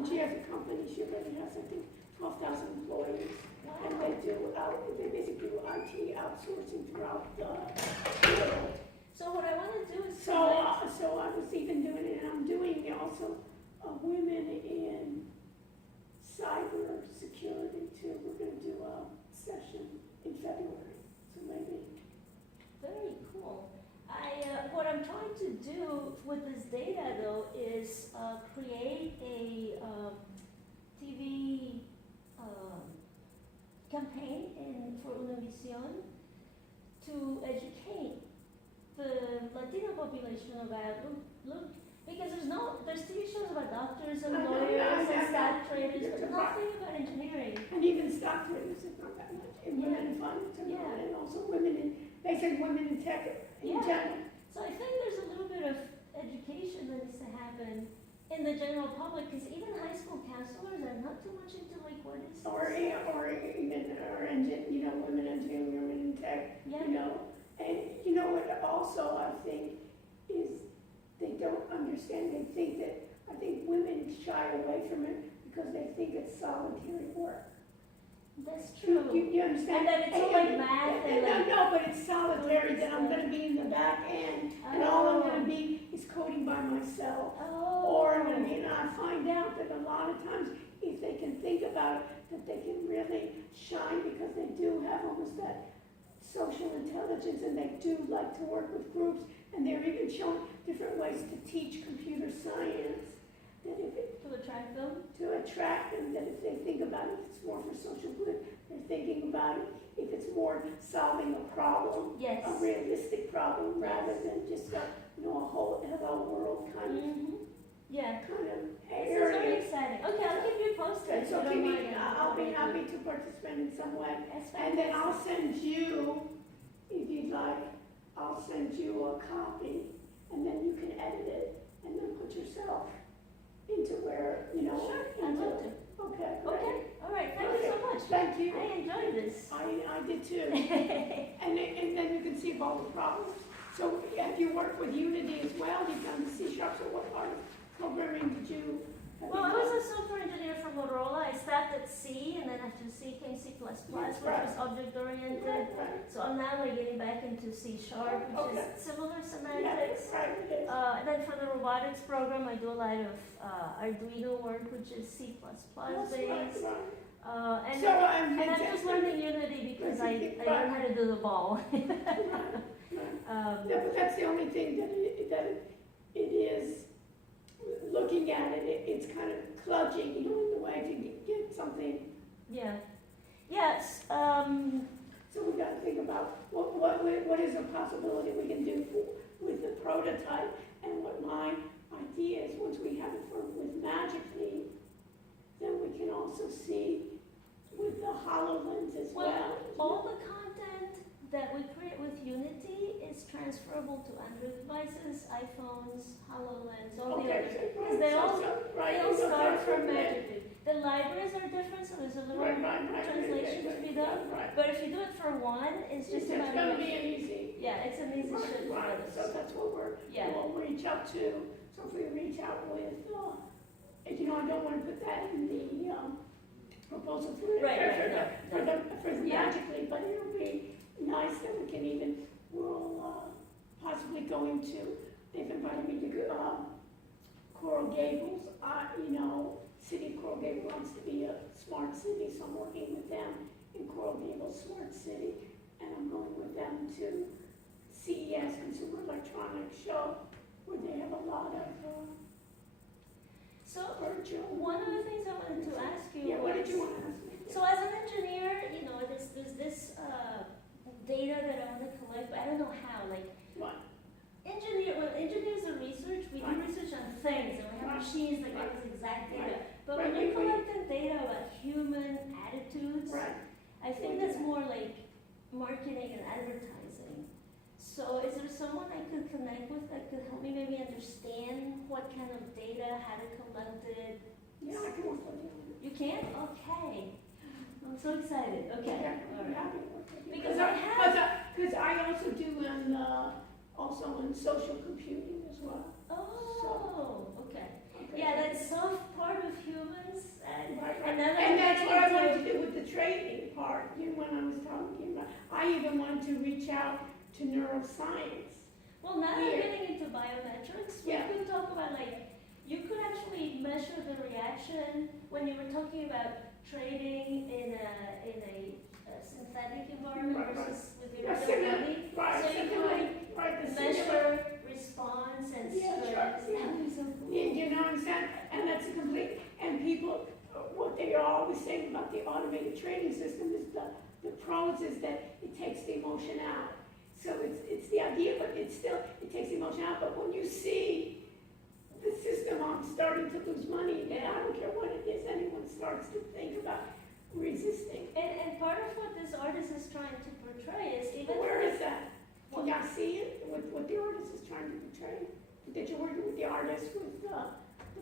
And she has a company, she already has, I think, 12,000 employees. And they basically do IT outsourcing throughout the world. So what I want to do is So I was even doing it, and I'm doing also women in cyber security too. We're going to do a session in February, so maybe. very cool. What I'm trying to do with this data though is create a TV campaign for Univision to educate the Latino population about look because there's TV shows about doctors and lawyers and stock traders, but nothing about engineering. And even stock traders, it's not that much. And women in finance, and also women in, they say women in tech in general. So I think there's a little bit of education that needs to happen in the general public, because even high school counselors are not too much into like what is. Or women engineering, women in tech, And you know what also I think is they don't understand, they think that, I think women shy away from it because they think it's solitary work. That's true. You understand? And that it's all like math and like. No, but it's solitary, that I'm gonna be in the back end, and all I'm gonna be is coding by myself. Or I'm gonna be, and I find out that a lot of times, if they can think about it, that they can really shine because they do have almost that social intelligence, and they do like to work with groups, and they're even showing different ways to teach computer science. That if it, To attract them? to attract them, that if they think about it, if it's more for social good, they're thinking about it, if it's more solving a problem, Yes. a realistic problem, rather than just a whole hello world kind of Yeah. This is area. very exciting. Okay, I'll keep you posted. So if you keep don't me, mind. I'll be happy to participate in some way. That's And then I'll fantastic. send you, if you'd like, I'll send you a copy, and then you can edit it, and then put yourself into where, Sure, I'd into. love to. Okay, great. Okay, all right, thank you so much. Thank you. I enjoyed this. I did too. And then you can see all the problems. So have you worked with Unity as well? You've done the C#, so what part of programming did you? Well, I was a software engineer for Motorola. I started at C, and then after C came C++, which was object-oriented. Right. So I'm now like getting back into C#, which Okay. is similar Yeah, semantics. right, it is. And then for the robotics program, I do a lot of Arduino work, which is C++ That's based. right. And So I'm just learning Unity because I learned how to do the ball. Yeah, but that's the only thing that it is, looking at it, it's kind of kludgy, in the way to get something. Yeah. Yes. So we got to think about what is a possibility we can do with the prototype, and what my idea is, once we have it with Magic Leap, then we can also see with the HoloLens as well. All the content that we create with Unity is transferable to Android devices, iPhones, HoloLens, all the others. Because they all start from Magic Leap. The libraries are different, so there's a little translation to be done. But if you do it for one, it's just It's about gonna be an easy. Yeah, it's an easy shift for Right, others. so that's what we'll reach out to. So if we reach out with, I don't want to put that in the proposal for the Yeah. Magic Leap, but it'll be nice that we can even, we'll possibly go into, they've invited me to go, Coral Gables, City of Coral Gables wants to be a smart city, so I'm working with them in Coral Gables Smart City, and I'm going with them to CES, Consumer Electronics Show, where they have a lot of So virtual. one of the things I wanted to ask you Yeah, what was, did you want to ask me? so as an engineer, there's this data that I want to collect, but I don't know how. Like What? engineers do research. We do research on things, and we have machines that give us exact data. But when Right. you're collecting data about human attitudes, Right. I think that's more like marketing and advertising. So is there someone I could connect with that could help me maybe understand what kind of data, how to collect it? Yeah, I can work with you. You can? Okay. I'm so excited. Okay. Yeah, All I'm right. happy to work with you. Because I have. Because I also do in social computing as well. Oh, okay. Okay. Yeah, that soft part of human trading part, when I was talking about, I even wanted to reach out to neuroscience. Well, now Here. we're getting into biometrics. Yeah. We could talk about, like, you could actually measure the reaction when you were talking about trading in a synthetic environment Right, right. versus with your Yeah, real simulate, money. right, So you simulate, right, the simulate. Measure response and Yeah, spread. sure, yeah. That'd be so cool. You know what I'm saying? And that's a complete, and people, what they are always saying about the automated trading system is the pros is that it takes the emotion out. So it's the idea, but it takes the emotion out, but when you see the system on starting to lose money, then I don't care what it is, anyone starts to think about resisting. And part of what this artist is trying to portray is even Where is that? Can y'all see it, what the artist is trying to portray? Did you work with the artist with the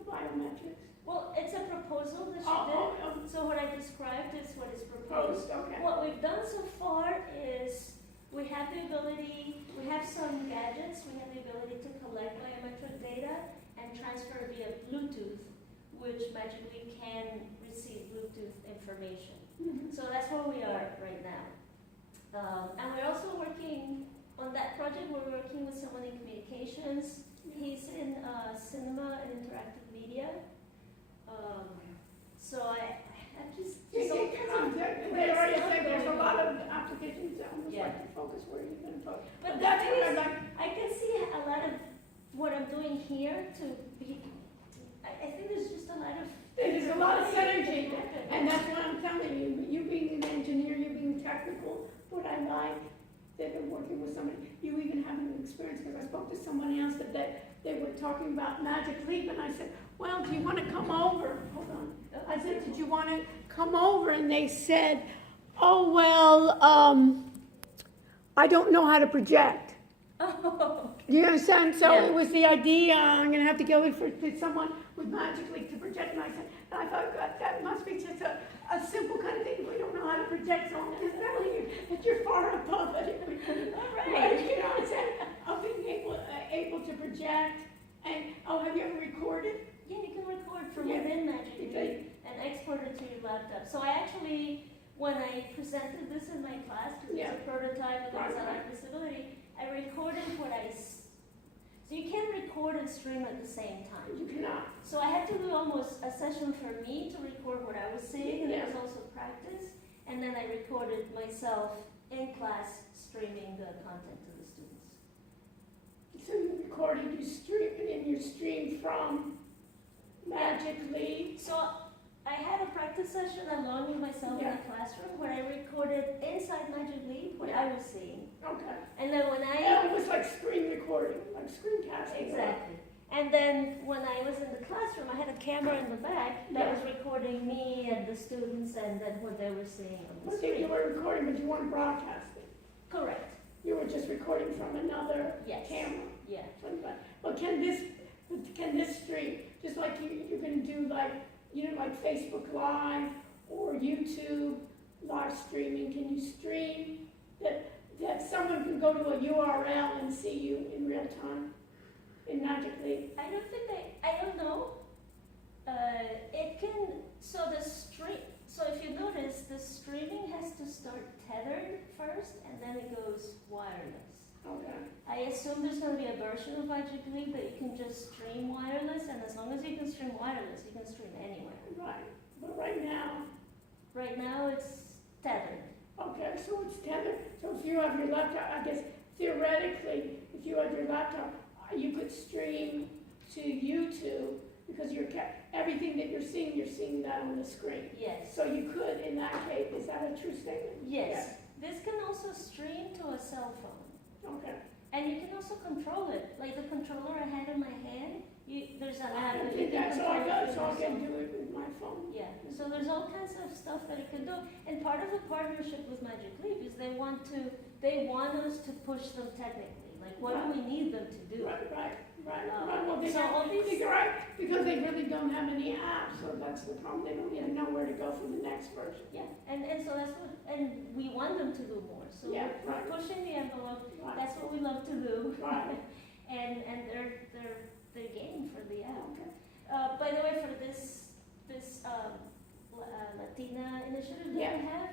biometrics? well, it's a proposal that she Oh, did. So what I described is what is proposed. post, okay. What we've done so far is we have the ability, we have some gadgets, we have the ability to collect biometric data and transfer via Bluetooth, which magically can receive Bluetooth information. Mhm. So that's where we are right now. And we're also working on that project, we're working with someone in communications. He's in cinema and interactive media. So I just Yeah, all yeah, kinds come on, of they already stuff said there's a going lot on. of applications that almost Yeah. like to focus where you're gonna focus. But the that's thing what I is, like. I can see a lot of what I'm doing here to be. I think there's just a lot of. There's a lot of synergy, and that's what I'm telling you, you being an engineer, you being technical, what I like, that I'm working with somebody, you even having an experience, because I spoke to someone else that they were talking about Magic Leap, and I said, well, do you want to come over? Hold on. I said, did you want to come over? And they said, oh, well, I don't know how to project. Oh. Do you understand? So Yeah. it was the idea, I'm going to have to go for someone with Magic Leap to project. And I said, and I thought, God, that must be just a simple kind of thing. We don't know how to project, so I'm just telling you that you're far above it. Right. You know what I'm saying? Of being able to project. And, oh, have you ever recorded? Yeah, you can record from Yeah. within Magic You Leap think? and export it to your laptop. So I actually, when I presented this in my class, because Yeah. it's a prototype and Right, it's on right. accessibility, I recorded what so you can record and stream at the same time. You cannot. So I had to do almost a session for me to record what I was saying, and Yeah. it was also practice. And then I recorded myself in class streaming the content to the students. So you recorded, you stream, and you stream from Magic Leap. So I had a practice session alone with myself Yeah. in the classroom where I recorded inside Magic Leap what Yeah. I was seeing. Okay. And then when Yeah, it was like screen recording, like screencasting. Exactly. And then when I was in the classroom, I had a camera in the back that Yeah. was recording me and the students and then what they were seeing on the But you screen. were recording, but you weren't broadcasting. Correct. You were just recording from another Yes. camera. Yeah. But can this stream, just like you're gonna do like, like Facebook Live or YouTube live streaming, can you stream that someone can go to a URL and see you in real time in Magic Leap? I don't know. It can, so if you notice, the streaming has to start tethered first and then it goes wireless. Okay. I assume there's going to be a version of Magic Leap that you can just stream wireless, and as long as you can stream wireless, you can stream anywhere. Right. But right now, Right now it's tethered. okay, so it's tethered. So if you have your laptop, I guess theoretically, if you had your laptop, you could stream to YouTube because everything that you're seeing that on the screen. Yes. So you could, in that case, is that a true statement? Yes. This can also stream to a cell phone. Okay. And you can also control it. Like the controller I had in my hand, there's an I app that you did can that, so control it I through can your do it with my phone. Yeah, so there's all kinds of stuff that it can do. And part of the partnership with Magic Leap is they want us to push them technically. Like, what do we need them to do? Right. Well, they So all have, these- you're right, because they really don't have any apps, so that's the problem. They don't even know where to go for the next version. Yeah, and so that's what, and we want them to do more. So Yeah, we're right. pushing the envelope. Right. That's what we love to do. Right. and they're game for the app. Okay. By the way, for this Latina initiative that Yeah. we have.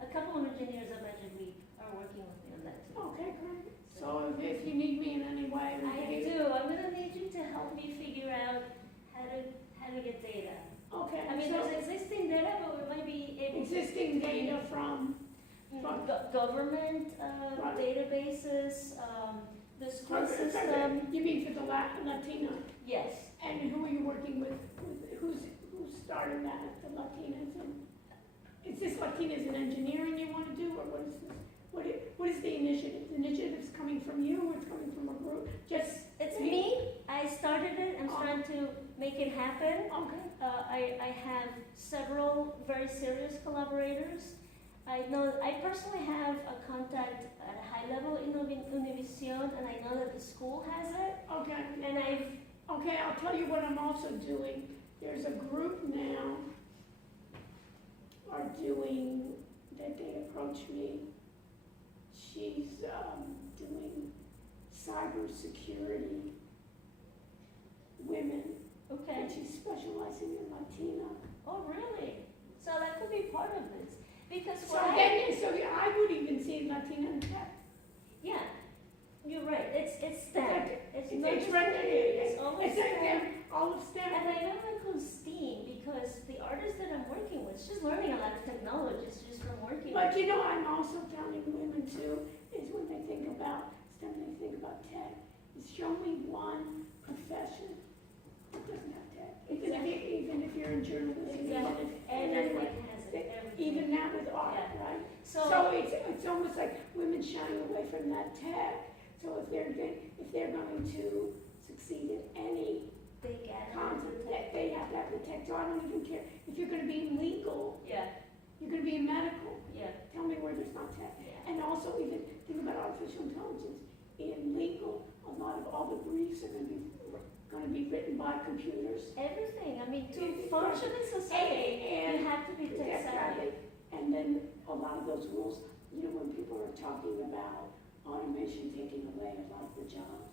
A couple of engineers at Magic Leap are working with me on that too. Okay, great. So if you need me in any way, I do. I'm gonna need you to help me figure out how to get data. Okay, I mean, so there's existing data, but we might be able to existing data from, government Right. databases, the school system. you mean for the Latina? Yes. And who are you working with, who's starting that, the Latinas? And is this Latinas in engineering you want to do, or what is this? What is the initiative? The initiative's coming from you, or it's coming from a group? Just, It's me. I started it. I'm trying to make it happen. okay, I have several very serious collaborators. I personally have a contact at a high level in Univision, and I know that the school has it. okay. And Okay, I'll tell you what I'm also doing. There's a group now are doing, that they approached me. She's doing cybersecurity women, okay. and she's specializing in Latina. Oh, really? So that could be part of this. Because So I would even see Latina in tech. yeah, you're right. It's STEM. It's not It's just right there. it's always It's like STEM. all of STEM. And I don't include STEAM because the artist that I'm working with, she's learning a lot of technologies just from working But with. you know, I'm also telling women too, is when they think about STEM, they think about tech, is show me one profession that doesn't have tech. Even if you're in journalism, Exactly. and Everything has it. Everything. even that with art, Yeah. right? So, So it's almost like women shying away from that tech. So if they're going to succeed in any they get concept, into tech. they have to have the tech. So I don't even care if you're going to be in legal, Yeah, you're going to be in medical. yeah, Tell me where there's not tech. yeah. And also even think about artificial intelligence. In legal, a lot of all the briefs are going to be written by computers. Everything. I mean, to function in society, And you have to be tech savvy. And then a lot of those rules, you know, when people are talking about automation taking away a lot of the jobs.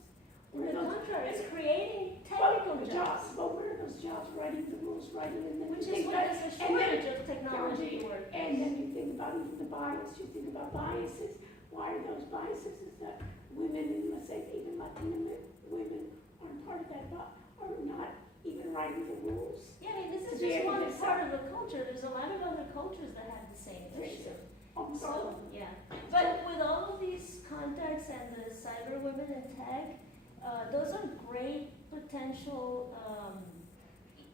On Where the are those- contrary, it's creating Well, technical jobs, but where are those jobs, writing the rules, writing, and then which you is think why about, there's a and then- shortage of technology workers. and then you think about even the bias, you think about biases. Why are those biases? Is that women, and let's say even Latina women aren't part of that, but are not even writing the rules. Yeah, I mean, this is To be just able one to part of the culture. There's a lot of other cultures that have the same issue. So, yeah. But with all of these contacts and the cyber women in tech, those are great potential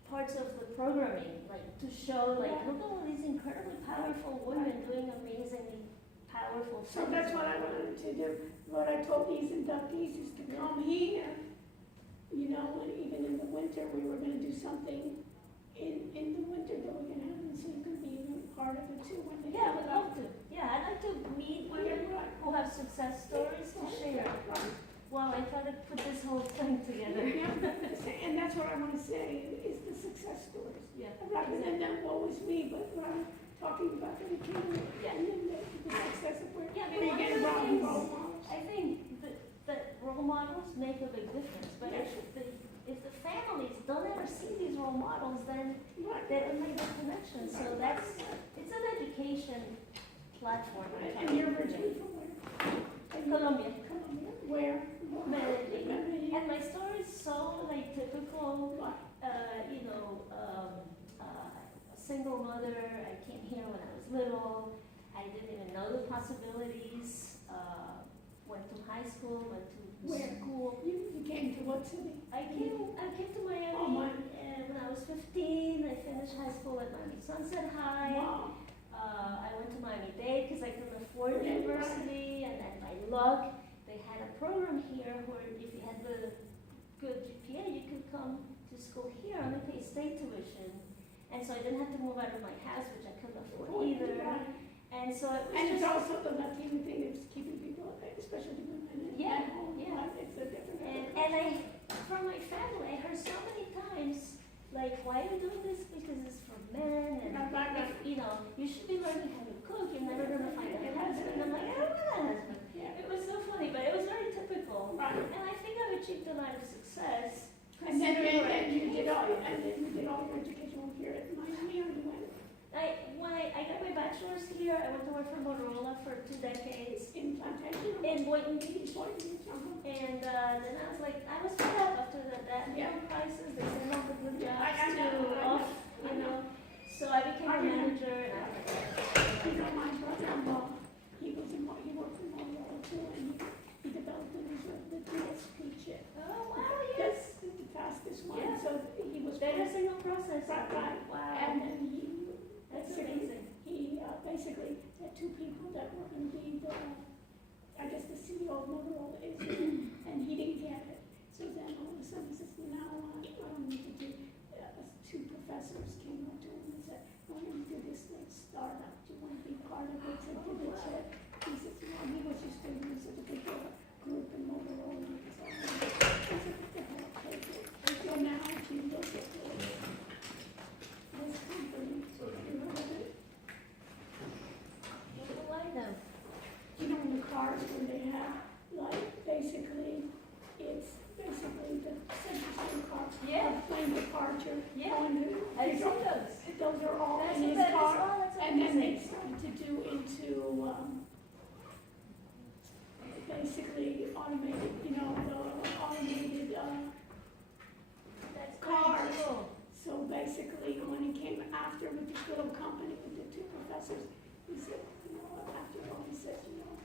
parts of the programming, like to show, like, Yeah. look at all these incredibly powerful women doing amazingly powerful So things. that's what I wanted to do. What I told these inductees is to come here. You know, and even in the winter, we were gonna do something in the winter that we're gonna have, and so you can be even part of it too when they Yeah, I come would back. love to. Yeah, I'd like to meet Well, women you're right. who have success stories to share. Right. While I try to put this whole thing together. Yeah, and that's what I wanna say, is the success stories. Yeah. Rather than them, woe is me, but rather talking about the beginning Yeah. and then the success of where Yeah, I where mean, you one get of the involved in things, role models. I think that role models make a big difference, but Yes. if the families don't ever see these role models, then Right. they don't make that connection. So it's an education platform. And you're originally from where? And you're- Colombia. Colombia. Where? Medellin. Medellin. And my story is so like typical, What? you know, a single mother. I came here when I was little. I didn't even know the possibilities. Went to high school, went to Where? school. You came to what city? I came to Miami Oh, my. when I was 15. I finished high school at Miami Sunset High. Wow. I went to Miami-Dade because I couldn't afford Yeah, right. university, and then by luck, they had a program here where if you had the good GPA, you could come to school here and pay state tuition. And so I didn't have to move out of my house, which I couldn't afford either. Right. And so it was And it's just, also the Latino thing that's keeping people, especially women, Yeah, at home. yeah. Right? It's a different. and from my family, I heard so many times, like, why are you doing this? Because it's for men, and if, you know, you should be learning how to cook. You're never gonna find a husband. I'm like, I don't want a husband. Yeah. It was so funny, but it was very typical. Right. And I think I've achieved a lot of success. And then considering where I you came did all, from. and then you did all your education here at Miami, or you went when I got my bachelor's here, I went to work for Motorola for 2 decades In Plantation? in Boynton Beach. Uh-huh. And then I was like, I was fed up after that Yeah. minimum prices, they sent all the good Yeah, jobs I know, to I know, off, I you know. know. So I became I a know. manager and I was like, You know, my brother-in-law, he worked in Motorola too, and he developed the DSP chip. oh, wow, yes. That's the fastest one, Yeah. so he was. They have signal processing. Right. Wow. And then he, That's basically, amazing. he basically had two people that were gonna be the, I guess the CEO of Motorola is, and he didn't get it. So then all of a sudden he says, now I don't need to do, two professors came up to him and said, why don't you do this like startup? Do you want to be part of it? So do the chip. He says, well, he was just doing such a big group in Motorola. And so I said, what the hell, take it. So now if you look at this company, you know, What do I know? you know, in the cars where they have, like, basically, it's basically the central car. Yeah. Plane departure. Yeah. Going to, I've seen those. those are all That's in what his that is. car. Oh, that's And then they amazing. started to do into, basically automated, you know, the automated, That's cars. pretty cool. So basically, when he came after with this little company with the two professors, he said, you know, after all, he says, you know,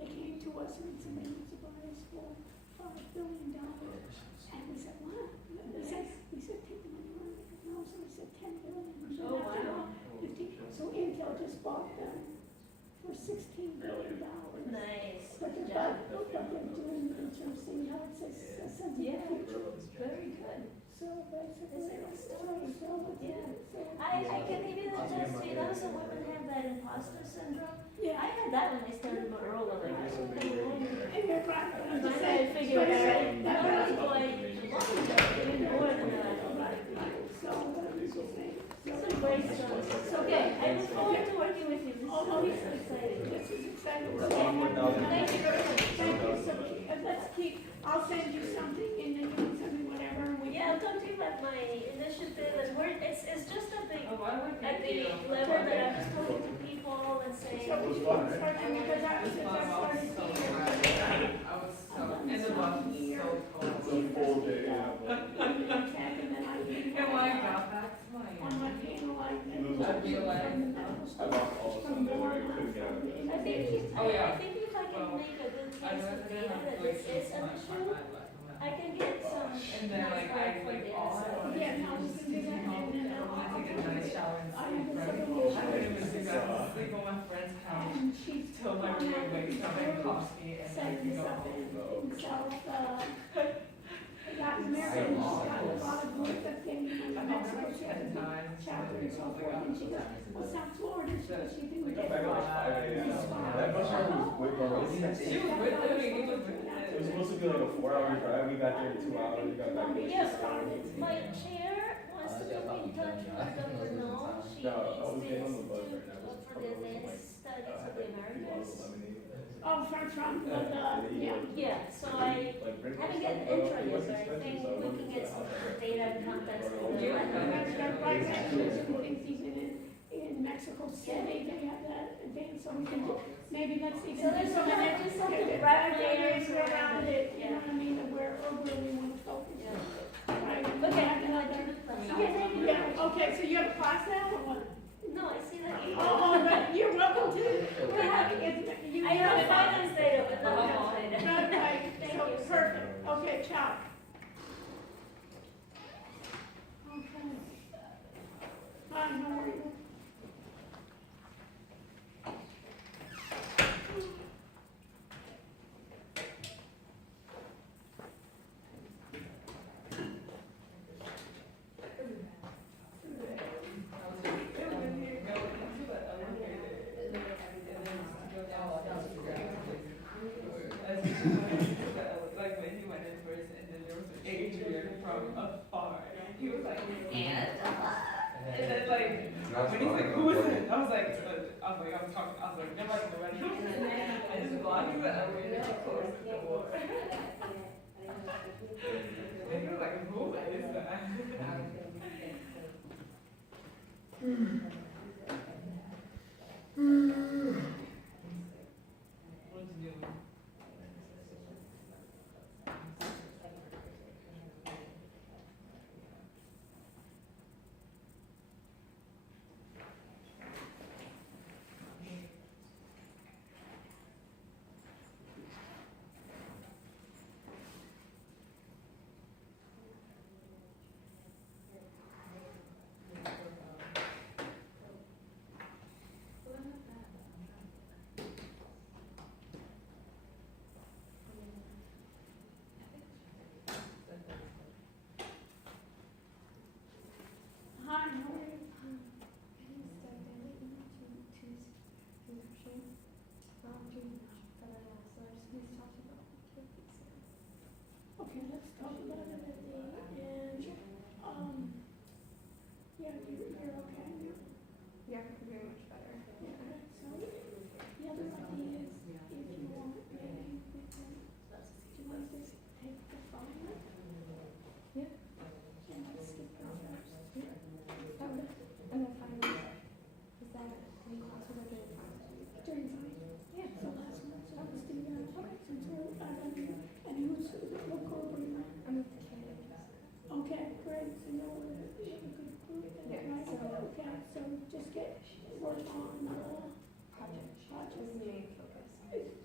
they came to us and somebody wants to buy us for $5 billion. And we said, what? We said, take the money on it. No, so we said 10 billion. Oh, wow. 50. So Intel just bought them for $16 billion. Nice. But Good they're, job. but they're doing interesting, how it says, a sense of the Yeah. future. Very good. So basically, That's a good story. yeah. I can even attest to, you know, some women have that imposter syndrome. Yeah. I had that when I started Motorola. Like, I was like, And you're right, but I'm trying just to saying. figure but it out. it's- Not only do I need to learn, but even more than that. So, what I'm just saying. It's a great story. So, okay, I look forward to working with you. This is Oh, really so exciting. This is exciting. Thank you very much. Thank you, so, let's keep, I'll send you something and then you can send me whatever and we Yeah, I'll can. talk to you about my initiative and where, it's just at the Oh, I would at thank the you. level that I'm just talking to people and saying, So we should start doing, because I was, This since one, I I was started so here. tired. I was so, and the bus was so cold. It's a full day, yeah. And then I. And when I got back to my, On my panel, I. I realized, I lost all of them, then I couldn't get it. I think, Oh, yeah. I think if I can Well, make a good I case was of gonna data have that like this so is an much issue, my life. I can get some And then nice like work I for like data. all I So, wanted Yeah, to no, do we was can do stay that, home and then and I I'll wanted to take a nice shower and I sleep, have a right? second I wouldn't even think I was sleep at my friend's house And she's. till my room wakes up and coffee and I Setting can this go up home. in South, Latin America, and she's got a lot of group that came from I've been Mexico, there she has a 10 big times. chapter and so forth, and she goes, well, South Florida, she goes, she didn't Like, get Back much. on 5 a.m. That bus ride was way more risky. She was with me, he was with me. It was supposed to be like a 4-hour drive. We got there in 2 hours. We got back in Yeah, my chair wants to put me in touch with Dr. Noel. She No, I was is getting on the the bus right Institute now. for the Advanced Studies of the Americas. Oh, from, yeah. Yeah, so I haven't gotten an intro yet, but I think we can get some data and context in there. Right now, there's some things even in Mexico City, they have that advance, so we can, maybe let's even. So there's do some of something- it. there's something Yeah, wrapped yeah, layers yeah, around it, you yeah. know what I mean, and where we want to focus. Yeah. Right. Okay, I can let you do class. Yeah, thank you. Yeah, okay, so you have a class now or what? No, I see that you. Oh, but you're welcome to. We're having it. You I know have finance data, but not Uh-huh. health data. Okay, Thank so you. perfect. Okay, ciao. Okay. Hi, how are you? Like when he went in first and then there was an Adrian from afar. He was like, and then like, when he's like, who is it? I was like, I was talking, I was like, nobody knows. I just walked in the elevator, closed the door. And he was like, who is that? you're okay now? Yeah, very much better. Okay, so the other idea is, if you want, maybe we can, do you want to just take the file? Yeah. And let's skip numbers. Okay. And then finally, is that any classes are doing finals? During time. Yeah. So last month, so let's do that, okay, since we're, and who's, what group are you in? I'm with the kids. Okay, great, so you're with a good group, then, Yeah, right? so- Okay, so just get, work on, Project. projects. Is the main focus.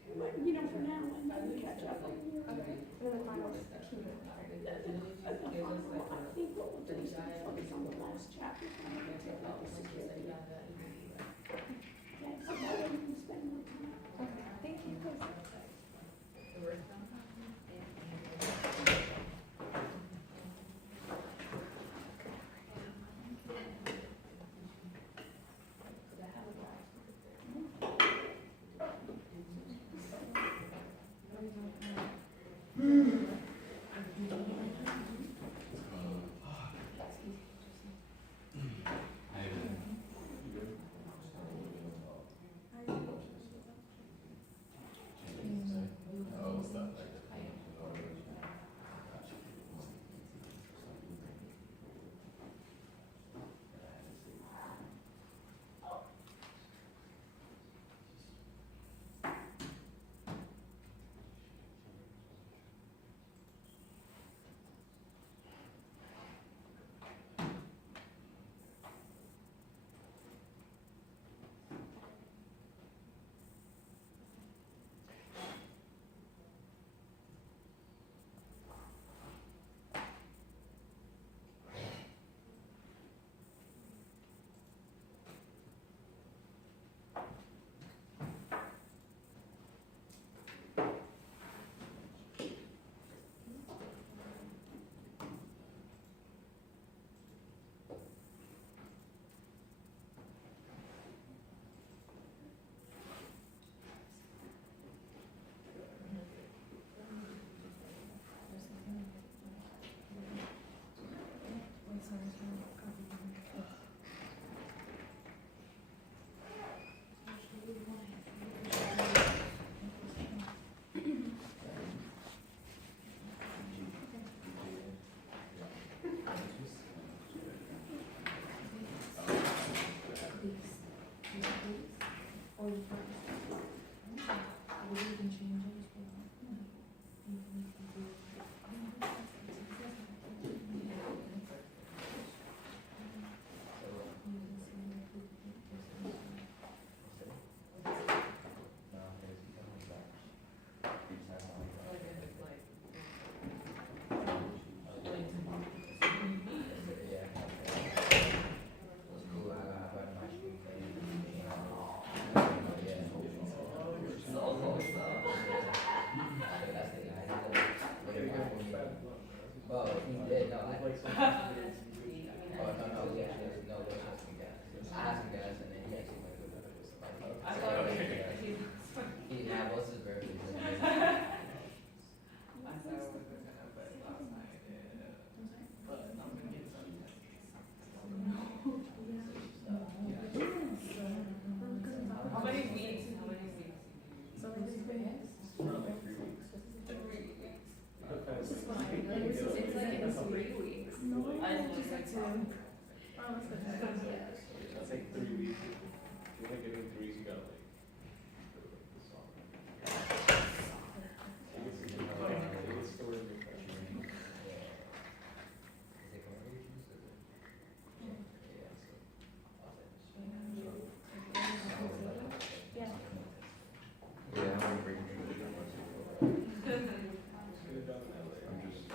You know, for now, and then we catch up on you. Okay. And then the finals, the keynote. I think what we'll do is focus on the last chapter, and then take out the security. Okay, so that way we can spend more time. Okay, thank you. That's like 3 weeks. If you're like getting 3 weeks, you gotta like. It's story refreshing. Yeah, I'm gonna bring you to the Good job in LA. I'm just.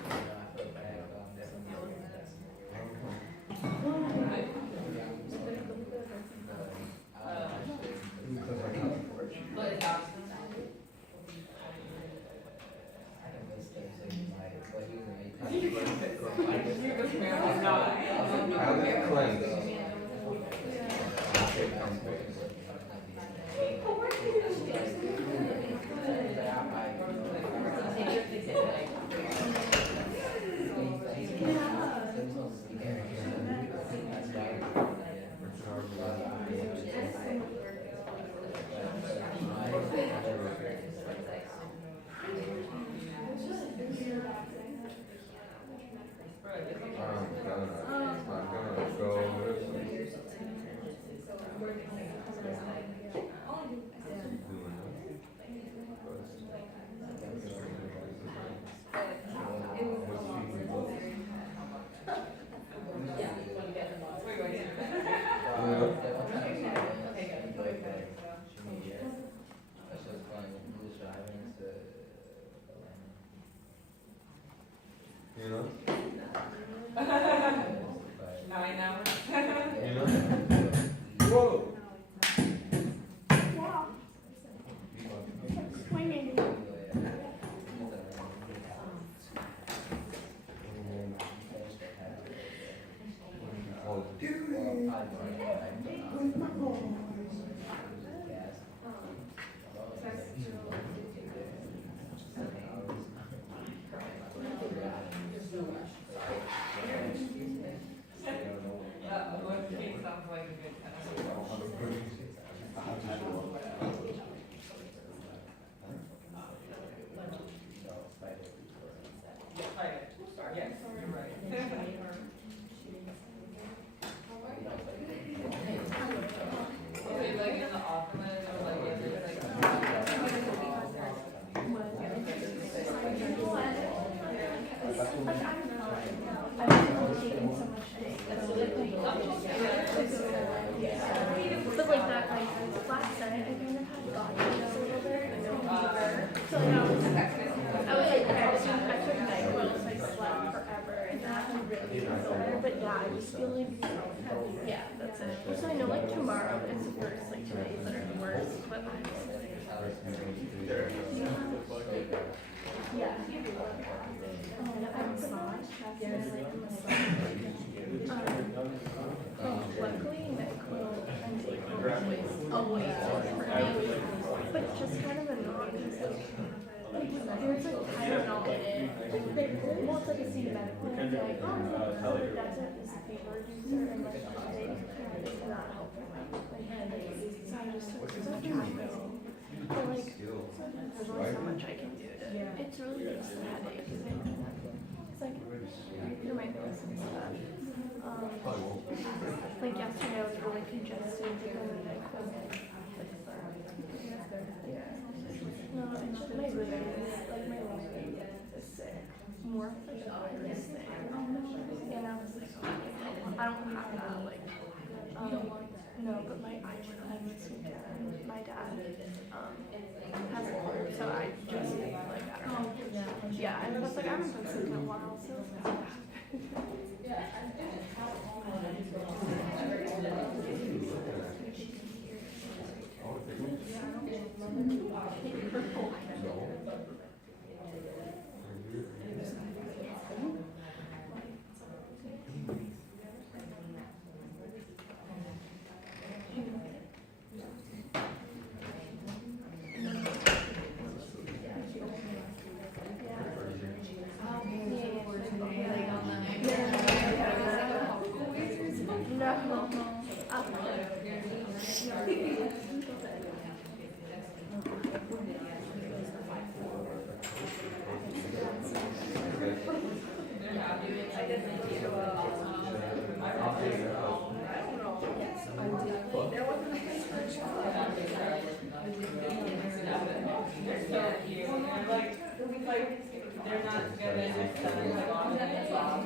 I'll get cleansed. Yeah. Whoa. Wow. Swinging. What case sounds like a good time? Right. Yes, you're right. Okay, like in the office or like is it like? But like that, like last night, I kind of had God issues a little bit, and no fever. So like, I was like, okay, I took NyQuil, so I slept forever, and that really feel better. But yeah, I was feeling so heavy. Yeah, that's it. So I know like tomorrow it's worse, like 2 days that are the worst, but I'm just like, yeah. I massage, luckily NyQuil and Dayquil always for me, but just kind of annoying because there's like Tylenol in it. Well, it's like a C medical. It's like, oh, it doesn't, it's a fever reducer, and like the update does not help with my headache. So I just took some Tylenol. But like, there's only so much I can do to, it's really just the headache. It's like, through my nose and stuff. Like yesterday I was really congested because of NyQuil. Yeah. No, it's just my roommate, like my roommate is sick. More of like a virus thing. And I was like, oh, I don't have that, like, no, but my my dad, has a cold, so I just, like, I don't know. Yeah, and plus, like, I haven't been sick in a while, so it's not They're not together, they're selling like on the off.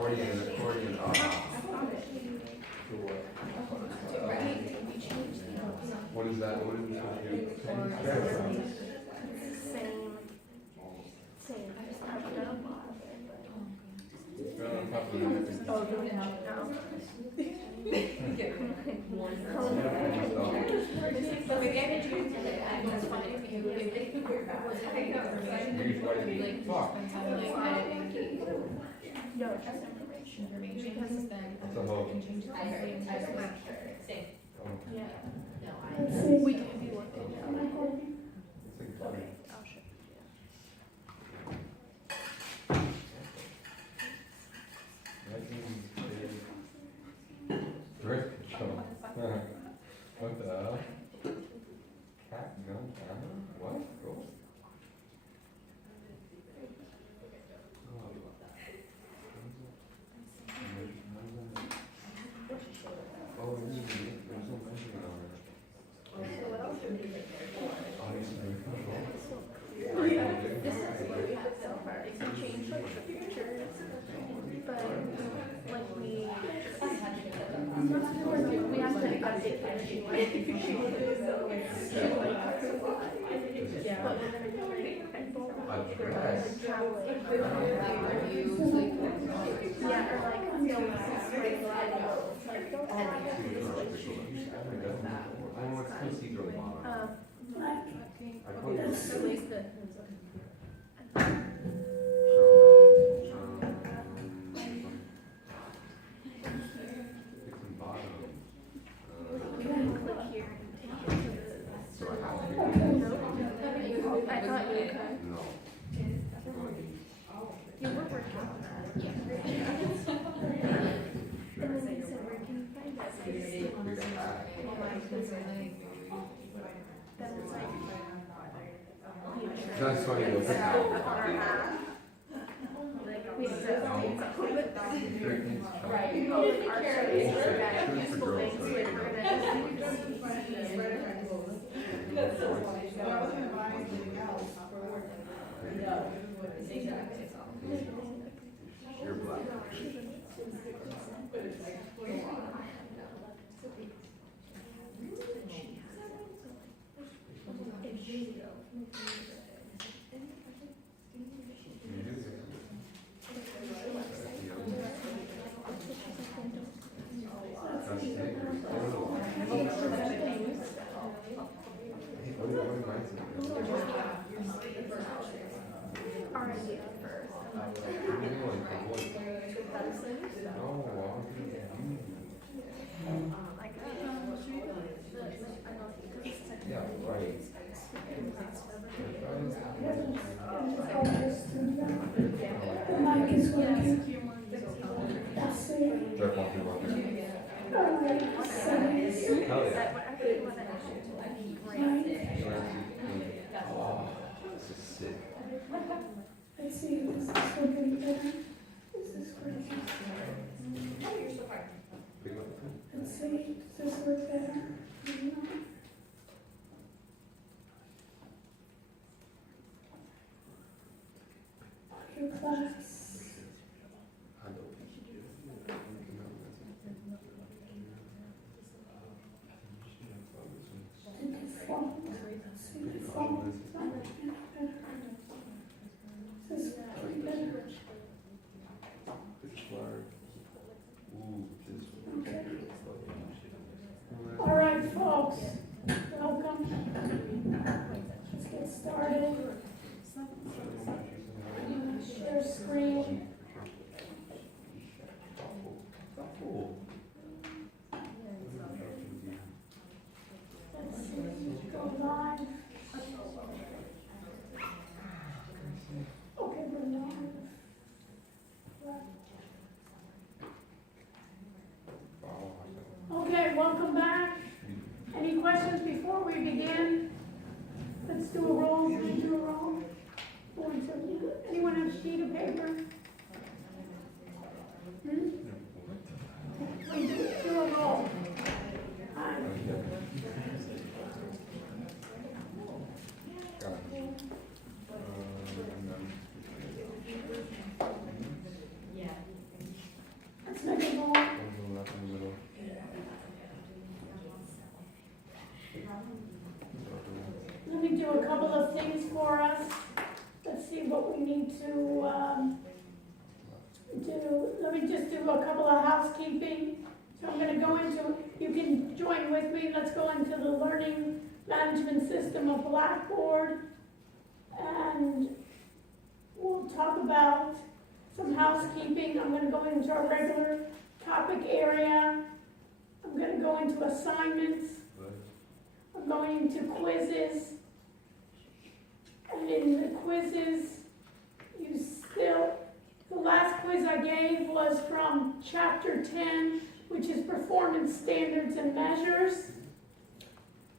An accordion off. What is that? What is it? Same. I just have it up. Oh, really? No. No, just information. Because It's a hope. yeah. We do be looking at okay, I'll show What the hell? Cat gun camera? What? Cool. Oh, there's no measuring on it. Obviously, Yeah, or like, you know, like, don't Oh, it's conceived at least the. You can click here and take it to the. I thought you could. No. You were working on that. Yeah. And then they said, where can you find that? Then it's like. That's why you look at how. We have to things up with them. Right. You know, like our shows are that useful things like we're gonna just. You're black. Our idea first. Like, Yeah, right. The mic is working. That's it. They're walking around. All right, settings. Hell yeah. whatever you want to do. Oh, this is sick. Let's see, is this working better? Is this working? Pick up the phone. Let's see, does this work better? Audio class. And the phone. Let's see, the phone. Is this working better? Okay. All right, folks, welcome. Let's get started. Share screen. Let's see, go live. Okay, we're live. Okay, welcome back. Any questions before we begin? Let's do a roll. Can we do a roll? Anyone have a sheet of paper? We do a roll. Hi. Let's make a roll. Let me do a couple of things for us. Let's see what we need to do. Let me just do a couple of housekeeping. So I'm going to go into, you can join with me. Let's go into the learning management system of Blackboard. And we'll talk about some housekeeping. I'm going to go into our regular topic area. I'm going to go into assignments. I'm going into quizzes. And in the quizzes, the last quiz I gave was from chapter 10, which is performance standards and measures.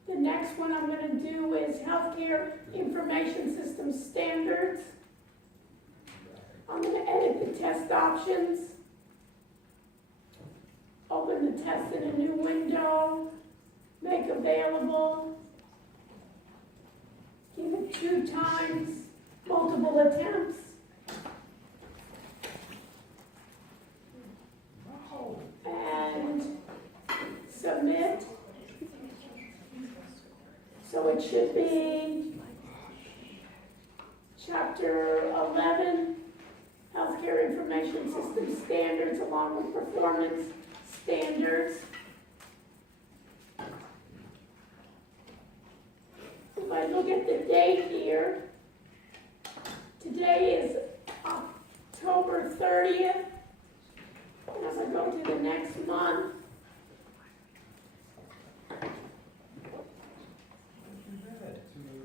The next one I'm going to do is healthcare information system standards. I'm going to edit the test options. Open the test in a new window. Make available. Give it 2 times, multiple attempts. And submit. it should be Chapter 11, Healthcare Information System Standards along with Performance Standards. If I look at the date here, today is October 30th. And as I go to the next month,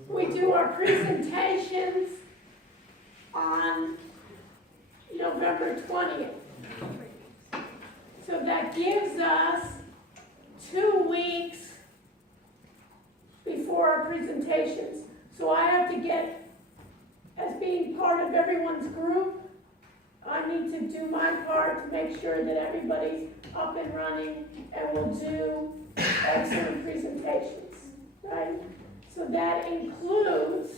we do our presentations on November 20th. So that gives us 2 weeks before our presentations. So I have to get, as being part of everyone's group, I need to do my part to make sure that everybody's up and running and will do excellent presentations, right? So that includes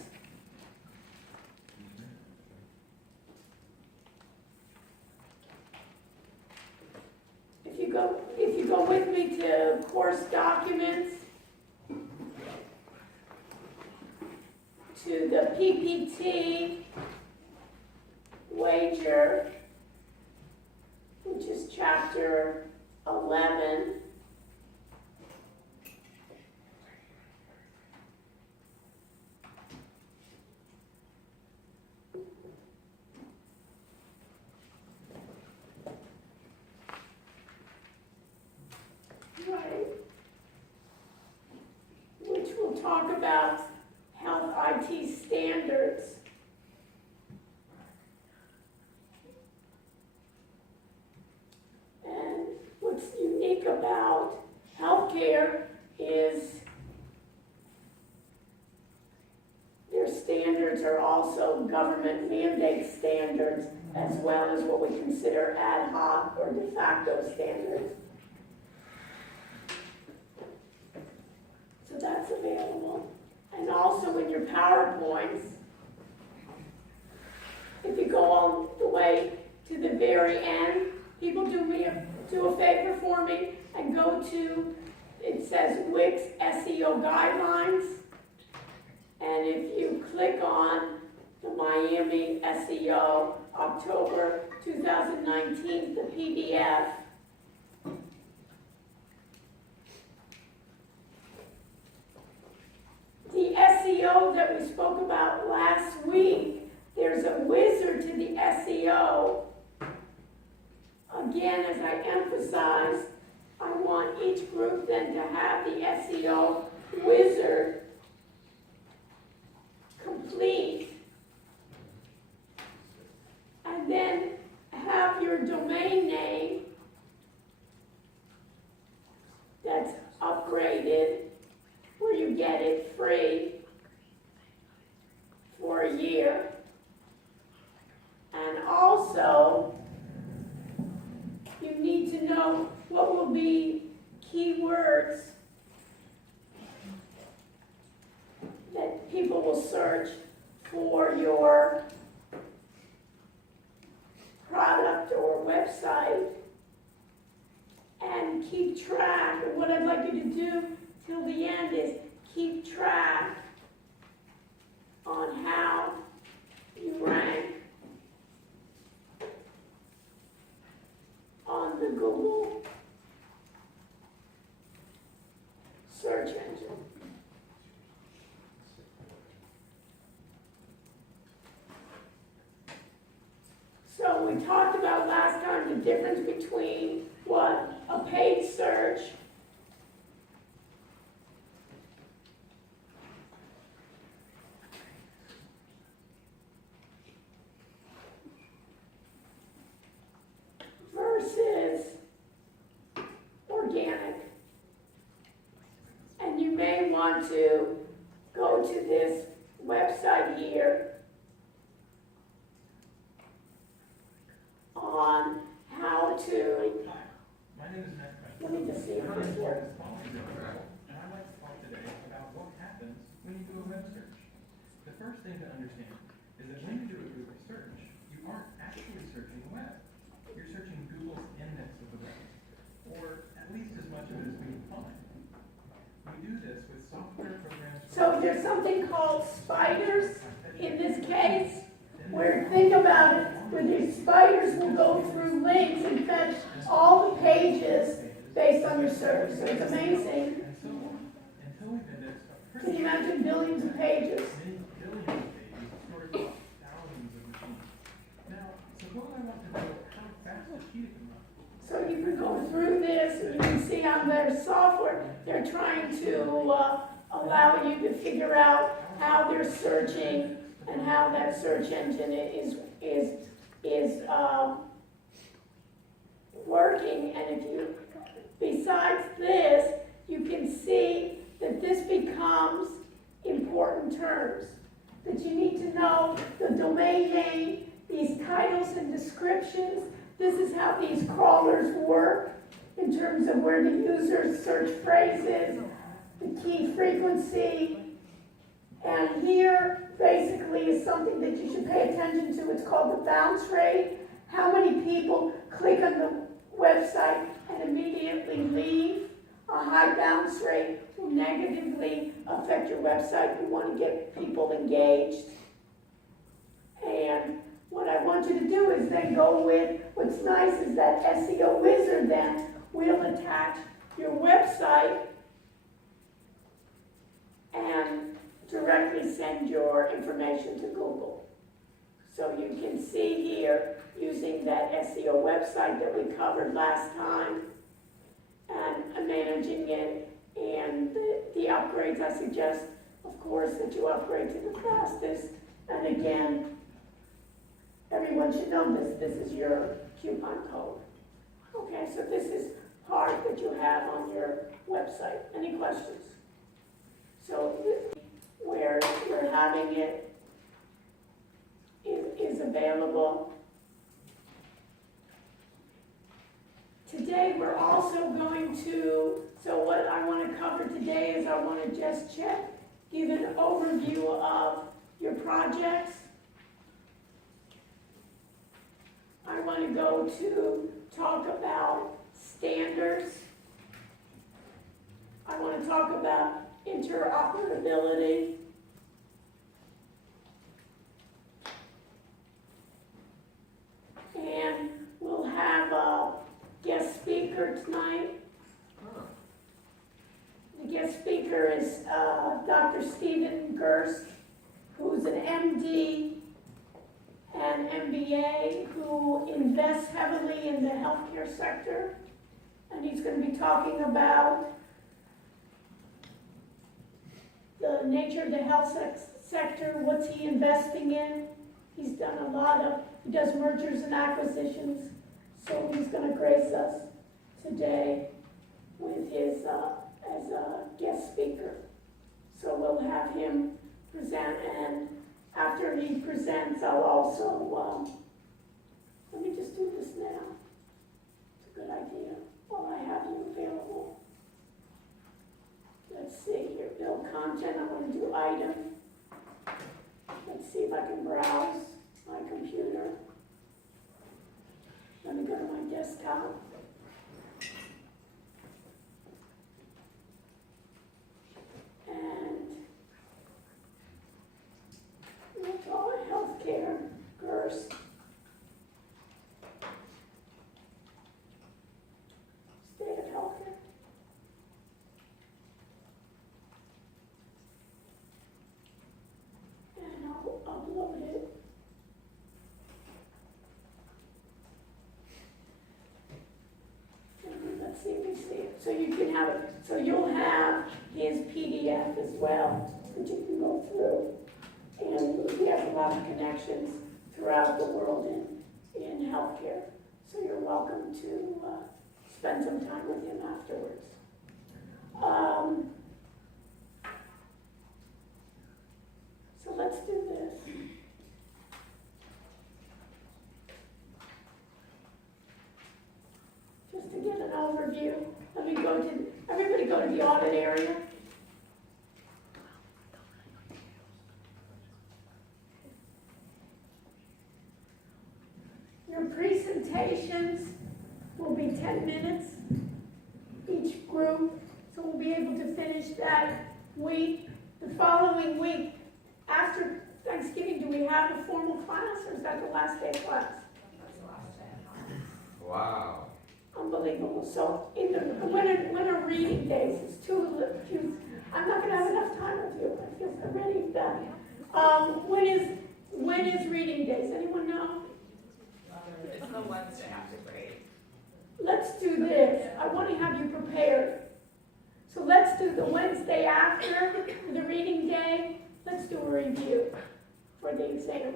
if you go with me to course documents, to the PPT wager, which is chapter 11. Right. Which will talk about health IT standards. And what's unique about healthcare is their standards are also government mandate standards, as well as what we consider ad hoc or de facto standards. So that's available. And also in your PowerPoints, if you go all the way to the very end, people do a favor for me and go to, it says Wix SEO Guidelines. And if you click on the Miami SEO October 2019, the PDF, the SEO that we spoke about last week, there's a wizard to the SEO. Again, as I emphasized, I want each group then to have the SEO wizard complete. And then have your domain name that's upgraded, where you get it free for a year. And also, you need to know what will be keywords that people will search for your product or website, and keep track. And what I'd like you to do till the end is keep track on how you rank on the Google search engine. So we talked about last time the difference between what? A paid search versus organic. And you may want to go to this website here on how to, My name is Matt Frank. let me just see if this works. And I'd like to talk today about what happens when you do a web search. The first thing to understand is that when you do a Google search, you aren't actually searching the web. You're searching Google's index of the web, or at least as much of it as we can find. We do this with software programs called spiders in this case, where, think about it, where these spiders will go through links and fetch all the pages based on your search. So it's amazing. And so on, until we've indexed a Can you pretty imagine billions of pages? many billions of pages stored across thousands of machines. Now, suppose I want to know how fast a cheetah can run. So you can go through this, and you can see on their software, they're trying to allow you to figure out how they're searching and how that search engine is working. And if you, besides this, you can see that this becomes important terms. That you need to know the domain name, these titles and descriptions. This is how these crawlers work in terms of where the users search phrases, the key frequency. And here basically is something that you should pay attention to. It's called the bounce rate. How many people click on the website and immediately leave? A high bounce rate will negatively affect your website. You want to get people engaged. And what I want you to do is then go with, what's nice is that SEO Wizard then will attach your website and directly send your information to Google. So you can see here, using that SEO website that we covered last time, and managing it, and the upgrades, I suggest, of course, that you upgrade to the fastest. And again, everyone should know this. This is your coupon code. Okay, so this is part that you have on your website. Any questions? So where you're having it is available. Today we're also going to, so what I want to cover today is I want to just give an overview of your projects. I want to go to talk about standards. I want to talk about interoperability. And we'll have a guest speaker tonight. The guest speaker is Dr. Stephen Gerst, who's an MD and MBA who invests heavily in the healthcare sector. And he's going to be talking about the nature of the health sector, what's he investing in. He's done a lot of, he does mergers and acquisitions, so he's going to grace us today with his, as a guest speaker. So we'll have him present, and after he presents, I'll also, let me just do this now. It's a good idea, while I have you available. Let's see here, build content, I'm going to do item. Let's see if I can browse my computer. Let me go to my desktop. And we'll call it healthcare, Gerst. State of healthcare. And I'll upload it. And let's see if we see it. So you can have it. So you'll have his PDF as well that you can go through. And he has a lot of connections throughout the world in healthcare. So you're welcome to spend some time with him afterwards. So let's do this. Just to get an overview, let me go to, everybody go to the audit area. Your presentations will be 10 minutes each group, so we'll be able to finish that week. The following week, do we have a formal class, or is that the last day of class? Wow. Unbelievable. So when are reading days? It's too, I'm not gonna have enough time with you. I feel already done. When is reading days? Anyone know? It's the Wednesday after grade. Let's do this. I want to have you prepared. So let's do the Wednesday after the reading day. Let's do a review for the exam.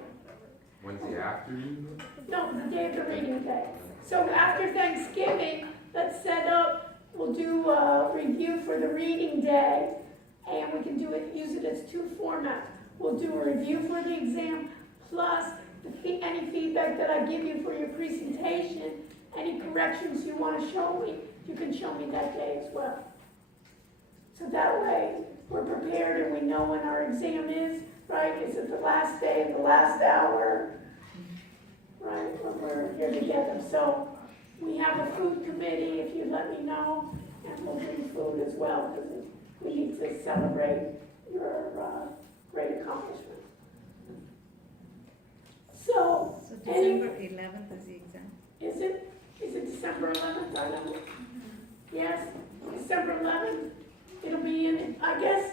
Wednesday after you? No, the day of the reading day. So after Thanksgiving, let's set up, we'll do a review for the reading day, and we can do it, use it as two formats. We'll do a review for the exam, plus any feedback that I give you for your presentation, any corrections you want to show me, you can show me that day as well. So that way, we're prepared and we know when our exam is, right? Is it the last day, the last hour? Right, when we're here together. So we have a food committee, if you let me know, and we'll bring food as well, because we need to celebrate your great accomplishment. So, December 11th is the exam. is it December 11th? I don't know. Yes, December 11th. It'll be in, I guess,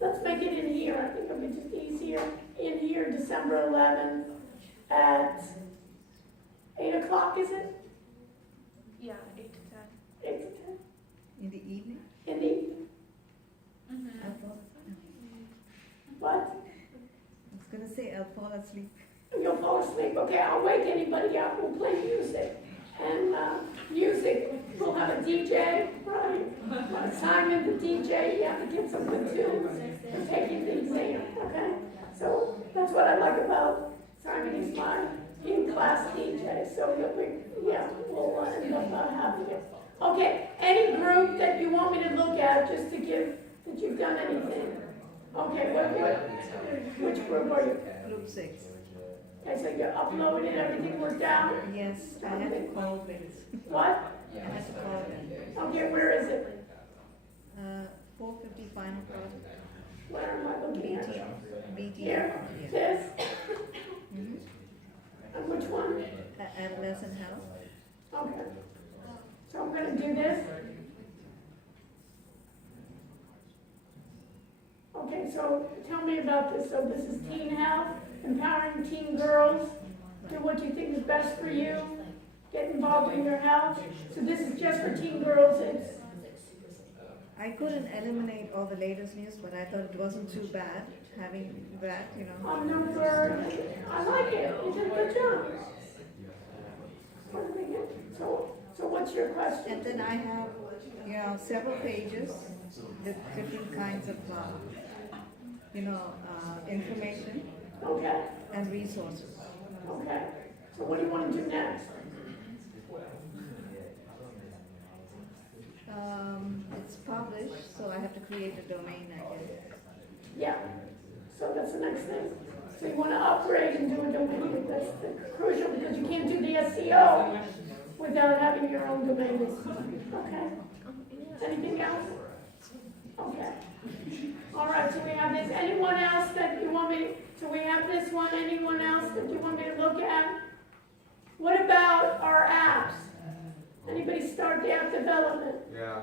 let's make it in here. I think it'll be just easier. In here, December 11th at 8 o'clock, is it? Yeah, 8 to 10. 8 to 10. In the evening? In the evening. I'll fall, What? I was gonna say I'll fall asleep. You'll fall asleep. Okay, I'll wake anybody up. We'll play music. And music, we'll have a DJ, right? Simon, the DJ, you have to get some good tunes for taking the exam, okay? So that's what I like about Simon. He's my in-class DJ, so he'll be, yeah, we'll end up having it. Okay, any group that you want me to look at just to give that you've done anything? Okay, which group are you? Group 6. Okay, so you uploaded, everything worked out? Yes, I had to call Vince. What? I had to call them. Okay, where is it? 450 final project. Where am I looking BT. at? BT. Here, Yeah. this, Mhm. and which one? Adolescent health. Okay. So I'm gonna do this. Okay, so tell me about this. So this is teen health, empowering teen girls, do what you think is best for you, get involved in your health. So this is just for teen girls. It's, I couldn't eliminate all the latest news, but I thought it wasn't too bad having that, you know. on number, I like it. You did a good job. What do we get? So what's your question? And then I have, you know, several pages with different kinds of, information Okay, and resources. okay. So what do you want to do next? It's published, so I have to create a domain, I guess. Yeah, so that's the next thing. So you want to upgrade and do a domain, that's crucial, because you can't do the SEO without having your own domain. Okay. Anything else? Okay. All right, so we have this. Anyone else that you want me, so we have this one, anyone else that you want me to look at? What about our apps? Anybody start the app development? Yeah,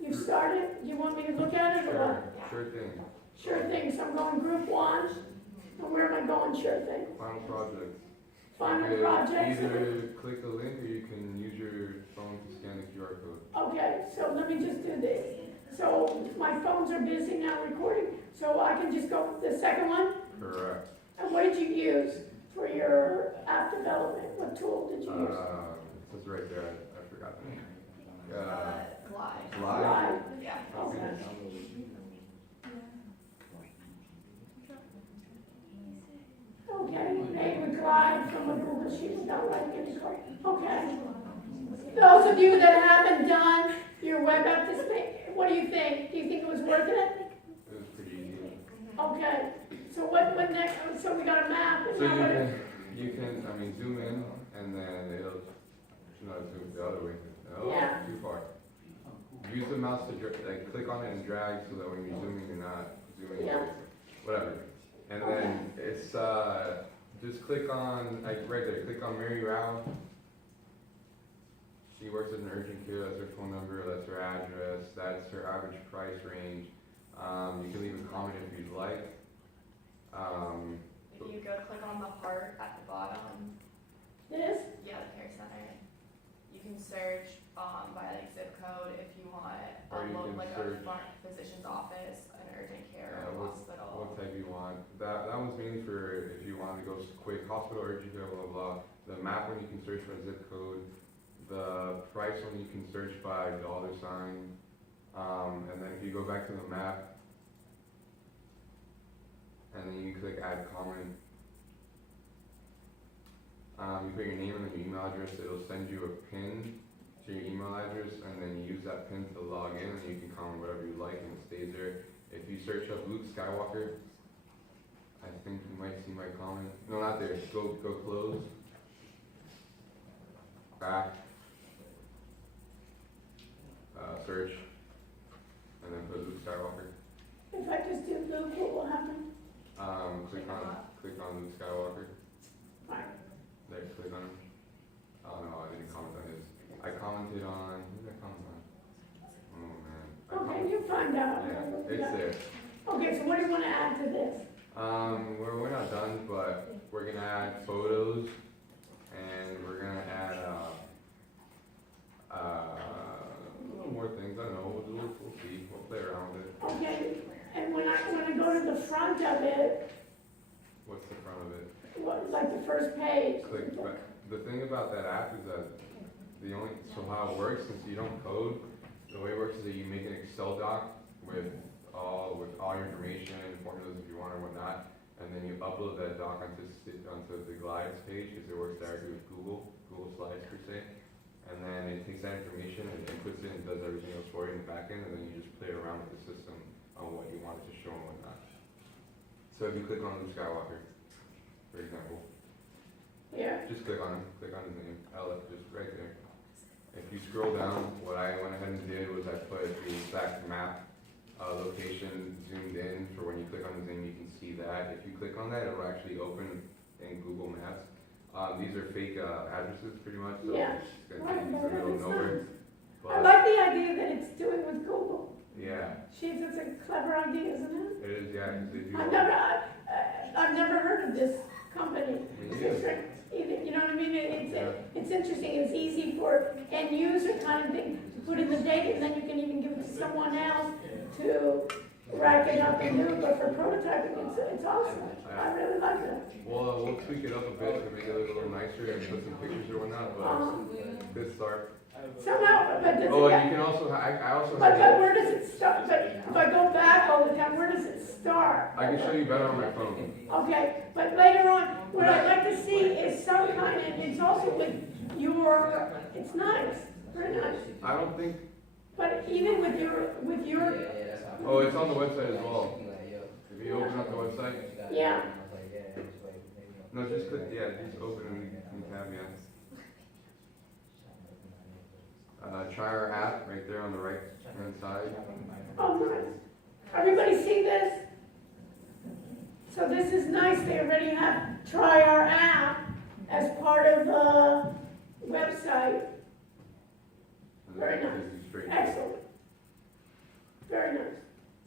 You started? You want me to look at it or what? sure thing. Sure thing, so I'm going group 1. And where am I going, sure thing? Final project. Final You can projects. either click the link or you can use your phone to scan the QR code. Okay, so let me just do this. So my phones are busy now recording, so I can just go the second one? Correct. And what did you use for your app development? What tool did you use? It says right there, I forgot the name. Glide. Glide? Yeah. Okay. Okay, David Clyde from a Google Sheet, not like any code. Okay. Those of you that haven't done your web app display, what do you think? Do you think it was worth it? It was pretty easy. Okay. So what next? So we got a map. So you can, zoom in and then it'll, zoom the other way. No, Yeah. too far. Use the mouse to click on it and drag so that when you're zooming, you're not zooming. Yeah. Whatever. And then it's, just click on, like right there, click on Mary Rao. She works as an urgent care, that's her phone number, that's her address, that's her average price range. You can leave a comment if you'd like. If you go click on the heart at the bottom, This? yeah, the care center, you can search by like zip code if you want Or you can like search- a front physician's office, an urgent care, or hospital. What type you want. That one's mainly for if you want to go quick, hospital, urgent care, blah, blah, blah. The map one you can search by zip code. The price one you can search by $sign. And then if you go back to the map, and then you click add comment, you put your name and then your email address, it'll send you a pin to your email address, and then you use that pin to log in, and you can comment whatever you like, and it stays there. If you search up Luke Skywalker, I think you might see my comment. No, not there. Go close. Back. Search. And then put Luke Skywalker. If I just do Luke, what will happen? Click on Luke Skywalker. Right. There, click on him. Oh no, I didn't comment on his. I commented on, who did I comment on? Oh man. Okay, you find out. Yeah, it's there. Okay, so what do you wanna add to this? We're not done, but we're gonna add photos, and we're gonna add, a little more things, I don't know, we'll see, we'll play around with it. Okay, and when I go to the front of it, What's the front of it? what, like the first page? Click, but the thing about that app is that so how it works, since you don't code, the way it works is that you make an Excel doc with all your information, formulas if you want or whatnot, and then you upload that doc onto the Glides page, because it works directly with Google Slides per se, and then it takes that information and inputs it and does everything else for you in the back end, and then you just play around with the system on what you want it to show and whatnot. So if you click on Luke Skywalker, for example, Yeah, just click on him, click on his name, just right there. If you scroll down, what I went ahead and did was I put the exact map location zoomed in for when you click on his name, you can see that. If you click on that, it'll actually open in Google Maps. These are fake addresses pretty much, so Yeah. it's gonna take you to the middle of nowhere. I like the idea that it's doing with Google. Yeah, Jeez, it's a clever idea, isn't it? it is, yeah, 'cause they do. I've never heard of this company. Me neither. You know what I mean? It's interesting, it's easy for end user kind of thing to put in the data, and then you can even give it to someone else to rack it up and do it, but for prototyping, it's awesome. I really like that. Well, we'll tweak it up a bit to make it look a little nicer and put some pictures or whatnot, but good start. Somehow, but does Oh, it, and you can also, I also but have, where does it start? But if I go back all the time, where does it start? I can show you better on my phone. Okay, but later on, what I'd like to see is some kind of, it's also with it's nice, very nice. I don't think, But even with your, oh, it's on the website as well. If you open up the website, yeah, no, just click, just open and tab, yeah. Try our app right there on the right hand side. oh, nice. Everybody see this? So this is nice, they already have try our app as part of the website. And Very then it nice. takes you straight. Excellent. Very nice.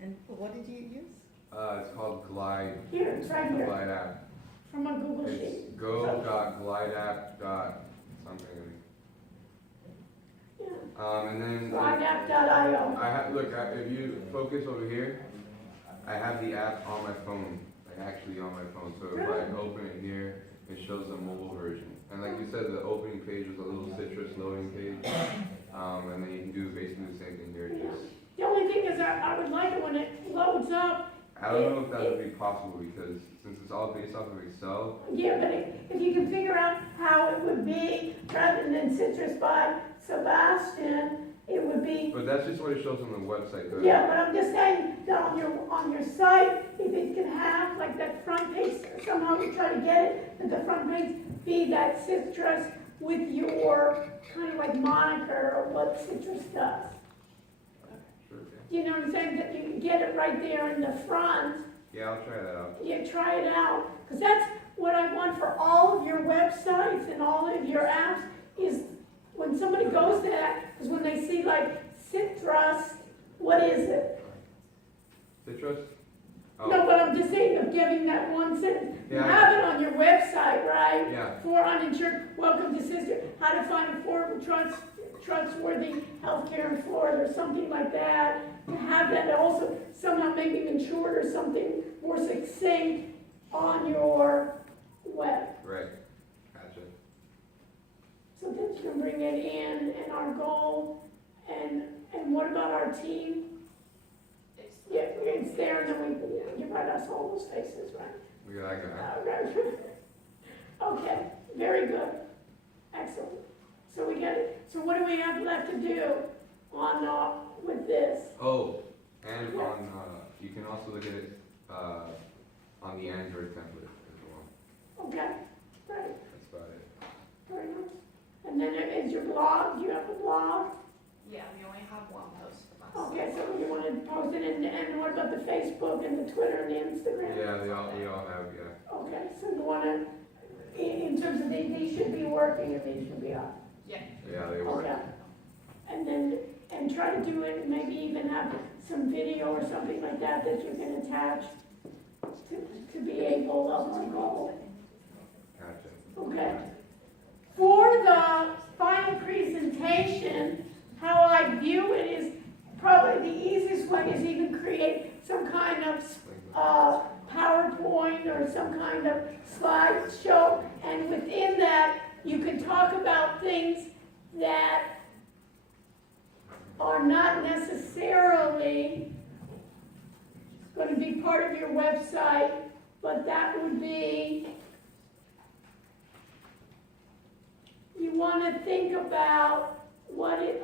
And what did you use? It's called Glide, Here, it's right here, Glide app. from a Google It's sheet. go.glideapp.something. Yeah. And then Rideapp.io. look, if you focus over here, I have the app on my phone, like actually on my phone. So if I open it here, it shows the mobile version. And like you said, the opening page was a little citrus loading page. And then you can do basically the same thing here. Just, The only thing is I would like it when it loads up. I don't know if that would be possible because since it's all based off of Excel, Yeah, but if you can figure out how it would be, rather than Citrus by Sebastian, it would be, but that's just what it shows on the website. Though. yeah, but I'm just saying that on your site, if it can have like that front page, somehow we try to get it, that the front page be that Citrus with your kind of like moniker of what Citrus does. Sure, You know what I'm saying, that you can get it right there in the front, Yeah, I'll try that out. Yeah, try it out, because that's what I want for all of your websites and all of your apps, is when somebody goes to that, is when they see like Citrus, what is it? Citrus? Oh, No, but I'm just saying of giving that one sentence. You Yeah. have it on your website, right? yeah, For uninsured, welcome to Sister, how to find affordable, trustworthy healthcare in Florida, or something like that. To have that also somehow maybe even short or something more succinct on your web. right. Gotcha. So that you can bring it in, and our goal, and what about our team? Yeah, it's there, and then you write us all those faces, right? Look at that guy. Right. Okay, very good, excellent. So we get it, so what do we have left to do on, with this? Oh, and on, you can also look at it, on the Android template as well. Okay, great, That's about it. very nice. And then is your blog, do you have a blog? Yeah, we only have one post from us. Okay, so you want to post it, and what about the Facebook and the Twitter and the Instagram? Yeah, we all have, yeah. Okay, so you want to, in terms of these should be working and these should be up. Yeah. Yeah, they work. Okay. And then, and try to do it, maybe even have some video or something like that that you can attach to be able of goal. Gotcha. Okay. For the final presentation, how I view it is probably the easiest way is even create some kind of PowerPoint or some kind of slideshow, and within that you can talk about things that are not necessarily going to be part of your website, but that would be, you want to think about what is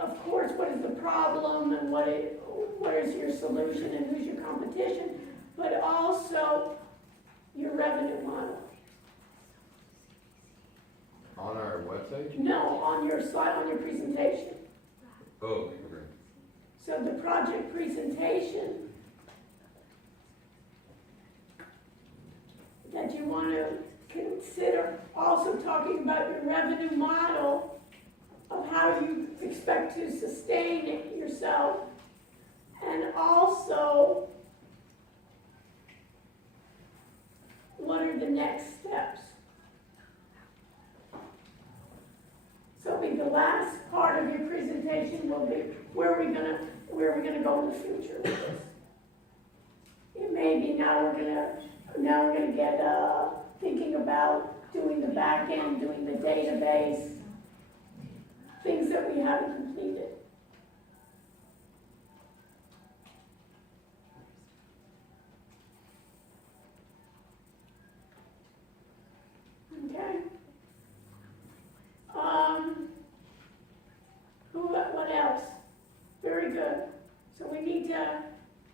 the problem, and what is your solution, and who's your competition, but also your revenue model. On our website? No, on your slide, on your presentation. Oh, okay. So the project presentation that you want to consider, also talking about your revenue model of how you expect to sustain it yourself, and also what are the next steps. So the last part of your presentation will be where are we gonna go in the future with this. It may be now we're gonna get thinking about doing the back end, doing the database, things that we haven't completed. Okay. What else? Very good. So we need to,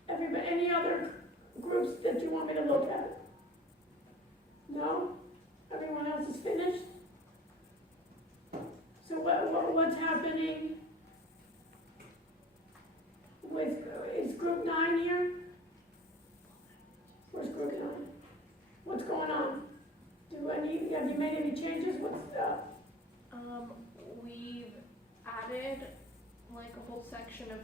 everybody, any other groups that you want me to look at? No? Everyone else is finished? So what's happening with, is group 9 here? Where's group 9? What's going on? Have you made any changes? We've added like a whole section of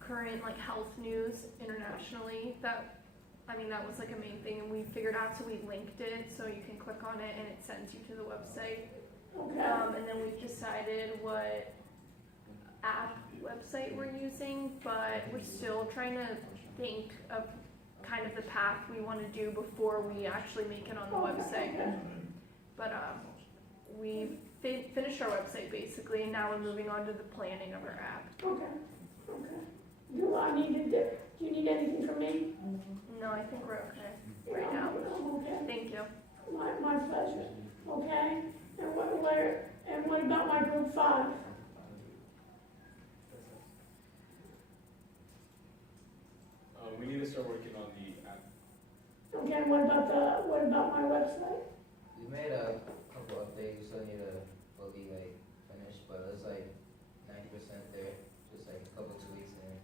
current like health news internationally. That was like a main thing, and we figured out, so we linked it so you can click on it and it sends you to the website. Okay. And then we've decided what app website we're using, but we're still trying to think of kind of the path we want to do before we actually make it on the website. Okay. But we finished our website basically, and now we're moving on to the planning of our app. Okay. Do you need anything from me? No, I think we're okay right now. Okay. Thank you. My pleasure. Okay. And what about my group 5? We need to start working on the app. Okay. And what about my website? We made a couple updates. We still need to fully like finish, but it's like 90% there. Just like a couple tweaks and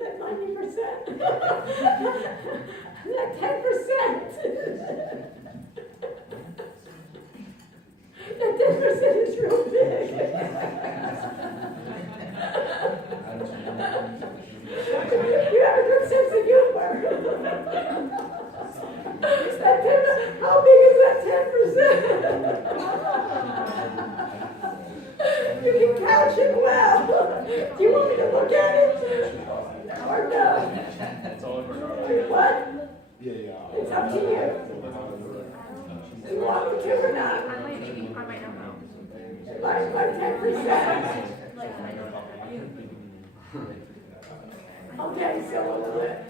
That 90%. That 10%. That 10% is real big. You have a good sense of humor. That 10, how big is that 10%? You can couch it well. Do you want me to look at it? Or no? It's all in your What? Yeah. It's up to you. Do you want me to or not? I might not know. By 10%. Okay, so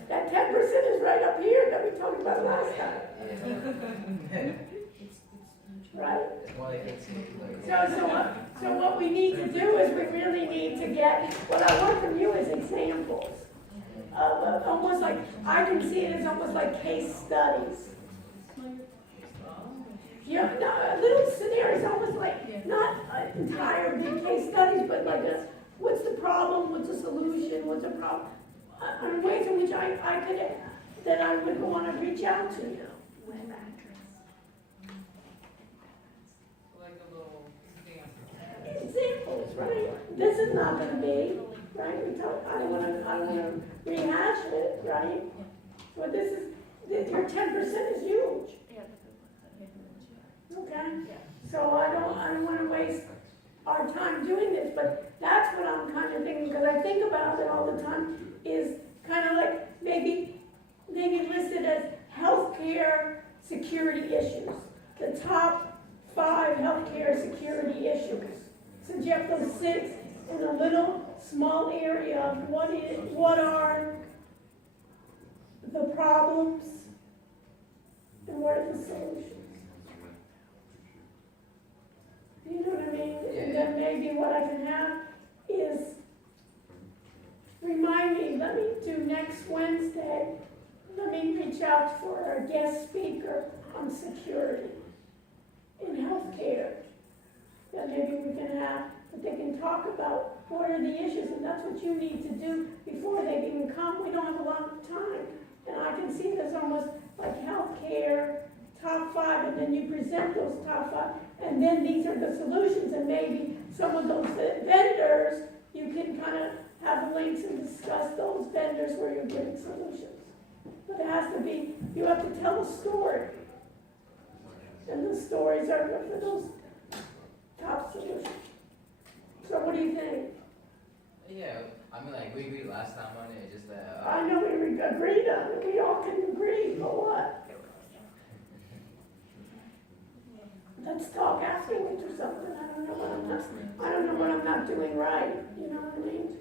that 10% is right up here that we talked about last time, right? Well, I can see, like. So what we need to do is we really need to get, what I want from you is examples. Almost like, I can see it as almost like case studies. Little scenarios, almost like, not entire big case studies, but like what's the problem, what's the solution, what's the problem? And ways in which I would want to reach out to you. Like a little example. Examples, right? This is not gonna be, right? I don't wanna rehash it, right? But your 10% is huge, okay? So I don't wanna waste our time doing this, but that's what I'm kind of thinking, because I think about it all the time, is kind of like maybe listed as healthcare security issues. The top 5 healthcare security issues. Since you have those 6 in a little small area of what are the problems and what are the solutions. You know what I mean? And then maybe what I can have is, remind me, let me do next Wednesday, let me reach out for a guest speaker on security in healthcare. That maybe we can have, that they can talk about what are the issues, and that's what you need to do before they even come. We don't have a lot of time. And I can see this almost like healthcare, top 5, and then you present those top 5, and then these are the solutions, and maybe some of those vendors, you can kind of have the links and discuss those vendors where you're getting solutions. But it has to be, you have to tell a story. And the stories are for those top solutions. So what do you think? Yeah, I mean, like, we agreed last time on it, just that. I know we agreed on it, we all can agree, but what? Let's talk afterwards or something. I don't know what I'm not doing right. You know what I mean?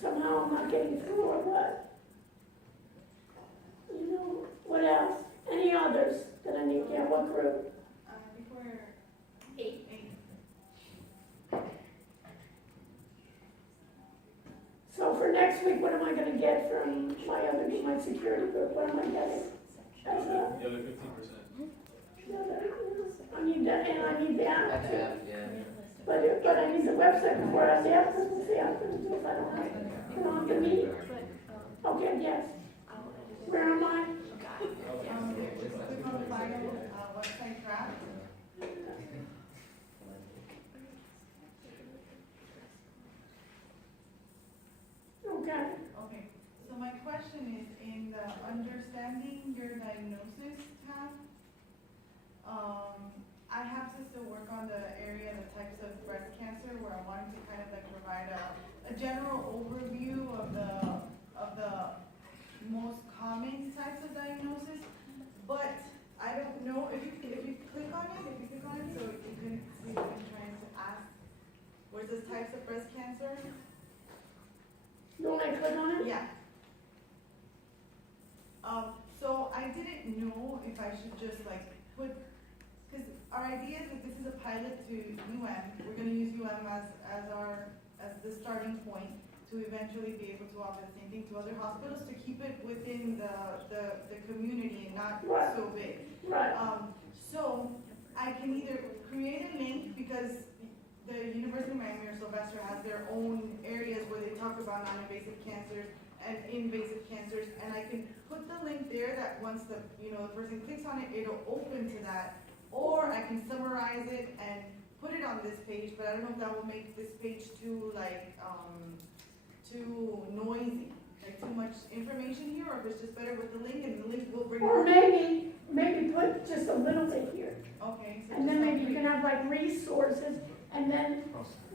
Somehow I'm not getting through or what? You know, what else? Any others that I need? Yeah, what group? Before 8. So for next week, what am I gonna get from my security group? What am I getting? As The other 15%. I need that, and I need the app too. Yeah. But I need the website before I have the app, because we'll see how I'm gonna do if I don't have the meeting. Okay, yes. Where am I? Click on the final website draft. Okay. Okay, so my question is, in the understanding your diagnosis tab, I have to still work on the area, the types of breast cancer, where I wanted to kind of like provide a general overview of the most common types of diagnosis, but I don't know, if you click on it, so you can see what I'm trying to ask, where it says types of breast cancer. You want me to click on it? Yeah. So I didn't know if I should just like put, because our idea is that this is a pilot to UM. We're going to use UM as the starting point to eventually be able to offer the same thing to other hospitals, to keep it within the community and not Right. so big. Right. So I can either create a link, because the University of Miami or Sylvester has their own areas where they talk about non-invasive cancers, and invasive cancers, and I can put the link there that once the, the person clicks on it, it'll open to that, or I can summarize it and put it on this page, but I don't know if that will make this page too, too noisy, like too much information here, or if it's just better with the link, and the link will bring. Or maybe put just a little bit here. Okay. So And then maybe you can have like resources, and then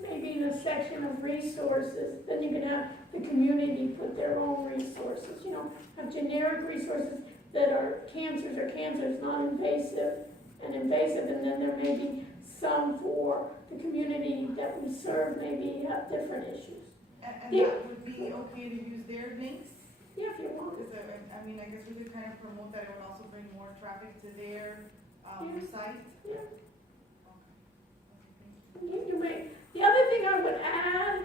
maybe in a section of resources, then you can have the community put their own resources, have generic resources that are cancers, non-invasive and invasive, and then there may be some for the community that we serve, maybe have different issues. And that would be okay to use their links? Yeah, if you want. Because, I guess we could kind of promote that it would also bring more traffic to their site. Yeah. Okay. You may. The other thing I would add,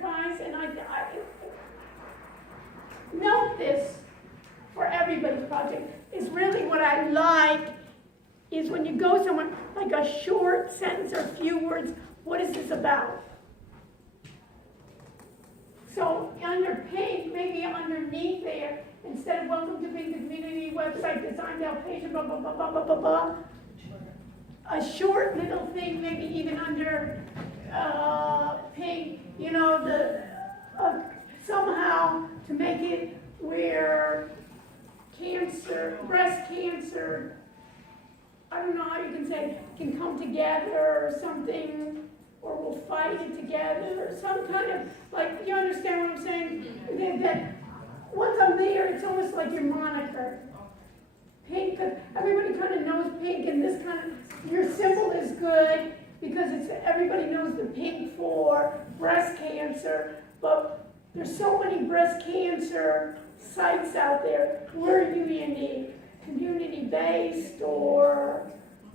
guys, and I note this for everybody's project, is really what I like is when you go somewhere, like a short sentence or a few words, what is this about? So under pink, maybe underneath there, instead of welcome to Pink, the community website designed out page, blah, blah, blah, blah, blah, blah, blah, a short little thing, maybe even under pink, somehow to make it where breast cancer, I don't know how you can say, can come together or something, or we'll fight it together, or some kind of, like, you understand what I'm saying? That once I'm there, it's almost like your moniker. Pink, because everybody kind of knows pink, and this kind of, your symbol is good, because everybody knows the pink for breast cancer, but there's so many breast cancer sites out there. Where are you unique? Community-based or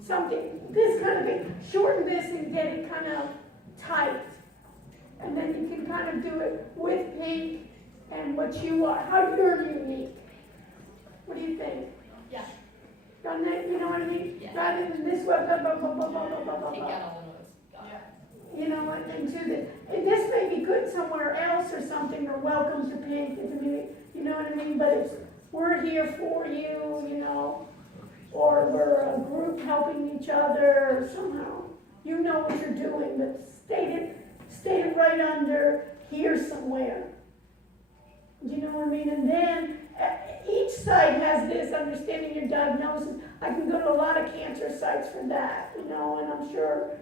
something, this kind of thing. Shorten this and get it kind of tight. And then you can kind of do it with pink and what you are, how you're unique. What do you think? Yeah. Done that, you know what I mean? Yeah. Rather than this way, blah, blah, blah, blah, blah, blah, blah, blah. Take out all the noise. Got it. Yeah. You know, and do this. And this may be good somewhere else or something, or welcome to Pink, the community, you know what I mean? But it's, we're here for you, or we're a group helping each other, or somehow. You know what you're doing, but state it right under here somewhere. You know what I mean? And then each site has this, understanding your diagnosis. I can go to a lot of cancer sites for that, and I'm sure,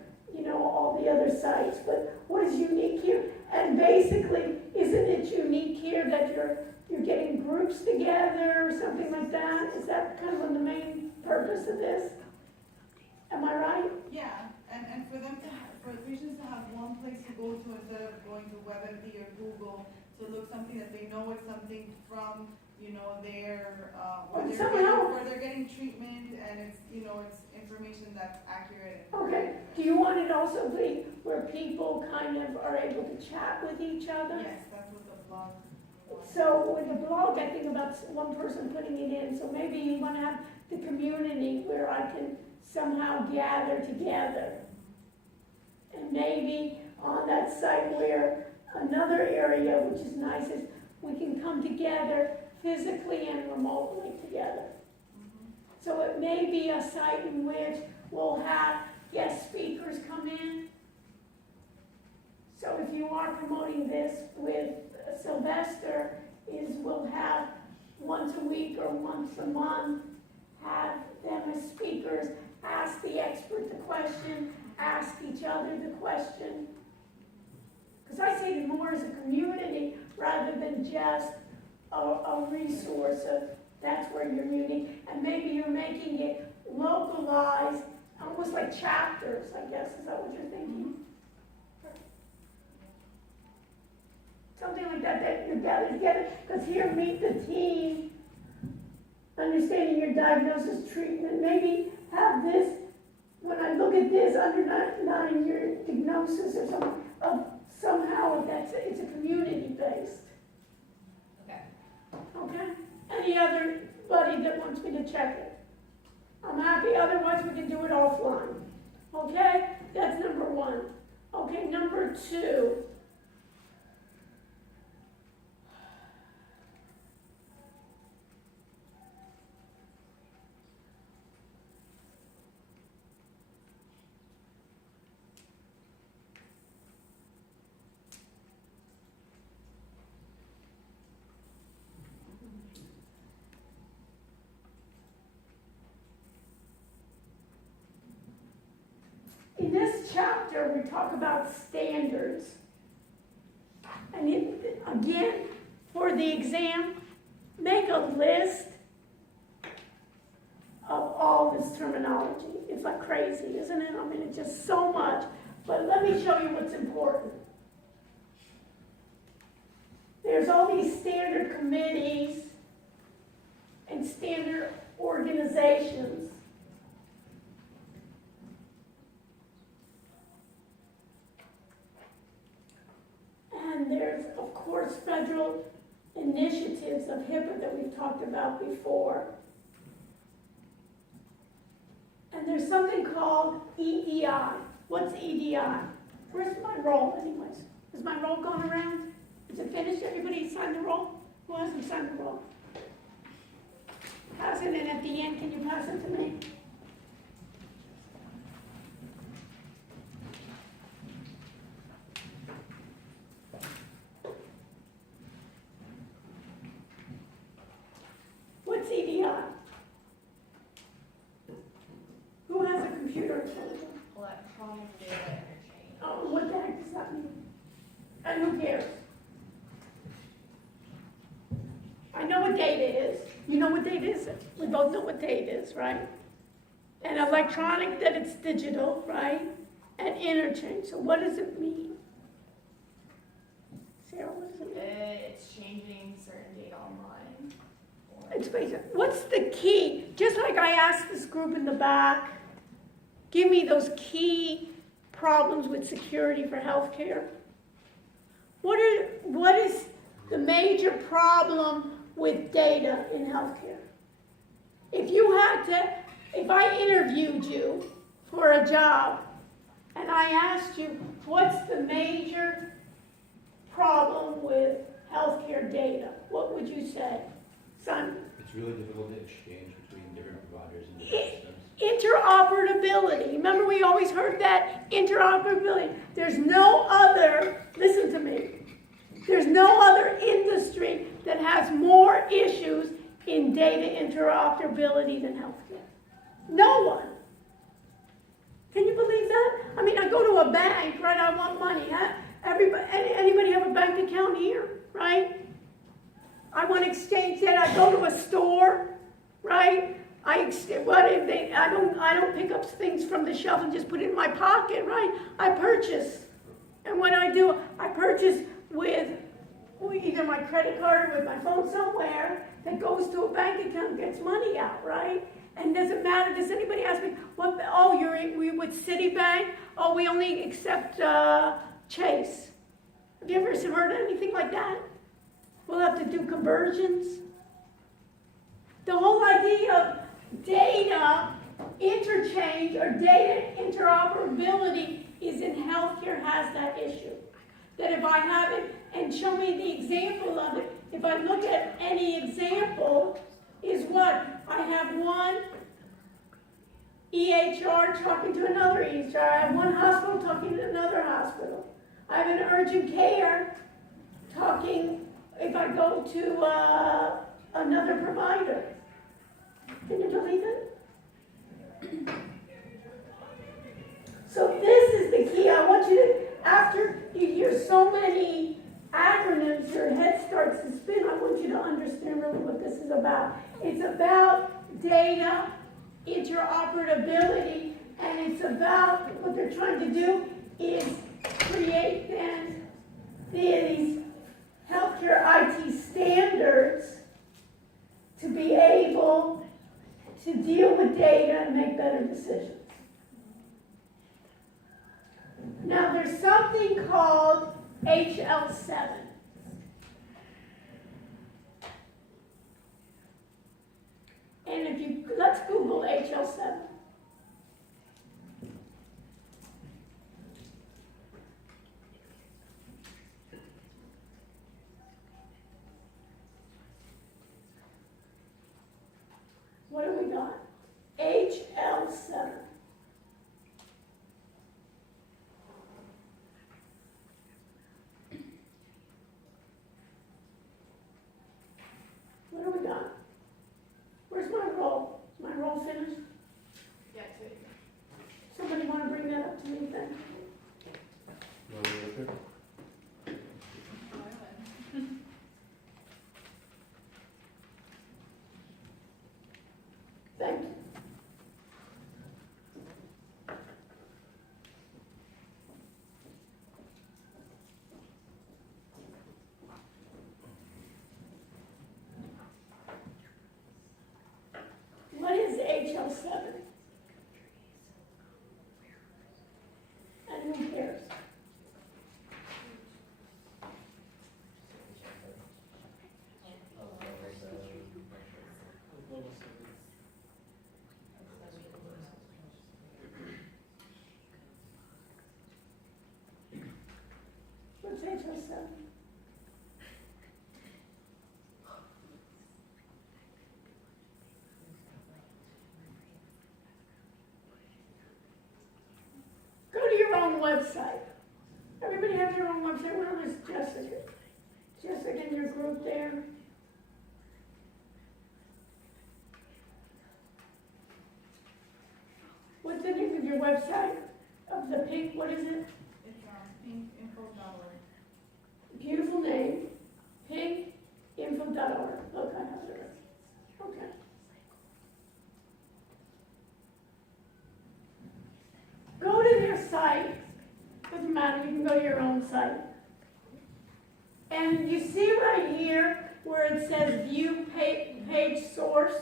all the other sites. But what is unique here? And basically, isn't it unique here that you're getting groups together or something like that? Is that kind of the main purpose of this? Am I right? Yeah, and for them for patients to have one place to go to instead of going to WebMD or Google, to look something that they know it's something from, their, where they're getting treatment, and it's, it's information that's accurate. Okay. Do you want it also be where people kind of are able to chat with each other? Yes, that's what the blog. So with the blog, I think about one person putting it in. So maybe you want to have the community where I can somehow gather together. And maybe on that site where another area, which is nice, is we can come together physically and remotely together. So it may be a site in which we'll have guest speakers come in. So if you are promoting this with Sylvester, we'll have once a week or once a month, have them as speakers, ask the expert the question, ask each other the question. Because I see it more as a community rather than just a resource of that's where you're unique. And maybe you're making it localized, almost like chapters, I guess. Is that what you're thinking? Something like that you gather together. Because here, meet the team, understanding your diagnosis, treatment. Maybe have this, when I look at this, underlining your diagnosis or something, somehow it's a community based. Okay. Okay? Any other buddy that wants me to check it? I'm happy, otherwise we can do it offline. Okay? That's number one. Okay, number two. in this chapter, we talk about standards. And again, for the exam, make a list of all this terminology. It's like crazy, isn't it? I mean, it's just so much. But let me show you what's important. There's all these standard committees and standard organizations. And there's, of course, federal initiatives of HIPAA that we've talked about before. And there's something called EDI. What's EDI? Where's my roll anyways? Is my roll going around? Is it finished? Everybody signed the roll? Who hasn't signed the roll? Pass it, and at the end, can you pass it to me? What's EDI? Who has a computer in front of them? Electronic data interchange. Oh, what the heck does that mean? And who cares? I know what data is. You know what data is? We both know what data is, right? And electronic, that it's digital, right? And interchange. So what does it mean? Sarah, what does it mean? It's changing certain data online. It's basic. What's the key? Just like I asked this group in the back, give me those key problems with security for healthcare. What is the major problem with data in healthcare? If I interviewed you for a job and I asked you, what's the major problem with healthcare data? What would you say? Son? It's really difficult to exchange between different providers and different systems. Interoperability. Remember, we always heard that interoperability. There's no other, listen to me, there's no other industry that has more issues in data interoperability than healthcare. No one. Can you believe that? I mean, I go to a bank, right? I want money. Huh? Anybody have a bank account here, right? I want to exchange that. I go to a store, right? I don't pick up things from the shelf and just put it in my pocket, right? I purchase. And what do? I purchase with either my credit card or with my phone somewhere that goes to a bank account and gets money out, right? And doesn't matter, does anybody ask me, we with Citibank? Oh, we only accept Chase. Have you ever heard anything like that? We'll have to do conversions. The whole idea of data interchange or data interoperability is in healthcare has that issue. That if I have it, and show me the example of it, if I look at any example, is what? I have one EHR talking to another EHR. I have one hospital talking to another hospital. I have an urgent care talking if I go to another provider. Can you believe it? So this is the key. I want you to, after you hear so many acronyms, your head starts to spin. I want you to understand really what this is about. It's about data interoperability, and it's about what they're trying to do is create then these healthcare IT standards to be able to deal with data and make better decisions. Now there's something called HL7. And if you, let's Google HL7. What do we got? HL7. What do we got? Where's my roll? Is my roll finished? Yeah, it's good. Somebody want to bring that up to me? Thank you. What is HL7? And who cares? What's HL7? Go to your own website. Everybody have their own website. Where is Jessica? Jessica in your group there. What's the name of your website? Of the pink, what is it? It's, pinkinfo.org. Beautiful name. Pinkinfo.org. Look, I have it right. Okay. Go to their site. Doesn't matter, you can go to your own site. And you see right here where it says view page source.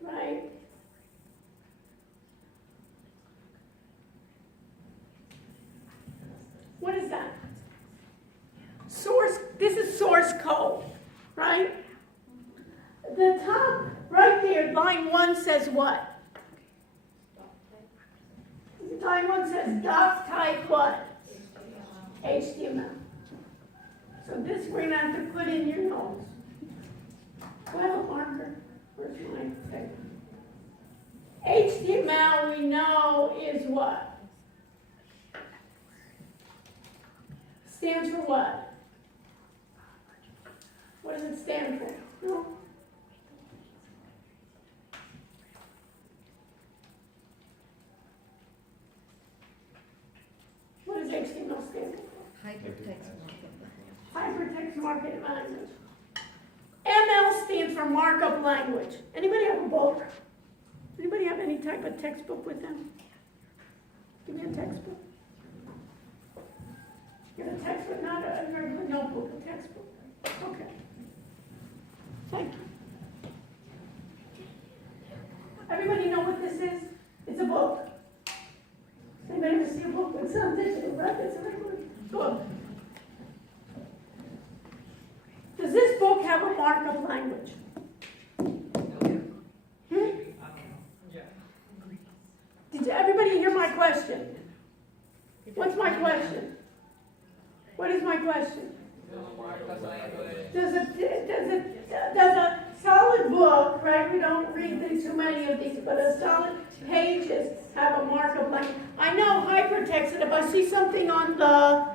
Right? What is that? Source, this is source code, right? The top, right there, line 1 says what? Line 1 says doc type what? HTML. So this we're going to have to put in your notes. Well, marker, where's my paper? HTML we know is what? Stands for what? What does it stand for? No? What does HTML stand for? Hypertext Markup Language. ML stands for Markup Language. Anybody have a book? Anybody have any type of textbook with them? Give me a textbook. Give a textbook, not a regular notebook, a textbook. Okay. Thank you. Everybody know what this is? It's a book. Anybody ever see a book with some digital, right? It's a regular book. Does this book have a markup language? Did everybody hear my question? What's my question? What is my question? Does a solid book, right? We don't read too many of these, but a solid pages have a markup language. I know hypertext, and if I see something on the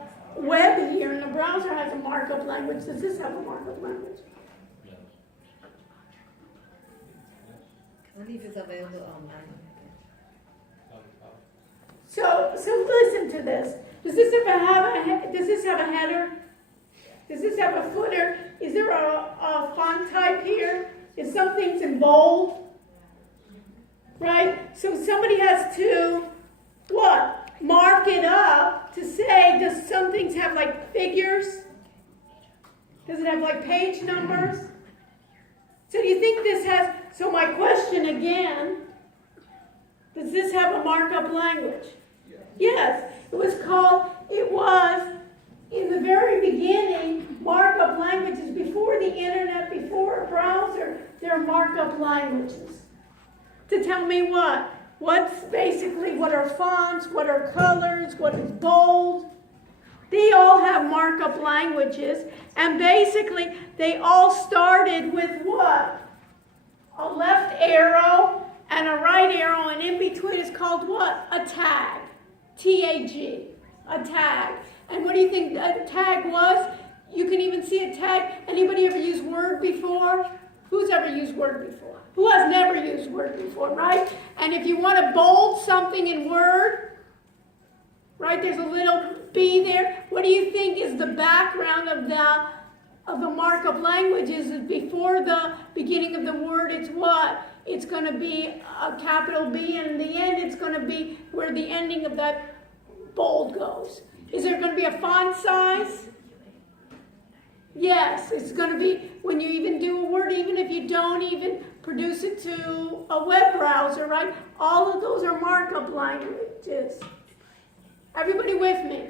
web here in the browser has a markup language, does this have a markup language? Only if it's available online. So listen to this. Does this have a header? Does this have a footer? Is there a font type here? Is some things in bold? Right? So somebody has to, what? Mark it up to say, does some things have like figures? Does it have like page numbers? So do you think this has, so my question again, does this have a markup language? Yes. It was in the very beginning, markup languages, before the internet, before a browser, they're markup languages. To tell me what? What's basically, what are fonts, what are colors, what is bold? They all have markup languages, and basically, they all started with what? A left arrow and a right arrow, and in between is called what? A tag. T-A-G. A tag. And what do you think a tag was? You can even see a tag. Anybody ever used Word before? Who's ever used Word before? Who has never used Word before, right? And if you want to bold something in Word, right, there's a little B there. What do you think is the background of the markup language? Is it before the beginning of the word, it's what? It's going to be a capital B, and in the end, it's going to be where the ending of that bold goes. Is there going to be a font size? Yes, it's going to be when you even do a word, even if you don't even produce it to a web browser, right? All of those are markup languages. Everybody with me?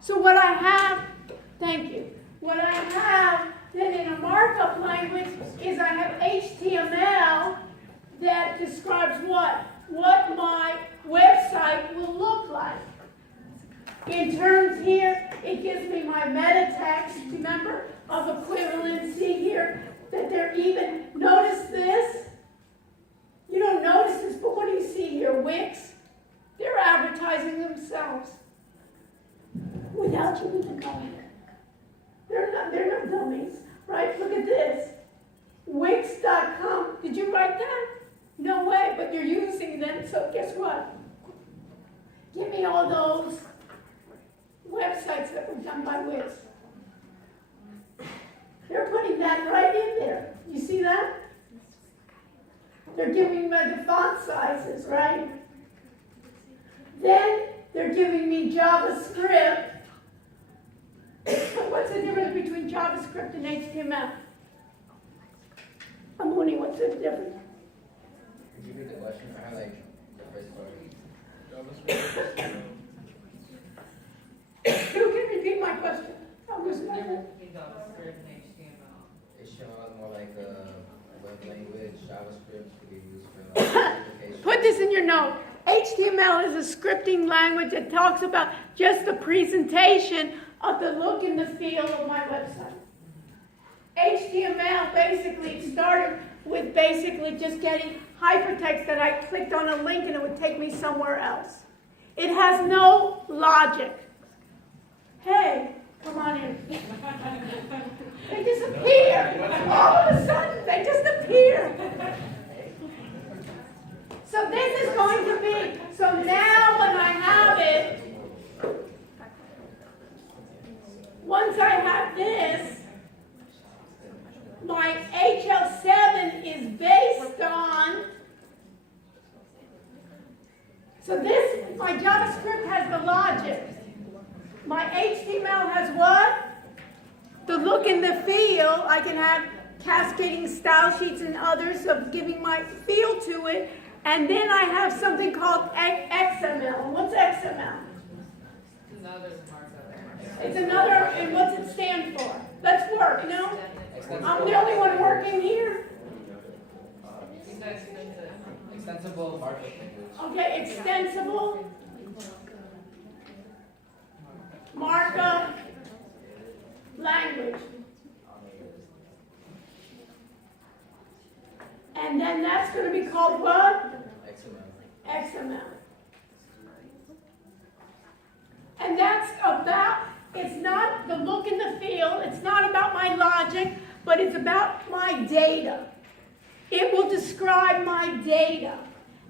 So what I have, thank you. What I have then in a markup language is I have HTML that describes what? What my website will look like. In terms here, it gives me my meta text, remember, of equivalency here, that they're even, notice this? You don't notice this, but what do you see here? Wix? They're advertising themselves without you even knowing it. They're not dummies, right? Look at this. Wix.com. Did you write that? No way, but you're using them, so guess what? Give me all those websites that were done by Wix. They're putting that right in there. You see that? They're giving me the font sizes, right? Then they're giving me JavaScript. What's the difference between JavaScript and HTML? I'm wondering what's the difference. Could you read the question? I like the first part. You can repeat my question. I was not. HTML more like a web language. JavaScript could be used for application. Put this in your note. HTML is a scripting language that talks about just the presentation of the look and the feel of my website. HTML basically started with basically just getting hypertext that I clicked on a link and it would take me somewhere else. It has no logic. Hey, come on in. They disappear. All of a sudden, they disappear. So this is going to be, so now when I have it, once I have this, my HL7 is based on, so this, my JavaScript has the logic. My HTML has what? The look and the feel. I can have cascading style sheets and others of giving my feel to it. And then I have something called XML. What's XML? It's another, and what's it stand for? Let's work, no? I'm the only one working here. Extensible markup language. Okay, extensible markup language. And then that's going to be called what? XML. And that's about, it's not the look and the feel, it's not about my logic, but it's about my data. It will describe my data.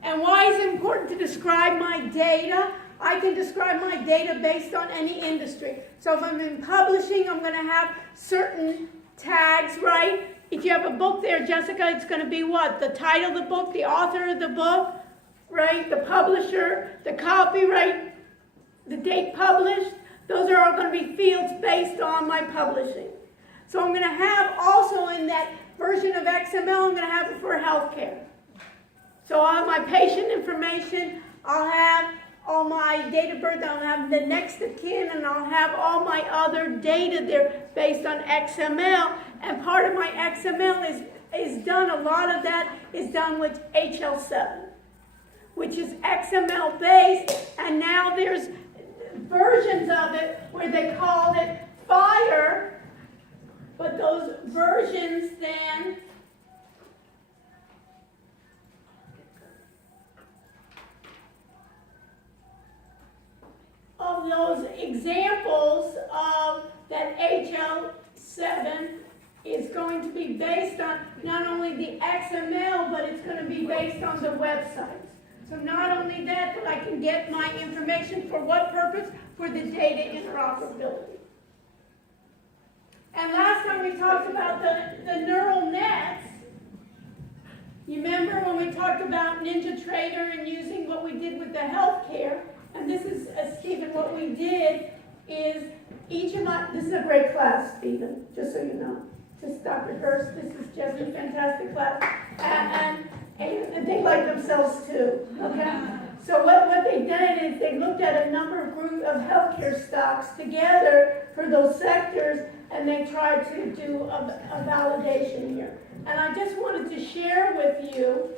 And why is it important to describe my data? I can describe my data based on any industry. So if I'm in publishing, I'm going to have certain tags, right? If you have a book there, Jessica, it's going to be what? The title of the book, the author of the book, right? The publisher, the copyright, the date published. Those are all going to be fields based on my publishing. So I'm going to have also in that version of XML, I'm going to have it for healthcare. So I'll have my patient information, I'll have all my date of birth, I'll have the next of kin, and I'll have all my other data there based on XML. And part of my XML is done, a lot of that is done with HL7, which is XML based, and now there's versions of it where they call it Fire, but those versions then of those examples of that HL7 is going to be based on not only the XML, but it's going to be based on the websites. So not only that, but I can get my information for what purpose? For the data interoperability. And last time we talked about the neural nets. You remember when we talked about NinjaTrader and using what we did with the healthcare? And this is, Stephen, what we did is this is a great class, Stephen, just so you know. Just Dr. Hurst, this is just a fantastic class. And they like themselves too, okay? So what they did is they looked at a number of groups of healthcare stocks together for those sectors, and they tried to do a validation here. And I just wanted to share with you,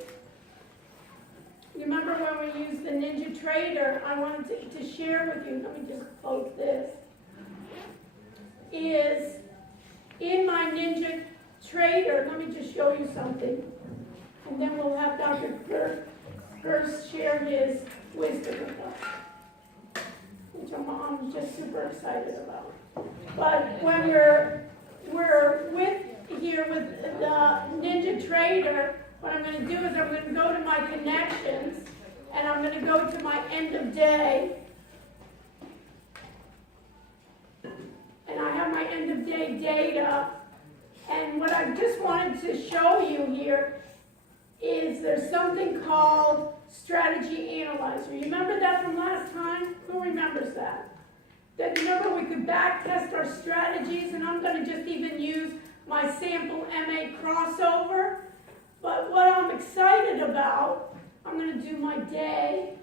you remember when we used the NinjaTrader, I wanted to share with you, let me just close this, is in my NinjaTrader, let me just show you something, and then we'll have Dr. Gerst share his wisdom with us, which I'm just super excited about. But when we're here with the NinjaTrader, what I'm going to do is I'm going to go to my connections, and I'm going to go to my end of day, and I have my end of day data, and what I just wanted to show you here is there's something called Strategy Analyzer. You remember that from last time? Who remembers that? That remember we could back test our strategies, and I'm going to just even use my sample MA crossover. But what I'm excited about, I'm going to do my day,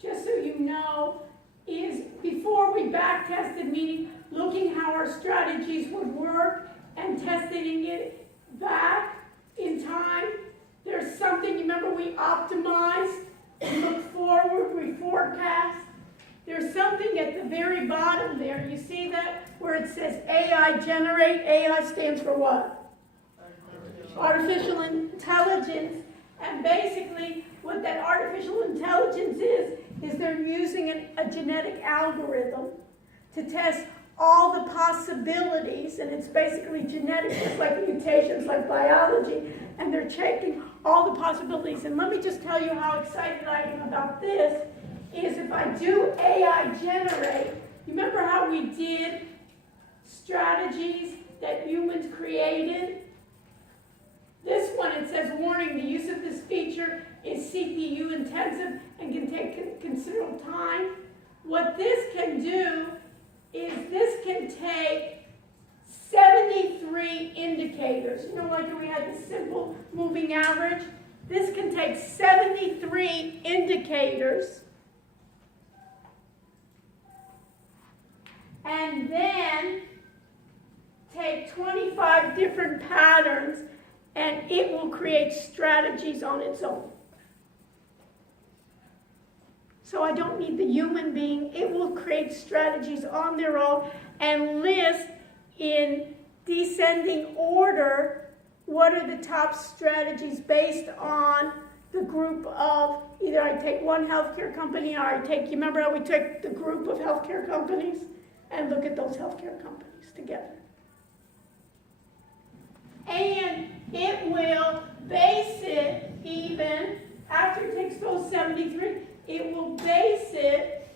just so you know, is before we back tested, meaning looking how our strategies would work and testing it back in time, there's something, you remember we optimized, we look forward, we forecast. There's something at the very bottom there, you see that, where it says AI generate. AI stands for what? Artificial intelligence. And basically what that artificial intelligence is they're using a genetic algorithm to test all the possibilities, and it's basically genetics, just like mutations, like biology, and they're checking all the possibilities. And let me just tell you how excited I am about this, is if I do AI generate, you remember how we did strategies that humans created? This one, it says, warning, the use of this feature is CPU intensive and can take considerable time. What this can do is this can take 73 indicators. You know, like we had the simple moving average? This can take 73 indicators and then take 25 different patterns, and it will create strategies on its own. So I don't need the human being. It will create strategies on their own and list in descending order what are the top strategies based on the group of, either I take one healthcare company or I take, you remember how we took the group of healthcare companies and look at those healthcare companies together. And it will base it, even after it takes those 73, it will base it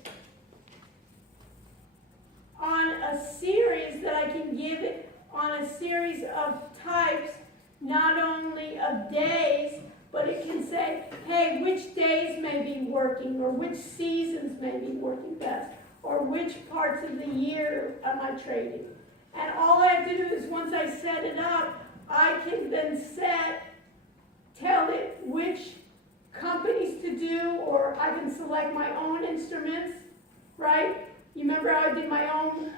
on a series that I can give it on a series of types, not only of days, but it can say, hey, which days may be working, or which seasons may be working best, or which parts of the year am I trading. And all I have to do is once I set it up, I can then tell it which companies to do, or I can select my own instruments, right? You remember how I did my own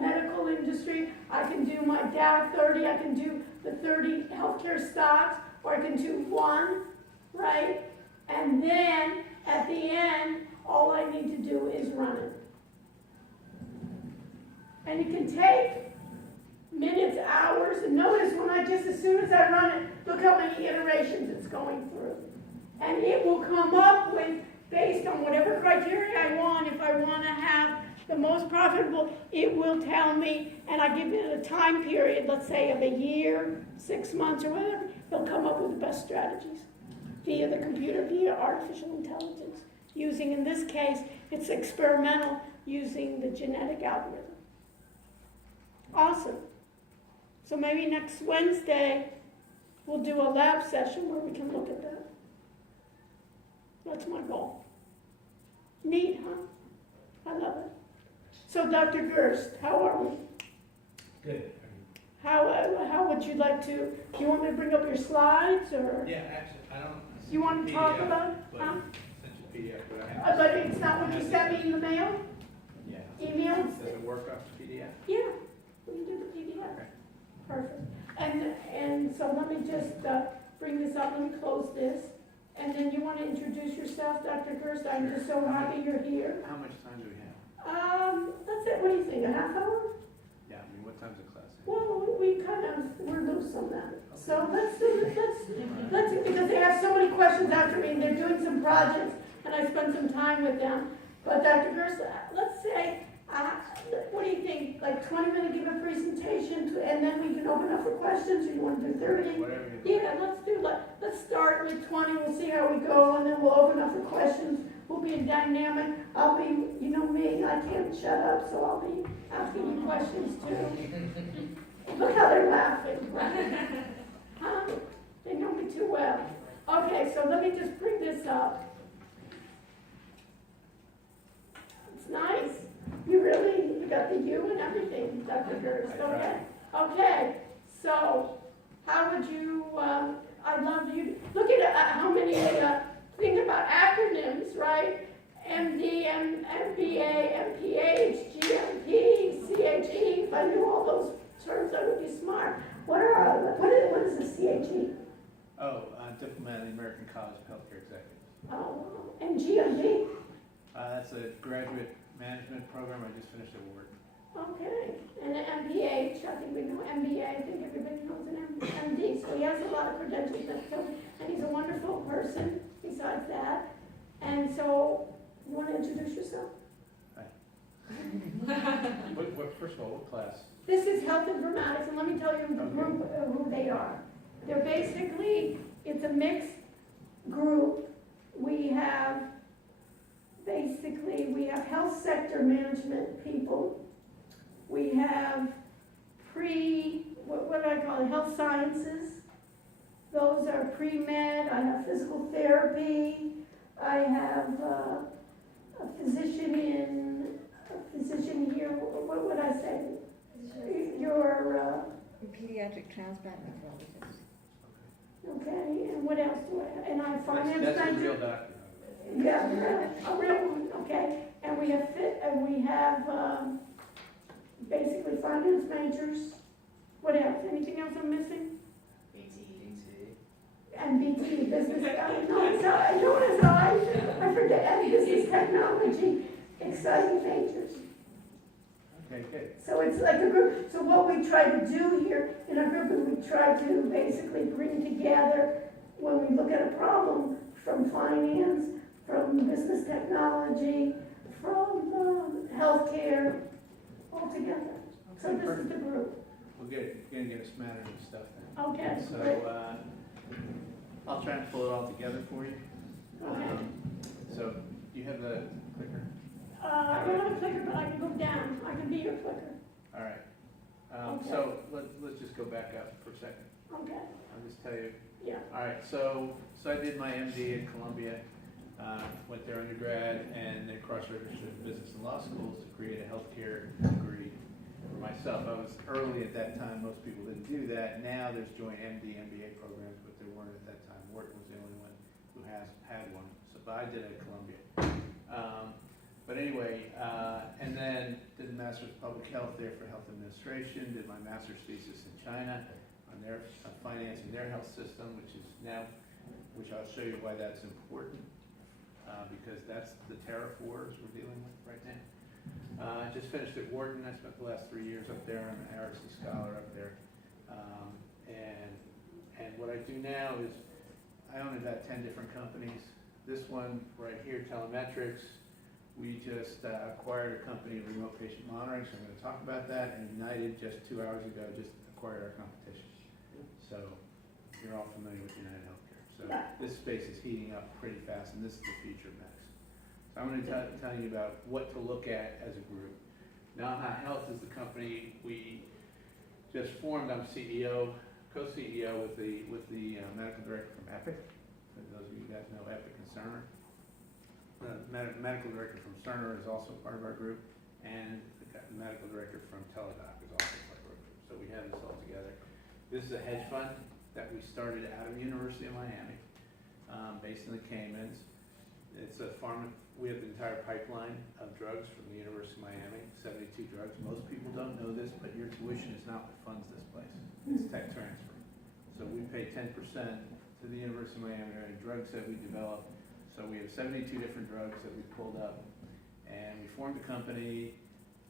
medical industry? I can do my Dow 30, I can do the 30 healthcare stocks, or I can do one, right? And then at the end, all I need to do is run it. And it can take minutes, hours, and notice when as soon as I run it, look how many iterations it's going through. And it will come up with, based on whatever criteria I want, if I want to have the most profitable, it will tell me, and I give it a time period, let's say of a year, 6 months or whatever, it'll come up with the best strategies via the computer, via artificial intelligence. Using, in this case, it's experimental, using the genetic algorithm. Awesome. So maybe next Wednesday, we'll do a lab session where we can look at that. That's my goal. Neat, huh? I love it. So Dr. Gerst, how are we? Good. How would you like to, do you want me to bring up your slides, or? Yeah, actually, I don't. You want to talk PDF, about, but huh? Sent you PDF, but I have. But it's not what you sent me in the mail? Yeah. Email? Does it work off the PDF? Yeah, we can do the PDF. Okay. Perfect. And so let me just bring this up, let me close this. And then you want to introduce yourself, Dr. Gerst? I'm just so happy you're here. How much time do we have? That's it, what do you think, a half hour? Yeah, I mean, what time's the class? Well, we kind of, we're loose on that. So let's do it, let's, because they have so many questions after me, and they're doing some projects, and I spent some time with them. But Dr. Gerst, let's say, what do you think, like 20 minutes, give a presentation, and then we can open up for questions, or you want to do 30? Whatever you Yeah, let's start with 20, we'll see how we go, and then we'll open up for questions. We'll be dynamic. I'll be, you know me, I can't shut up, so I'll be asking you questions too. Look how they're laughing. Huh? They know me too well. Okay, so let me just bring this up. It's nice. You got the U and everything, Dr. Gerst. Okay. Okay, so how would you, I'd love you, look at how many, think about acronyms, right? MD, MBA, MPH, GMP, CHE. If I knew all those terms, I would be smart. What is a CHE? Oh, diplomat in the American College of Healthcare Executives. Oh, and GMP? That's a graduate management program. I just finished at Wharton. Okay, and an MPH, I think we know MBA, I think everybody knows an MD, so he has a lot of credentials, and he's a wonderful person besides that. And so, you want to introduce yourself? First of all, what class? This is health informatics, and let me tell you the group who they are. They're basically, it's a mixed group. We have health sector management people. We have what do I call it, health sciences. Those are pre-med. I have physical therapy. I have a physician here, what would I say? Your Pediatric transplant nephrologist. okay, and what else do I have? And I have finance That's a manager. real doctor. Yeah, a real one, okay. And we have basically finance majors. What else? Anything else I'm missing? And BT, business, I forget, and business technology, exciting majors. Okay, good. So it's like a group, so what we try to do here in our group is we try to basically bring together, when we look at a problem, from finance, from business technology, from healthcare, all together. So Okay, this perfect. is the group. We're gonna get us smattered and stuff then. Okay, great. So, I'll try and pull it all together for you. Okay. So, you have the clicker? I don't have a clicker, but I can go down. I can be your clicker. All right. Okay. So, let's just go back up for a second. Okay, I'll just tell you. yeah. All right, so I did my MD at Columbia, went there undergrad, and then cross-registered in business and law schools to create a healthcare degree for myself. I was early at that time, most people didn't do that. Now there's joint MD, MBA programs, but there weren't at that time. Wharton was the only one who had one, so but I did it at Columbia. But anyway, and then did a master's of public health there for health administration, did my master's thesis in China on their financing their health system, which I'll show you why that's important, because that's the tariff wars we're dealing with right now. I just finished at Wharton. I spent the last 3 years up there. I'm an Erickson Scholar up there. And what I do now is I own about 10 different companies. This one right here, Telemetrics, We just acquired a company, Remote Patient Monitoring, so I'm gonna talk about that, and United just 2 hours ago just acquired our competition. So, you're all familiar with United Healthcare. So, this space is heating up pretty fast, and this is the future of medicine. So I'm gonna tell you about what to look at as a group. Naha Health is the company we just formed. I'm CEO, co-CEO with the medical director from Epic. For those of you guys know Epic and Cerner. The medical director from Cerner is also part of our group, and the medical director from Teladoc is also part of our group. So we have this all together. This is a hedge fund that we started out of the University of Miami, based in the Caymans. It's a we have the entire pipeline of drugs from the University of Miami, 72 drugs. Most people don't know this, but your tuition is not what funds this place. It's tech transfer. So we pay 10% to the University of Miami on drugs that we develop. So we have 72 different drugs that we pulled up, and we formed a company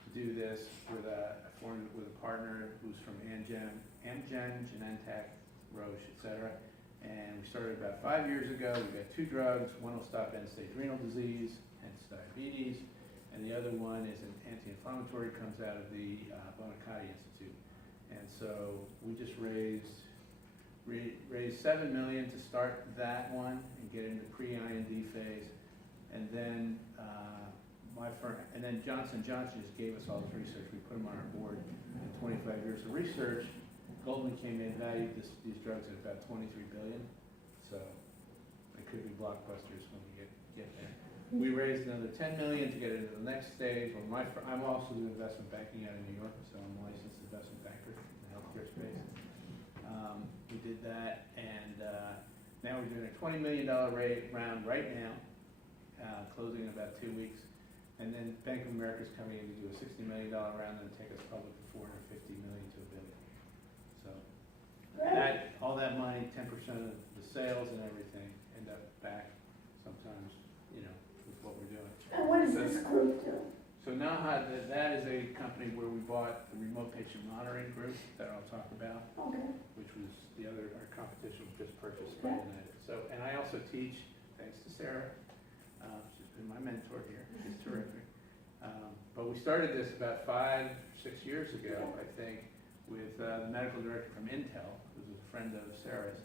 to do this with I formed it with a partner who's from Amgen, Genentech, Roche, etc. And we started about 5 years ago. We've got 2 drugs. One will stop end-stage renal disease, hence diabetes, and the other one is an anti-inflammatory, comes out of the Bonacati Institute. And so we just raised $7 million to start that one and get into pre-IND phase, and then my firm, and then Johnson & Johnson just gave us all this research. We put them on our board, and 25 years of research. Goldman came in, valued these drugs at about $23 billion, so they could be blockbusters when we get there. We raised another $10 million to get into the next stage. Well, I'm also doing investment banking out of New York, so I'm a licensed investment banker in the healthcare space. We did that, and now we're doing a $20 million round right now, closing in about 2 weeks. And then Bank of America is coming in to do a $60 million round and take us public for $450 million to $1 billion. So all that money, 10% of the sales and everything, end up back sometimes, with what we're doing. And what does this group do? So Naha, that is a company where we bought the Remote Patient Monitoring group that I'll talk about, Okay. which was our competition was just purchased by United. So, and I also teach, thanks to Sarah, she's been my mentor here, she's terrific. But we started this about 5, 6 years ago, I think, with the medical director from Intel, who's a friend of Sarah's,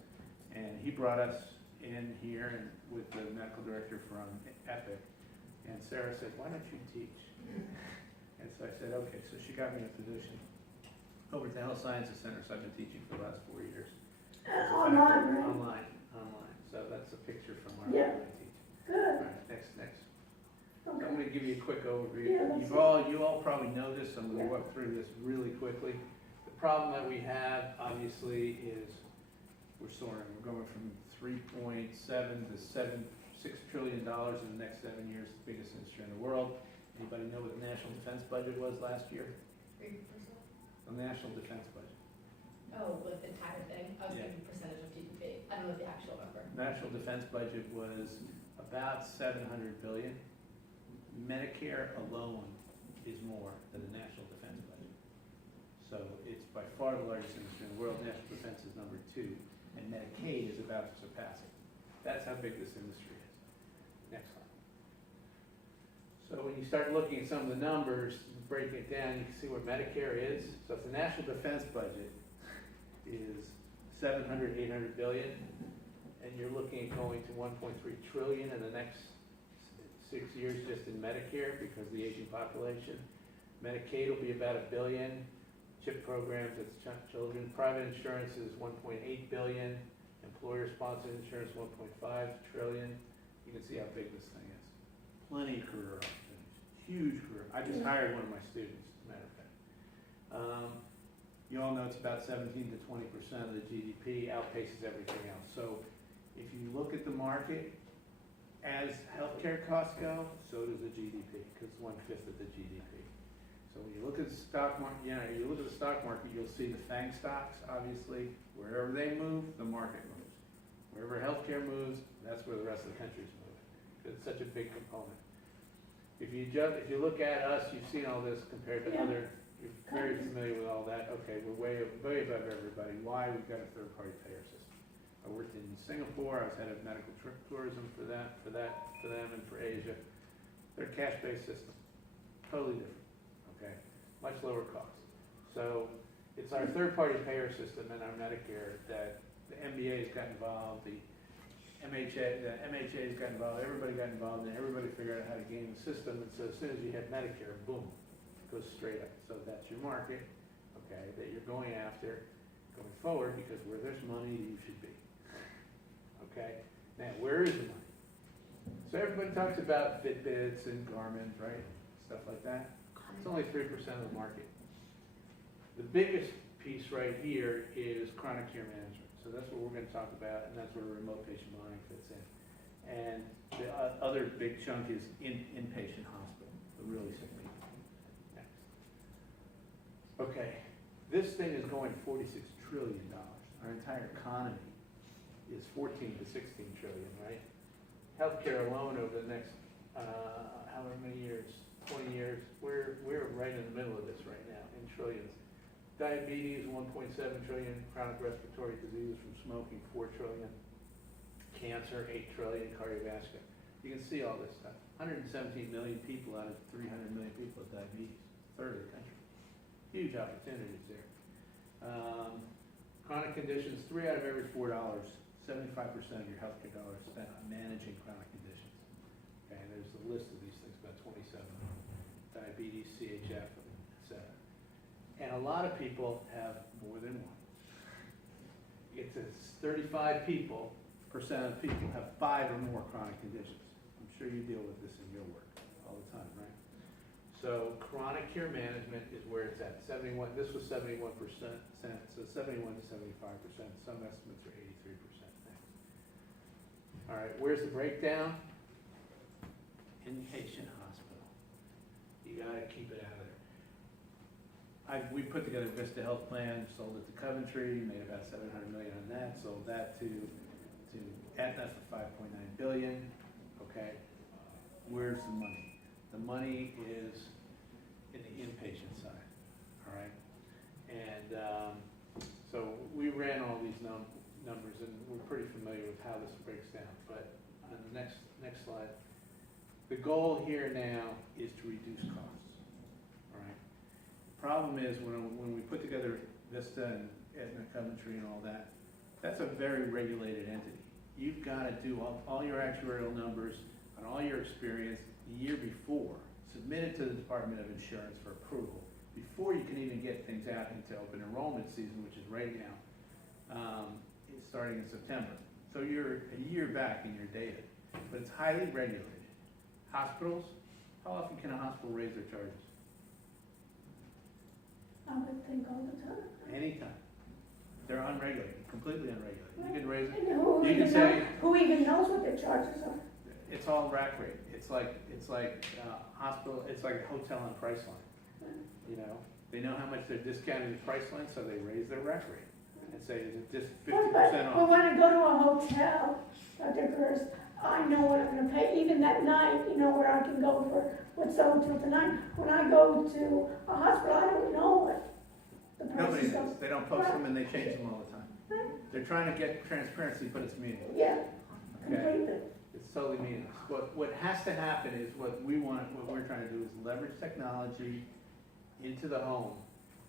and he brought us in here and with the medical director from Epic, and Sarah said, why don't you teach? And so I said, okay, so she got me a position over at the Health Sciences Center, so I've been teaching for the last 4 years. Online, right? Online. So that's a picture from our Yeah. online teaching. Good. All right, next. So Okay. I'm going to give you a quick overview. Yeah, You all probably know this, so I'm going to walk through this really quickly. The problem that we have, obviously, is we're soaring. We're going from 3.7 to $6 trillion in the next 7 years, the biggest industry in the world. Anybody know what the national defense budget was last year? 3%? The national defense budget. Oh, with the entire thing? I was Yeah. thinking percentage of GDP. I don't know the actual number. National defense budget was about $700 billion. Medicare alone is more than the national defense budget. So it's by far the largest industry in the world. National defense is number 2, and Medicaid is about to surpass it. That's how big this industry is. Next slide. So when you start looking at some of the numbers, break it down, you can see where Medicare is. So if the national defense budget is 700, 800 billion, and you're looking at going to 1.3 trillion in the next 6 years just in Medicare because of the aging population. Medicaid will be about $1 billion. CHIP programs, it's children. Private insurance is 1.8 billion. Employer-sponsored insurance, 1.5 trillion. You can see how big this thing is. Plenty of career opportunities. Huge career. I just hired one of my students, as a matter of fact. You all know it's about 17 to 20% of the GDP, outpaces everything else. So if you look at the market, as healthcare costs go, so does the GDP, because it's 1/5 of the GDP. So when you look at the stock market, you'll see the FANG stocks, obviously, wherever they move, the market moves. Wherever healthcare moves, that's where the rest of the country's moving. It's such a big component. If you look at us, you've seen all this compared to other, you're very familiar with all that. Okay, we're way above everybody. Why? We've got a third-party payer system. I worked in Singapore. I was head of medical tourism for them and for Asia. They're a cash-based system, totally different, okay? Much lower cost. So it's our third-party payer system and our Medicare that the MBA's got involved, the MHA's got involved, everybody got involved, and everybody figured out how to game the system, and so as soon as you have Medicare, boom, it goes straight up. So that's your market, okay, that you're going after going forward, because where there's money, you should be. Okay? Now, where is the money? So everybody talks about Fitbits and Garmin, right? Stuff like that. It's only 3% of the market. The biggest piece right here is chronic care management. So that's what we're going to talk about, and that's where remote patient monitoring fits in. And the other big chunk is inpatient hospital, the really sick people. Next. Okay, this thing is going $46 trillion. Our entire economy is 14 to 16 trillion, right? Healthcare alone over the next, however many years, 20 years, we're right in the middle of this right now in trillions. Diabetes, 1.7 trillion, chronic respiratory diseases from smoking, 4 trillion, cancer, 8 trillion, cardiovascular. You can see all this stuff. 117 million people out of 300 million people with diabetes, a third of the country. Huge opportunities there. Chronic conditions, 3 out of every $4, 75% of your healthcare dollars spent on managing chronic conditions. Okay, and there's a list of these things, about 27 of them. Diabetes, CHF, etc. And a lot of people have more than one. You get to 35% of people have 5 or more chronic conditions. I'm sure you deal with this in your work all the time, right? So chronic care management is where it's at. 71. This was 71%. So 71 to 75%. Some estimates are 83%. Next. All right. Where's the breakdown? Inpatient hospital. You got to keep it out of there. We put together a Vista Health plan, sold it to Coventry, made about $700 million on that, sold that to Aetna for $5.9 billion. Okay, where's the money? The money is in the inpatient side. All right, and so we ran all these numbers, and we're pretty familiar with how this breaks down. But on the next slide, the goal here now is to reduce costs. Problem is, when we put together Vista and Aetna, Coventry and all that, that's a very regulated entity. You've got to do all your actuarial numbers on all your experience the year before, submit it to the Department of Insurance for approval, before you can even get things out into open enrollment season, which is right now, it's starting in September. So you're a year back in your data, but it's highly regulated. Hospitals, how often can a hospital raise their charges? I would think all the time. Anytime. They're unregulated, completely unregulated. You can raise it. And You can say who even knows what their charges are? it's all rack rate. It's like hospital. It's like a hotel on Priceline. You know, they know how much they're discounting the Priceline, so they raise their rack rate and say it's just 50% But off. when I go to a hotel, Dr. Gross, I know what I'm gonna pay, even that night, you know, where I can go for what's the hotel tonight. When I go to a hospital, I don't know what the price Nobody is. knows. They don't post them and they change them all the time. They're trying to get transparency, but it's meaningless. Yeah, Okay? completely. It's totally meaningless. What has to happen is what we're trying to do is leverage technology into the home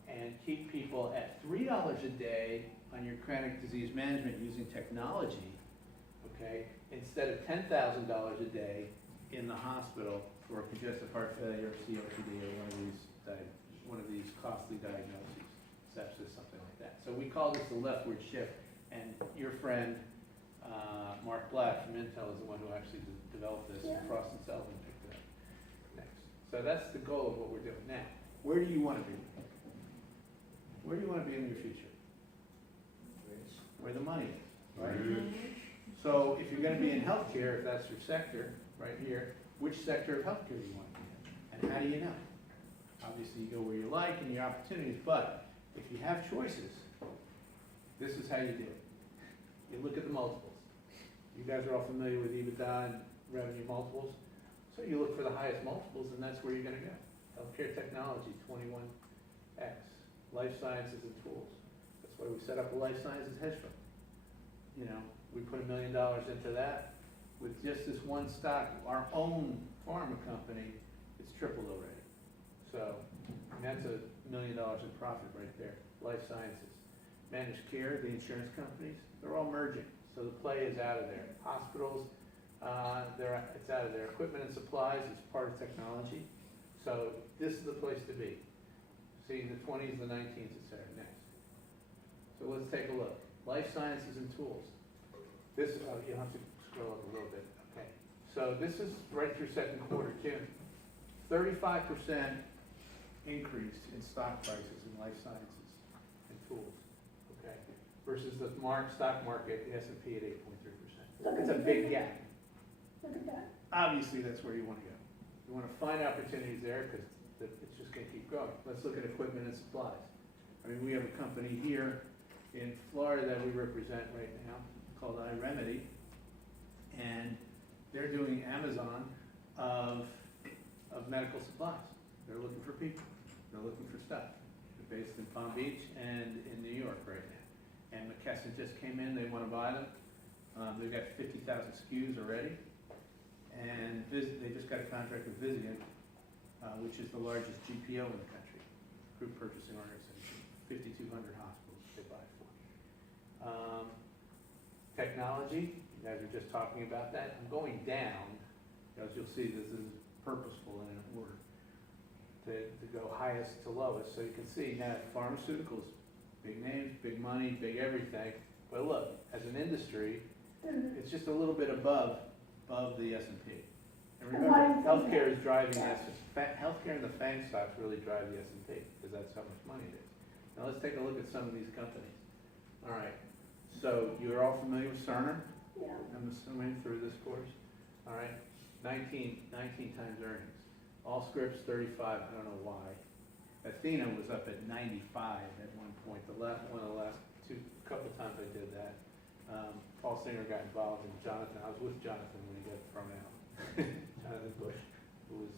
and keep people at $3 a day on your chronic disease management using technology, okay, instead of $10,000 a day in the hospital for congestive heart failure, COPD, or one of these costly diagnoses, sepsis, something like that. So we call this the leftward shift, and your friend, Mark Black from Intel is the one who actually developed this, and Frost and Sullivan picked it up next. So that's the goal of what we're doing. Now, where do you want to be? Where do you want to be in your future? Where the money is, right? So if you're going to be in healthcare, if that's your sector, right here, which sector of healthcare do you want to be in? And how do you know? Obviously, you go where you like and your opportunities, but if you have choices, this is how you do it. You look at the multiples. You guys are all familiar with EBITDA and revenue multiples. So you look for the highest multiples, and that's where you're going to go. Healthcare technology, 21x. Life sciences and tools. That's why we set up a life sciences hedge fund. You know, we put $1 million into that. with just this one stock, our own pharma company, it's tripled already. So, and that's $1 million in profit right there. Life sciences. Managed care, the insurance companies, they're all merging. So the play is out of there. Hospitals, it's out of there. Equipment and supplies is part of technology. So this is the place to be. See, the 20s, the 19s, it's there next. So let's take a look. Life sciences and tools. This, you'll have to scroll up a little bit. Okay. So this is right through second quarter, June. 35% increase in stock prices in life sciences and tools. Okay. Versus the stock market, the S&P at 8.3%. It's a big gap. Look at that. Obviously, that's where you want to go. You want to find opportunities there because it's just going to keep growing. Let's look at equipment and supplies. I mean, we have a company here in Florida that we represent right now called iRemedy, and they're doing Amazon of medical supplies. They're looking for people. They're looking for stuff. They're based in Palm Beach and in New York right now. And McKesson just came in. They want to buy them. They've got 50,000 SKUs already. And they just got a contract with Vizient, which is the largest GPO in the country, group purchasing organization, 5,200 hospitals they buy for. Technology, you guys are just talking about that. I'm going down, as you'll see, this is purposeful in an order to go highest to lowest. So you can see now pharmaceuticals, big names, big money, big everything. But look, as an industry, it's just a little bit above the S&P. And remember, healthcare is driving the S&P. Healthcare and the FANG stocks really drive the S&P because that's how much money it is. Now let's take a look at some of these companies. All right, so you're all familiar with Cerner? Yeah. I'm assuming through this course. All right, 19 times earnings. Allscripts 35, I don't know why. Athena was up at 95 at one point. Couple of times I did that. Paul Singer got involved, and Jonathan, I was with Jonathan when he got thrown out. Jonathan Bush, who was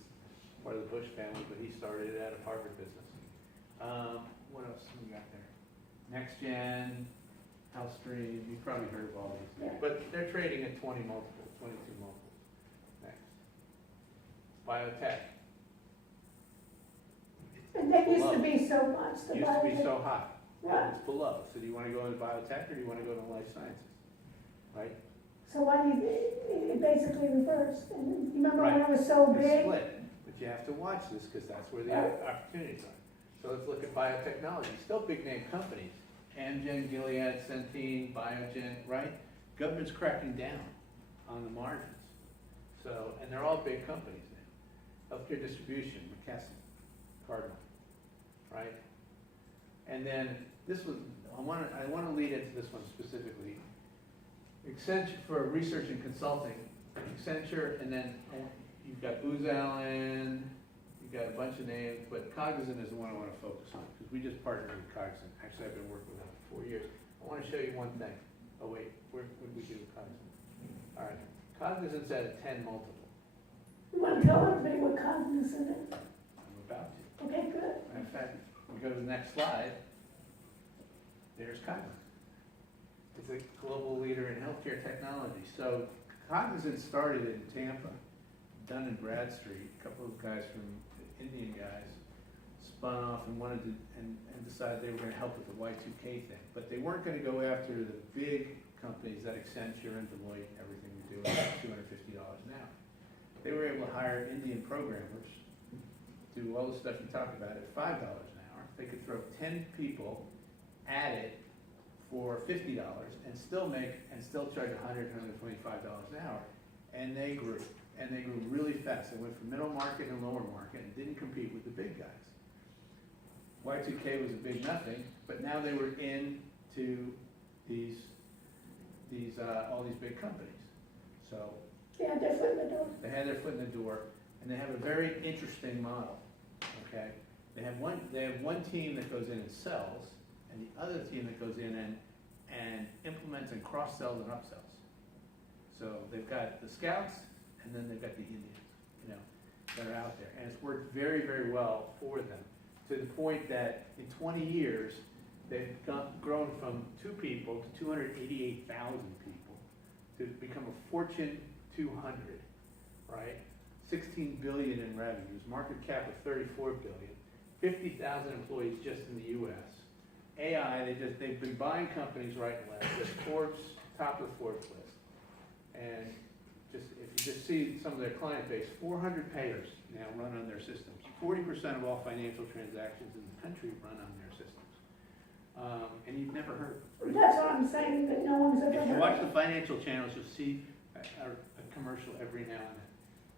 part of the Bush family, but he started it out of Harvard Business. What else have we got there? NextGen, HealthStream, you've probably heard of all these. Yeah. But they're trading at 20 multiples, 22 multiples. Next. Biotech. And that used to be so much. Used to be so high. Right. It's below. So do you want to go into biotech or do you want to go into life sciences? Right? So why do you, it basically reversed, and you remember when it was so It's big? split, but you have to watch this because that's where the Right. opportunities are. So let's look at biotechnology. Still big name companies. Amgen, Gilead, Centene, Biogen, right? Government's cracking down on the margins. So, and they're all big companies now. Healthcare distribution, McKesson, Cardinal, right? And then this was, I want to lead into this one specifically. Accenture for research and consulting. Accenture, and then you've got Booz Allen, you've got a bunch of names, but Cognizant is the one I want to focus on because we just partnered with Cognizant. Actually, I've been working with them for 4 years. I want to show you one thing. Oh wait, what did we do with Cognizant? All right, Cognizant's at a 10 multiple. You want to tell everybody what Cognizant is? I'm about to. Okay, good. In fact, we go to the next slide. There's Cognizant. It's a global leader in healthcare technology. So Cognizant started in Tampa, Dun and Bradstreet. A couple of guys from Indian guys spun off and wanted to and decided they were going to help with the Y2K thing. But they weren't going to go after the big companies that Accenture and Deloitte, everything we do at $250 an hour. They were able to hire Indian programmers, do all the stuff you talk about at $5 an hour. They could throw 10 people at it for $50 and still charge $100, $125 an hour. And they grew really fast. They went from middle market and lower market and didn't compete with the big guys. Y2K was a big nothing, but now they were into all these big companies. So They had their foot in the door. they had their foot in the door, and they have a very interesting model. Okay, they have one team that goes in and sells, and the other team that goes in and implements and cross sells and upsells. So they've got the scouts, and then they've got the Indians, that are out there, and it's worked very, very well for them to the point that in 20 years they've grown from 2 people to 288,000 people to become a Fortune 200, right? 16 billion in revenues, market cap of 34 billion, 50,000 employees just in the U.S. AI, they've been buying companies right and left. There's Forbes, top of the Forbes list. And just, if you just see some of their client base, 400 payers now run on their systems. 40% of all financial transactions in the country run on their systems. And you've never heard of them. That's what I'm saying, that no one's ever If you heard watch of. the financial channels, you'll see a commercial every now and then.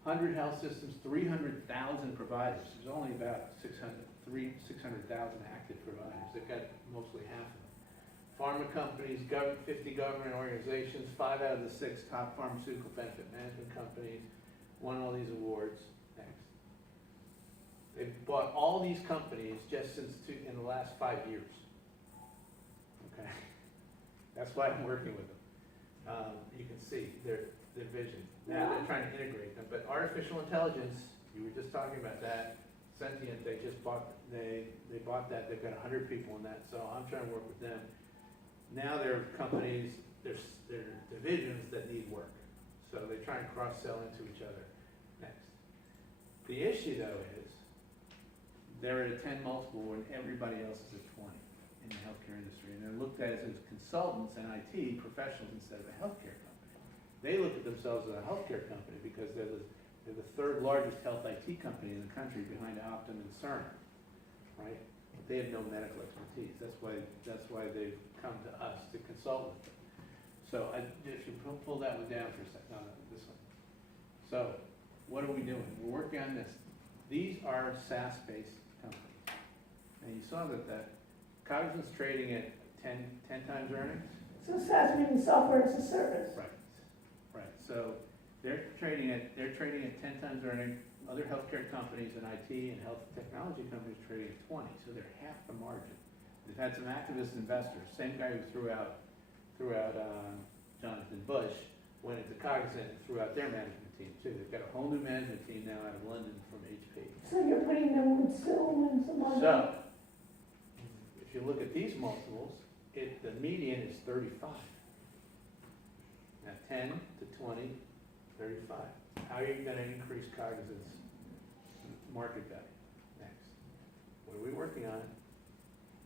100 health systems, 300,000 providers. There's only about 600,000 active providers. They've got mostly half of them. Pharma companies, 50 government organizations, 5 out of the 6 top pharmaceutical benefit management companies won all these awards. Next. They've bought all these companies just in the last 5 years. Okay, that's why I'm working with them. You can see their vision. Now they're trying to integrate them, but artificial intelligence, you were just talking about that. Sentient, they bought that. They've got 100 people in that, so I'm trying to work with them. Now there are companies, there are divisions that need work, so they try and cross-sell into each other. Next. The issue though is they're at a 10 multiple when everybody else is at 20 in the healthcare industry, and they're looked at as consultants and IT professionals instead of a healthcare company. They look at themselves as a healthcare company because they're the third largest health IT company in the country behind Optum and Cerner, right? They have no medical expertise. That's why they've come to us to consult with them. So if you pull that one down for a second, no, this one. So what are we doing? We're working on this. These are SaaS-based companies. And you saw that Cognizant's trading at 10 times earnings. So SaaS meaning software as a service. Right. So they're trading at 10 times earnings. Other healthcare companies and IT and health technology companies trading at 20, so they're half the margin. They've had some activist investors. Same guy who threw out Jonathan Bush went into Cognizant and threw out their management team too. They've got a whole new management team now out of London from HP. So you're putting them with Zoom and some other. So if you look at these multiples, the median is 35. Now 10 to 20, 35. How are you going to increase Cognizant's market value? Next. What are we working on?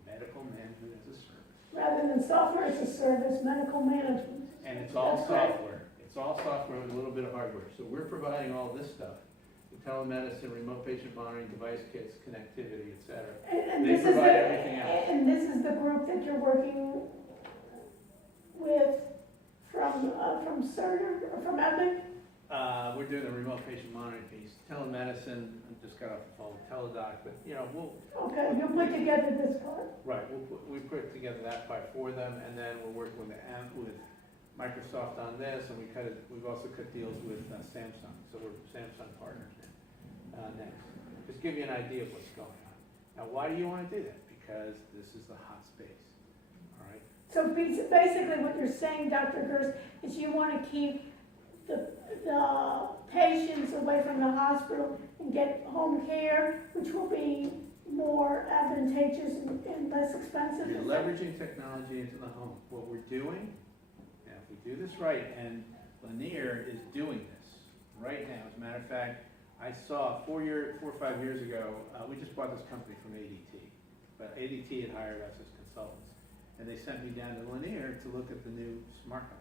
Medical management as a service. Rather than software as a service, medical management. And it's all That's right. software. It's all software with a little bit of hardware. So we're providing all this stuff. The telemedicine, remote patient monitoring, device kits, connectivity, et cetera. And They this is provide everything else. And this is the group that you're working with from Cerner or from Epic? We're doing the remote patient monitoring piece. Telemedicine, I just got off the phone with Teladoc, but we'll. Okay, you put together this part. Right, we put together that part for them, and then we're working with Microsoft on this, and we've also cut deals with Samsung, so we're Samsung partners now. Next, just give you an idea of what's going on. Now, why do you want to do that? Because this is the hot space, all right? So basically what you're saying, Dr. Gerst, is you want to keep the patients away from the hospital and get home care, which will be more advantageous and less expensive. You're leveraging technology into the home. What we're doing, now if we do this right, and Lanier is doing this right now. As a matter of fact, I saw 4 or 5 years ago, we just bought this company from ADT, but ADT had hired us as consultants, and they sent me down to Lanier to look at the new smart homes.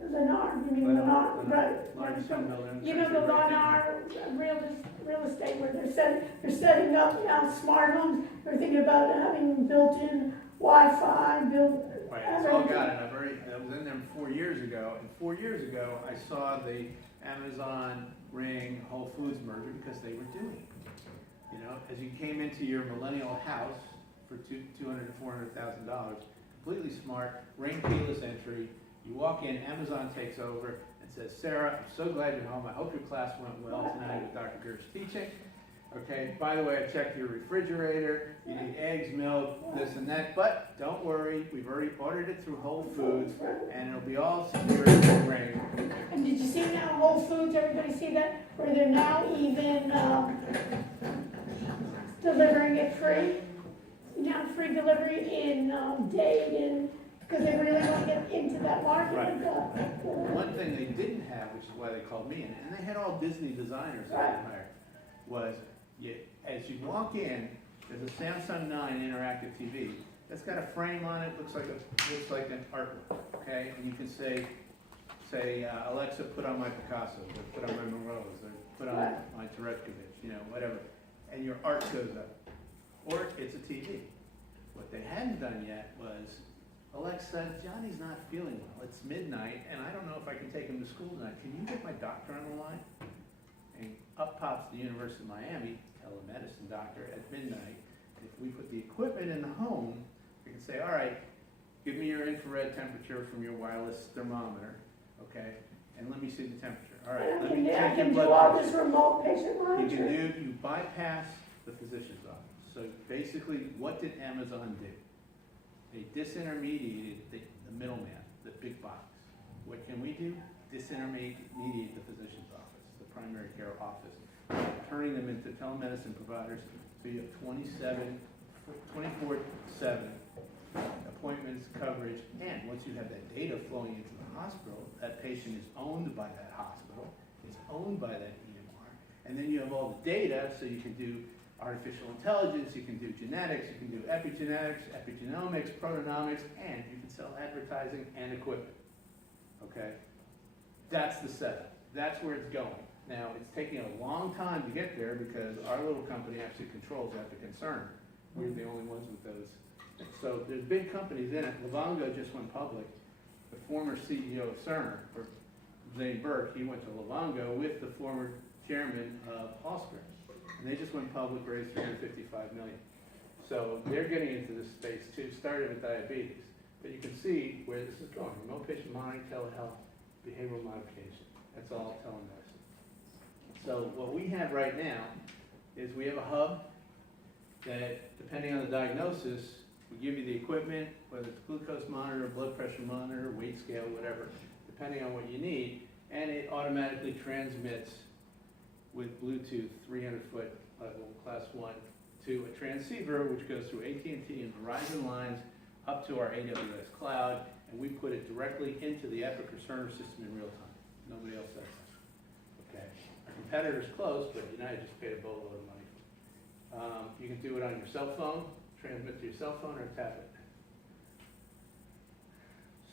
Lennar, you mean Lennar, right? Largest home builder in the You know the country right Lennar real estate where they're setting up now smart homes. They're thinking about having built-in Wi-Fi, Right, it's all got it. I was in them 4 years ago, and 4 years ago, I saw the Amazon, Ring, Whole Foods merger because they were doing it. As you came into your millennial house for $200,000 to $400,000, completely smart, Ring keyless entry. You walk in, Amazon takes over and says, Sarah, I'm so glad you're home. I hope your class went well tonight with Dr. Gerst teaching. Okay, by the way, I checked your refrigerator. You need eggs, milk, this and that. But don't worry, we've already ordered it through Whole Foods, and it'll be all secure in Ring. And did you see now Whole Foods, everybody see that? Where they're now even delivering it free? Now free delivery in Dade and because they really want to get into that market Right. with the. One thing they didn't have, which is why they called me in, and they had all Disney designers that they hired, was as you walk in, there's a Samsung 9 interactive TV that's got a frame on it, looks like an artwork, okay? And you can say Alexa, put on my Picasso, or put on my Moroz, or put on my Teretkovich, you know, whatever, and your art goes up. Or it's a TV. What they hadn't done yet was, Alexa, Johnny's not feeling well. It's midnight, and I don't know if I can take him to school tonight. Can you get my doctor on the line? And up pops the University of Miami telemedicine doctor at midnight. If we put the equipment in the home, we can say, all right, give me your infrared temperature from your wireless thermometer, okay? And let me see the temperature. All right, let me I check your can do blood all pressure. this remote patient monitoring. You bypass the physician's office. So basically, what did Amazon do? They disintermediated the middleman, the big box. What can we do? Disintermediate the physician's office, the primary care office, turning them into telemedicine providers. So you have 24/7 appointments, coverage, and once you have that data flowing into the hospital, that patient is owned by that hospital, it's owned by that EMR, and then you have all the data, so you can do artificial intelligence, you can do genetics, you can do epigenetics, epigenomics, proteomics, and you can sell advertising and equipment. Okay? That's the setup. That's where it's going. Now, it's taking a long time to get there because our little company actually controls Epic and Cerner. We're the only ones with those. So there's big companies in it. Livongo just went public. The former CEO of Cerner, or Zane Burke, he went to Livongo with the former chairman of Hallscrim. And they just went public, raised $355 million. So they're getting into this space too, started with diabetes. But you can see where this is going. Remote patient monitoring, telehealth, behavioral modification. That's all telemedicine. So what we have right now is we have a hub that, depending on the diagnosis, we give you the equipment, whether it's glucose monitor, blood pressure monitor, weight scale, whatever, depending on what you need, and it automatically transmits with Bluetooth 300-foot level, class 1, to a transceiver, which goes through AT&T and Verizon lines up to our AWS cloud, and we put it directly into the Epic or Cerner system in real time. Nobody else does that. Okay. Our competitor's close, but United just paid a boatload of money. You can do it on your cell phone, transmit to your cell phone or tablet.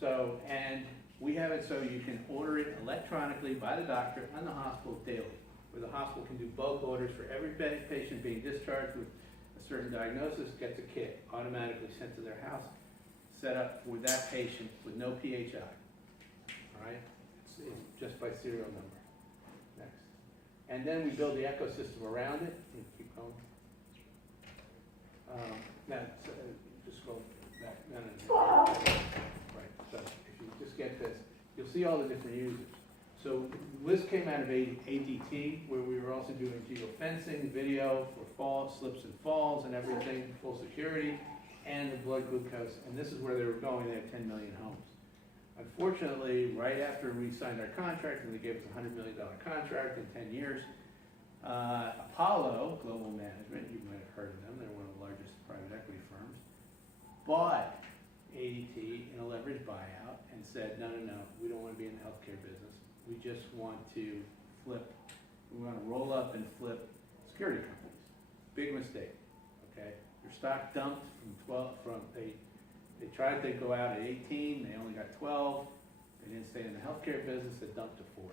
So, and we have it so you can order it electronically by the doctor and the hospital daily, where the hospital can do bulk orders for every patient being discharged with a certain diagnosis, gets a kit automatically sent to their house, set up with that patient with no PHI. All right? It's just by serial number. Next. And then we build the ecosystem around it. Keep going. Now, just scroll back. No. Right. So if you just get this, you'll see all the different users. So this came out of ADT, where we were also doing geofencing, video for falls, slips and falls and everything, full security, and the blood glucose. And this is where they were going. They have 10 million homes. Unfortunately, right after we signed our contract, and they gave us a $100 million contract in 10 years, Apollo Global Management, you might have heard of them, they're one of the largest private equity firms, bought ADT in a leveraged buyout and said, no, we don't want to be in the healthcare business. We just want to flip, we want to roll up and flip security companies. Big mistake, okay? Their stock dumped they tried to go out at 18, they only got 12, they didn't stay in the healthcare business, they dumped to 4,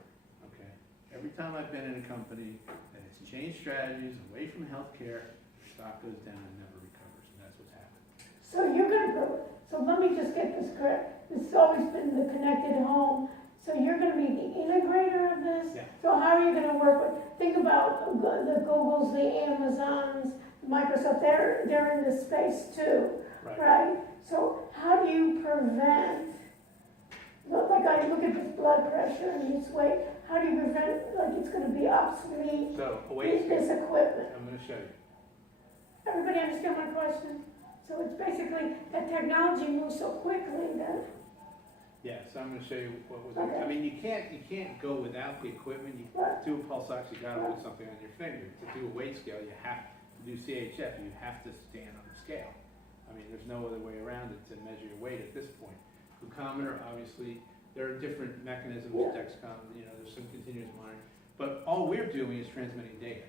okay? Every time I've been in a company that has changed strategies away from healthcare, the stock goes down and never recovers, and that's what's happened. So you're gonna, so let me just get this correct. This has always been the connected home. So you're gonna be the integrator of this? Yeah. So how are you gonna work with, think about the Googles, the Amazons, Microsoft, they're in this space too, right? So how do you prevent, like I look at this blood pressure and this weight, how do you prevent, like it's gonna be obsolete, So, this equipment? I'm going to show you. Everybody understand my question? So it's basically, that technology moves so quickly that, Yeah, so I'm going to show you what was. Okay. I mean, you can't go without the equipment. You do a pulse ox, you got to put something on your finger. To do a weight scale, you have to do CHF. You have to stand on the scale. I mean, there's no other way around it to measure your weight at this point. Glucometer, obviously, there are different mechanisms, Dexcom, there's some continuous monitoring. But all we're doing is transmitting data.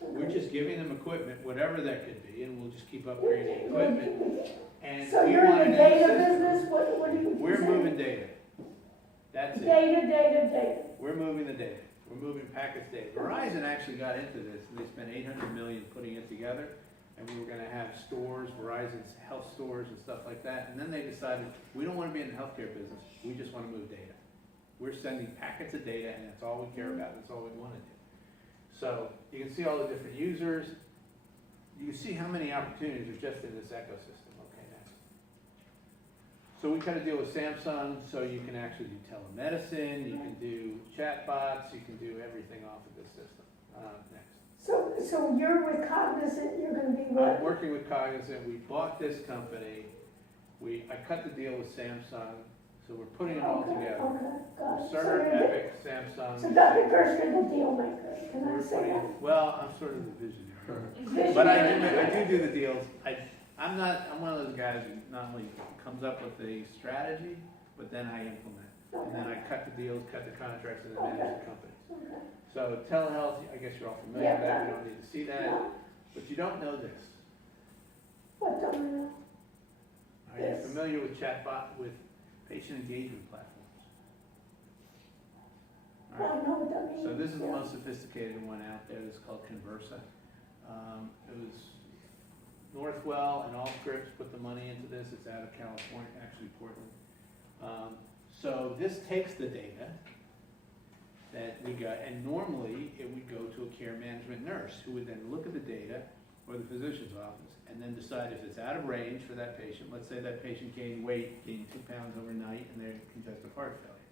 We're just giving them equipment, whatever that could be, and we'll just keep upgrading equipment. And So we you're want in it the in data system. business, what do you? We're say? moving data. That's it. Data. We're moving the data. We're moving packets data. Verizon actually got into this, and they spent $800 million putting it together, and we were gonna have stores, Verizon's health stores and stuff like that, and then they decided, we don't wanna be in the healthcare business, we just wanna move data. We're sending packets of data, and that's all we care about, that's all we wanna do. So, you can see all the different users, you can see how many opportunities are just in this ecosystem. Okay, next. So we kind of deal with Samsung, so you can actually do telemedicine, you can do chatbots, you can do everything off of this system. Next. So you're with Cognizant, you're gonna be I'm what? working with Cognizant, we bought this company, I cut the deal with Samsung, so we're putting it all together. Okay, got it. Cerner, Epic, Samsung. So Dr. Gersh, you're the deal maker, can I We're say putting, that? well, I'm sort of the visionary. Visionary. But I do the deals. I'm one of those guys who not only comes up with the strategy, but then I implement. And then I cut the deals, cut the contracts, and then manage the companies. Okay. So telehealth, I guess you're all familiar with that, we don't need to see that. But you don't know this. What don't I know? Are you Yes. familiar with chatbot, with patient engagement platforms? All Well, right. I know what that means. So this is the yeah. most sophisticated one out there. It's called Conversa. It was Northwell and Allscripts put the money into this. It's out of California, actually Portland. So this takes the data that we got, and normally it would go to a care management nurse who would then look at the data, or the physician's office, and then decide if it's out of range for that patient. Let's say that patient gained 2 pounds overnight and they're congestive heart failure.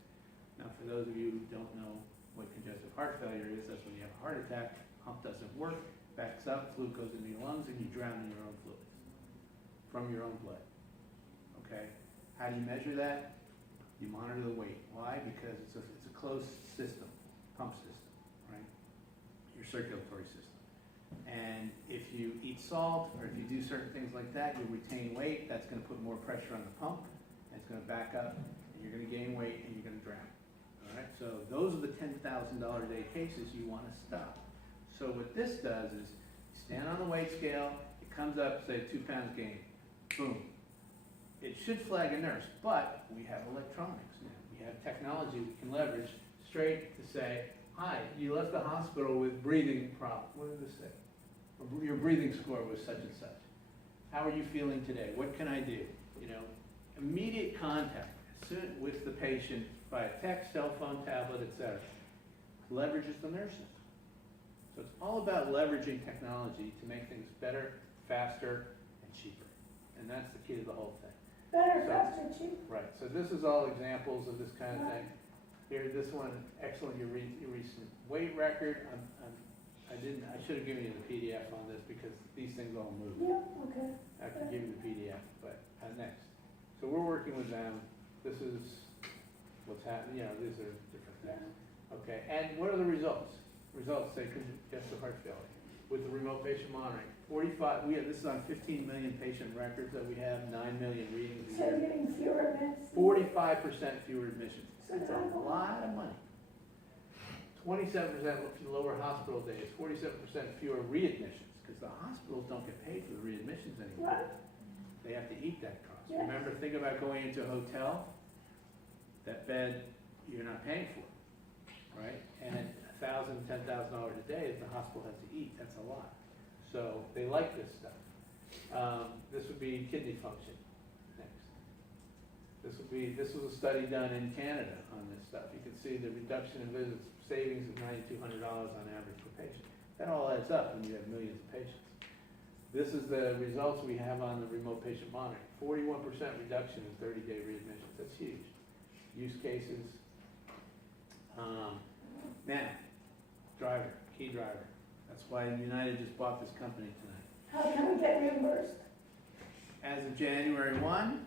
Now, for those of you who don't know what congestive heart failure is, that's when you have a heart attack, pump doesn't work, backs up, fluid goes into your lungs, and you drown in your own fluids from your own blood. Okay? How do you measure that? You monitor the weight. Why? Because it's a closed system, pump system, right? Your circulatory system. And if you eat salt, or if you do certain things like that, you retain weight, that's gonna put more pressure on the pump, and it's gonna back up, and you're gonna gain weight, and you're gonna drown. All right, so those are the $10,000 a day cases you wanna stop. So what this does is, you stand on the weight scale, it comes up, say 2 pounds gained, boom. It should flag a nurse, but we have electronics now. We have technology we can leverage straight to say, hi, you left the hospital with breathing problem. What did this say? Your breathing score was such and such. How are you feeling today? What can I do? Immediate contact with the patient by text, cell phone, tablet, etc. Leverages the nurses. So it's all about leveraging technology to make things better, faster, and cheaper. And that's the key to the whole thing. Better, faster, cheaper. Right, so this is all examples of this kind of thing. Here, this one, excellent, your recent weight record. I should have given you the PDF on this because these things all move. Yeah, okay. I can give you the PDF, but next. So we're working with them. This is what's happening, these are different things. Okay, and what are the results? Results say congestive heart failure with the remote patient monitoring. 45, this is on 15 million patient records that we have, 9 million readings a So you're year. getting fewer events? 45% fewer admissions. That's a lot of money. 27% lower hospital days, 47% fewer readmissions, because the hospitals don't get paid for the readmissions anymore. Right. They have to eat that cost. Yes. Remember, think about going into a hotel, that bed you're not paying for, right? And $1,000, $10,000 a day, if the hospital has to eat, that's a lot. So they like this stuff. This would be kidney function. Next. This was a study done in Canada on this stuff. You can see the reduction in visits, savings of $9,200 on average per patient. That all adds up when you have millions of patients. This is the results we have on the remote patient monitoring. 41% reduction in 30-day readmissions. That's huge. Use cases. Now, driver, key driver. That's why United just bought this company tonight. How can we get reimbursed? As of January 1,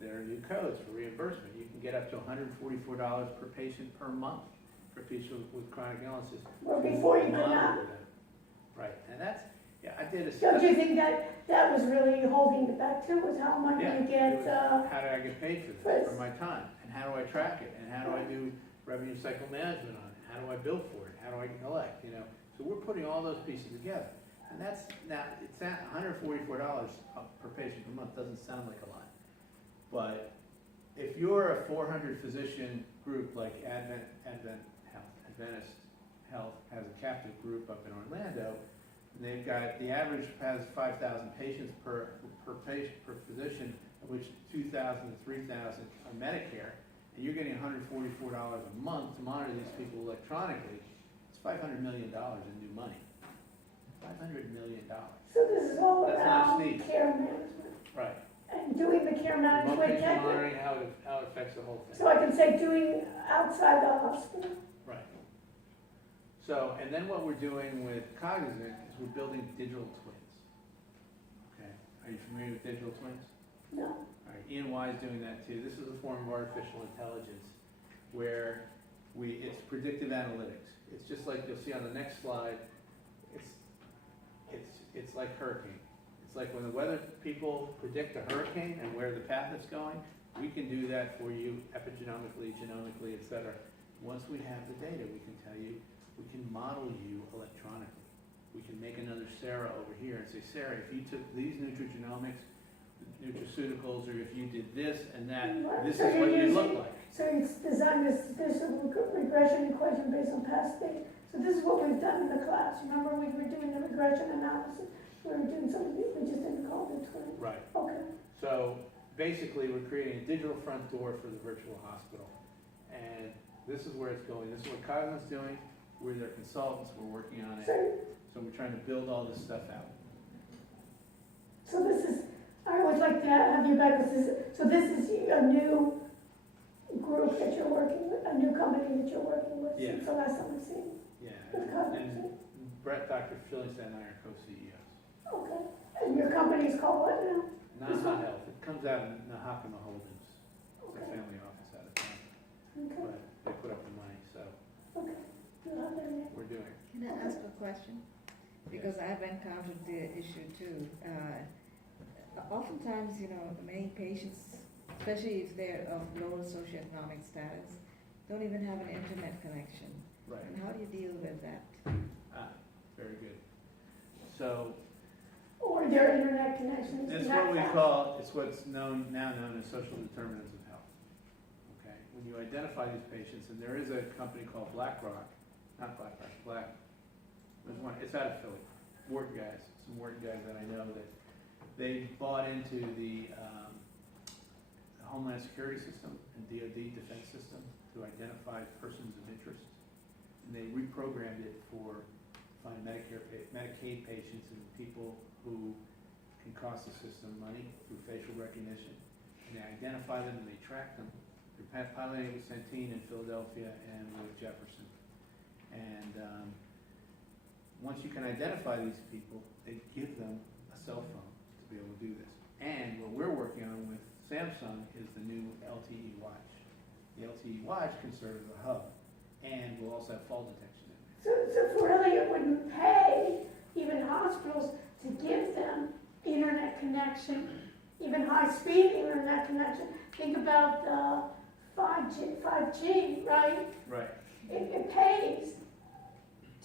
there are new codes for reimbursement. You can get up to $144 per patient per month for people with chronic illnesses. Well, before you could not. Monitor them. Right, and Yeah, I did a Don't study. you think that was really holding it back too, was how much Yeah, you it get, was, how do I get paid for for this, for my time? And how do I track it? And how do I do revenue cycle management on it? How do I bill for it? How do I collect, you know? So we're putting all those pieces together. And that's, now, it's at $144 per patient per month, doesn't sound like a lot. But if you're a 400 physician group like Adventist Health has a captive group up in Orlando, and they've got, the average has 5,000 patients per patient, per physician, of which 2,000 to 3,000 are Medicare, and you're getting $144 a month to monitor these people electronically, it's $500 million in new money. $500 million. so this is all That's not around sneeze. care management. Right. And doing the care Remote management, patient technically, monitoring, how it affects the whole thing. so I can say doing outside the hospital. Right. So, and then what we're doing with Cognizant is we're building digital twins. Okay, are you familiar with digital twins? No. All right, E&Y is doing that too. This is a form of artificial intelligence where it's predictive analytics. It's just like you'll see on the next slide. It's like hurricane. It's like when the weather people predict a hurricane and where the path is going, we can do that for you epigenomically, genomically, et cetera. Once we have the data, we can tell you, we can model you electronically. We can make another Sarah over here and say, Sarah, if you took these nutrigenomics, nutraceuticals, or if you did this and that, this is what you look like. So it's designed this regression equation based on past data. So this is what we've done in the class. Remember, we were doing the regression analysis. We were doing something, we just didn't call it twin. Right. Okay. So basically, we're creating a digital front door for the virtual hospital. And this is where it's going. This is what Cognizant's doing. We're their consultants. We're working on it. So we're trying to build all this stuff out. So this is, I would like to have you back. So this is a new group that you're working with, a new company that you're working with. Yeah. Since the last time I've seen. Yeah. With Cognizant. And Brett, Dr. Phillingstead and I are co-CEOs. Okay. And your company is called what now? Naha Health. It comes out of Nahakama Holdings. It's a Okay. family office out of town. Okay. But they put up the money, so Okay. You're not there yet. we're doing it. Can I ask a question? Because I've encountered the issue too. Oftentimes, many patients, especially if they're of lower socioeconomic status, don't even have an internet connection. Right. And how do you deal with that? Very good. So Or their internet connections. it's not what we fast. call, it's what's now known as social determinants of health. Okay, when you identify these patients, and there is a company called BlackRock, there's one, it's out of Philly, some Wharton guys that I know that they bought into the Homeland Security system and DoD defense system to identify persons of interest. And they reprogrammed it for find Medicaid patients and people who can cost the system money through facial recognition. And they identify them and they track them. They're piloting with Centene in Philadelphia and with Jefferson. And once you can identify these people, they give them a cell phone to be able to do this. And what we're working on with Samsung is the new LTE watch. The LTE watch can serve as a hub and will also have fall detection in it. So really it wouldn't pay even hospitals to give them internet connection, even high-speed internet connection. Think about 5G, right? Right. It pays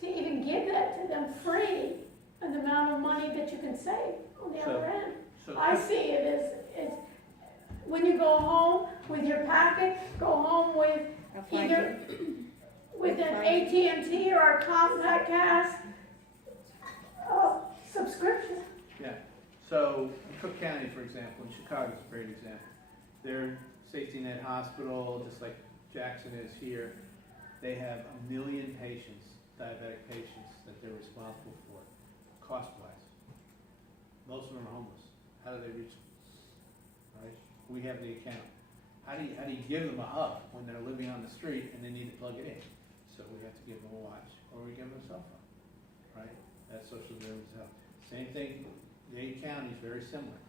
to even give that to them free, and the amount of money that you can save on the other end. So I see it as when you go home with your packet, go home with either with an AT&T or a Comcast subscription. Yeah. So in Cook County, for example, in Chicago is a great example. Their safety net hospital, just like Jackson is here, they have 1 million patients, diabetic patients, that they're responsible for, cost-wise. Most of them are homeless. How do they reach them? Right? We have the account. How do you give them a hub when they're living on the street and they need to plug it in? So we have to give them a watch, or we give them a cell phone, right? That's social determinants of health. Same thing, the 8 counties, very similar.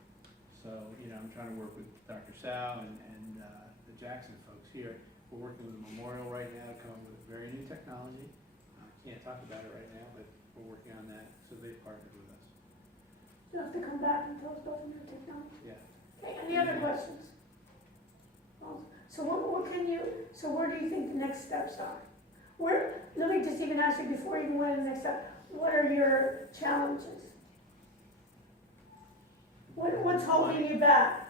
So, I'm trying to work with Dr. Sal and the Jackson folks here. We're working with Memorial right now to come up with very new technology. Can't talk about it right now, but we're working on that, so they partnered with us. You'll have to come back and tell us about the new technology. Yeah. Okay, any other questions? So where do you think the next steps are? Let me just even ask you before you go to the next step, what are your challenges? What's holding you back?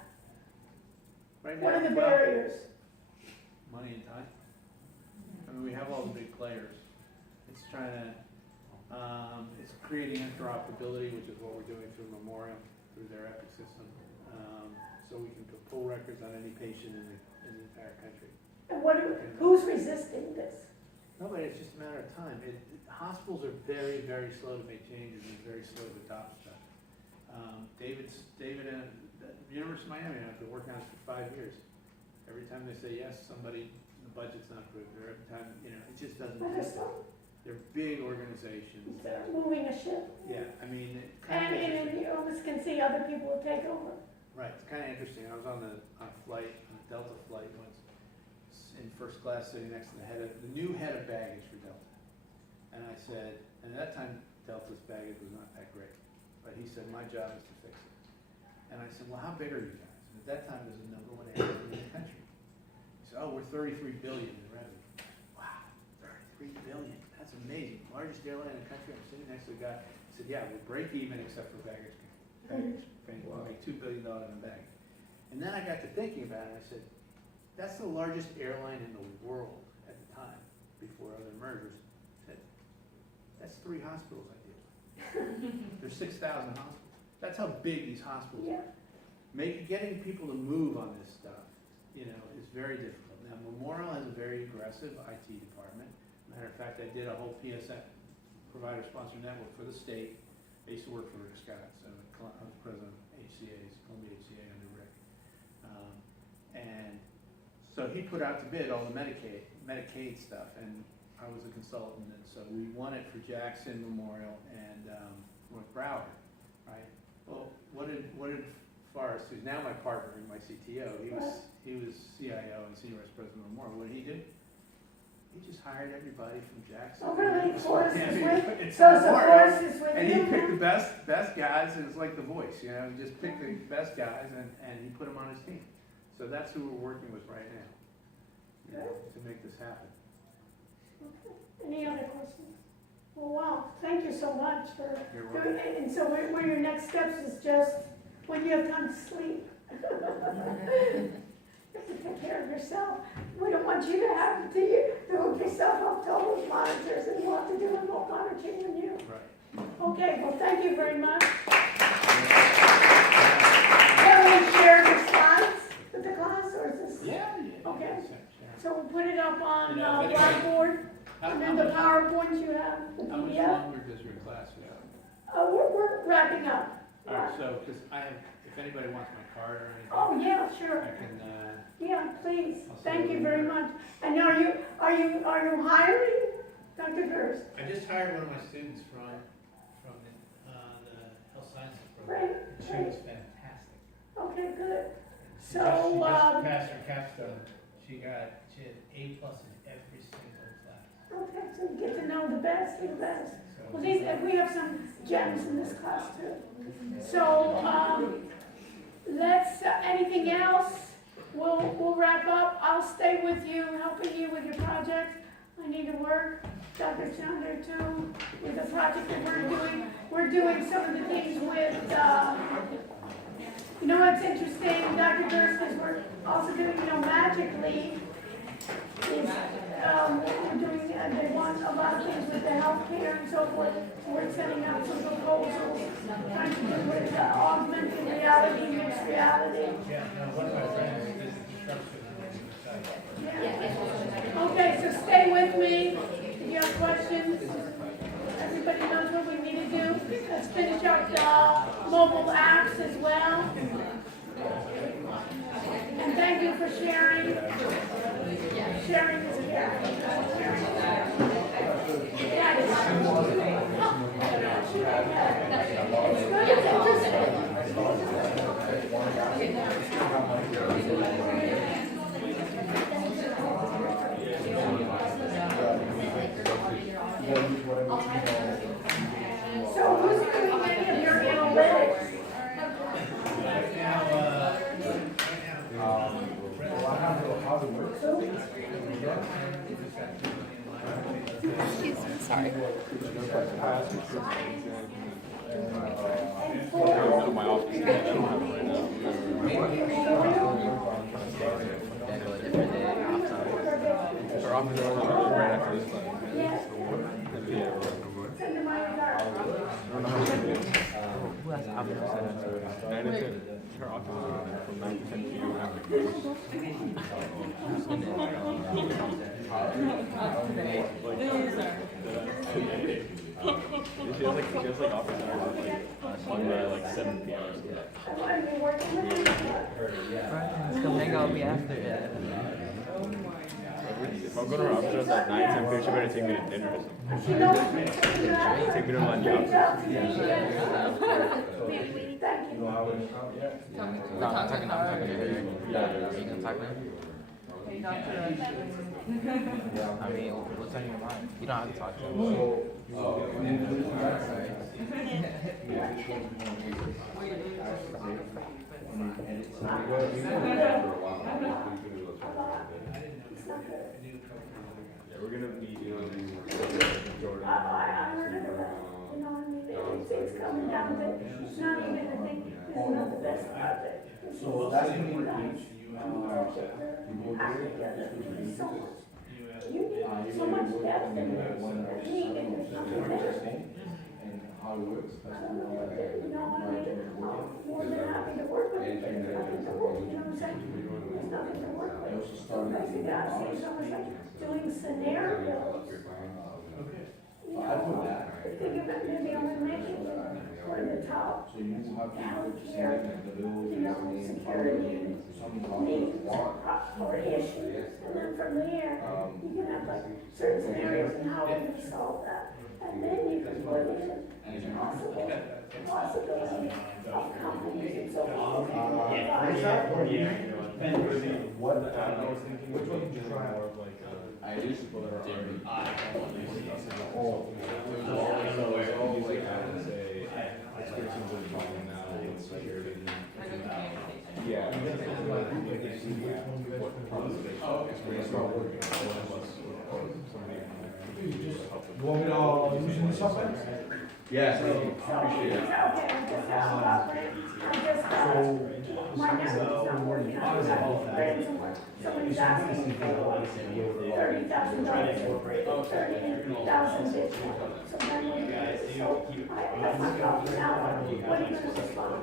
Right now, What are the well, barriers? money and time. I mean, we have all the big players. It's trying to, it's creating interoperability, which is what we're doing through Memorial, through their Epic system. So we can pull records on any patient in the entire country. And who's resisting this? Nobody, it's just a matter of time. Hospitals are very, very slow to make changes and very slow to adopt stuff. David and the University of Miami, I've been working on this for 5 years. Every time they say yes, the budget's not approved, or every time, it just doesn't happen. They're big organizations. They're moving a ship. Yeah, I mean, And you almost can see other people will take over. right, it's kind of interesting. I was on a flight, on a Delta flight once, in first class, sitting next to the new head of baggage for Delta. And I said, and at that time, Delta's baggage was not that great. But he said, my job is to fix it. And I said, well, how big are you guys? And at that time, it was the #1 airline in the country. He said, oh, we're $33 billion in revenue. Wow, $33 billion. That's amazing. Largest airline in the country. I'm sitting next to a guy. He said, yeah, we break even except for baggage. We'll make $2 billion in baggage. And then I got to thinking about it. I said, that's the largest airline in the world at the time, before other mergers. I said, that's 3 hospitals I deal with. There's 6,000 hospitals. That's how big these hospitals are. Getting people to move on this stuff, is very difficult. Now, Memorial has a very aggressive IT department. Matter of fact, I did a whole PSN, provider sponsor network, for the state. I used to work for Rick Scott, so I was president of HCA's, Columbia HCA under Rick. And so he put out to bid all the Medicaid stuff, and I was a consultant, and so we won it for Jackson, Memorial, and North Broward, right? Well, what did Forrest, who's now my partner and my CTO, he was CIO and senior vice president of Memorial. What did he do? He just hired everybody from Jackson. Oh, really? Forrest is with? It's So Memorial. Forrest is with And he you? picked the best guys, and it's like The Voice, he just picked the best guys and he put them on his team. So that's who we're working with right now, to make this happen. Okay. Any other questions? Well, wow, thank you so much for You're doing it. And so where your next steps is just when you have time to sleep. You have to take care of yourself. We don't want you to have to hook yourself up to all those monitors, and we'll have to do remote monitoring on you. Right. Okay, well, thank you very much. Can we share the slides with the class, or is this? Yeah. Okay. So we'll put it up on if anybody- Blackboard, and then the PowerPoint you have, the How much PDF. longer does your class go? We're wrapping up. All right, so, because if anybody wants my card or anything, Oh, yeah, sure. I can, Yeah, please. I'll send Thank it you over. very much. And are you hiring, Dr. Durst? I just hired one of my students from the health sciences Great, program. And she great. was fantastic. Okay, good. She So, just passed her capstone. She had A+ in every single class. okay, so you get to know the best of the best. So Well, we have some gems in this class too. So, anything else? We'll wrap up. I'll stay with you, helping you with your project. I need to work. Dr. Chandler too, with the project that we're doing. We're doing some of the things with, you know what's interesting, Dr. Durst, is we're also doing, Magically, is, we're doing, they want a lot of things with the healthcare and so forth. So we're setting up some proposals, trying to do with augmented reality, mixed reality. yeah, no, one of my friends did construction on the site. Yeah. Okay, so stay with me. If you have questions, everybody knows what we need to do. Let's finish up the mobile apps as well. And thank you for sharing. Sharing is caring. Yeah, it's good, it's interesting. So who's doing any of your analytics? Excuse me, sorry. My office, I don't have it right now. Our office hours are right after this time. Yeah. Send them my regards. I don't know how to do it. Who has office hours? 9 to 10. Her office hours are from 9 to 10 p.m. after. She has like office hours at like Monday at like 7 p.m. or something. I'm gonna be working with you. Let's come hang out with me after, yeah. If I'm going to her office hours at 9, 10, she better take me to dinner or something. She knows. Take me to lunch. Thank you. No, I'm talking to her. Yeah, you can talk to her? I mean, what's on your mind? You don't have to talk to her. Yeah, we're gonna be Jordan. I heard of that. You know what I mean? It's coming down to, it's not even, I think, this is not the best project. So that's you gonna guys. be, So much. You need so much depth in there. You need it. How it works. You know what I mean? More than happy to work with you. You know what I'm saying? There's nothing to work with. Sometimes you gotta say someone's like doing scenarios. You know, think about maybe only making or the top. Healthcare, you know, security needs or issues. And then from there, you can have like certain scenarios and how we can solve that. And then you can put in possibility of companies and so forth. What I was thinking, which one did you try? More of like ideas people that are already. I would say expertise in problem now. It's like yeah. What experience are working on us or somebody. You want me to use the software? Yes, thank you. Appreciate it. Okay, I just got my nephew's not working out. Somebody's asking me for $30,000, $30,000 this one. So then we, so that's not helping out. What are you gonna respond?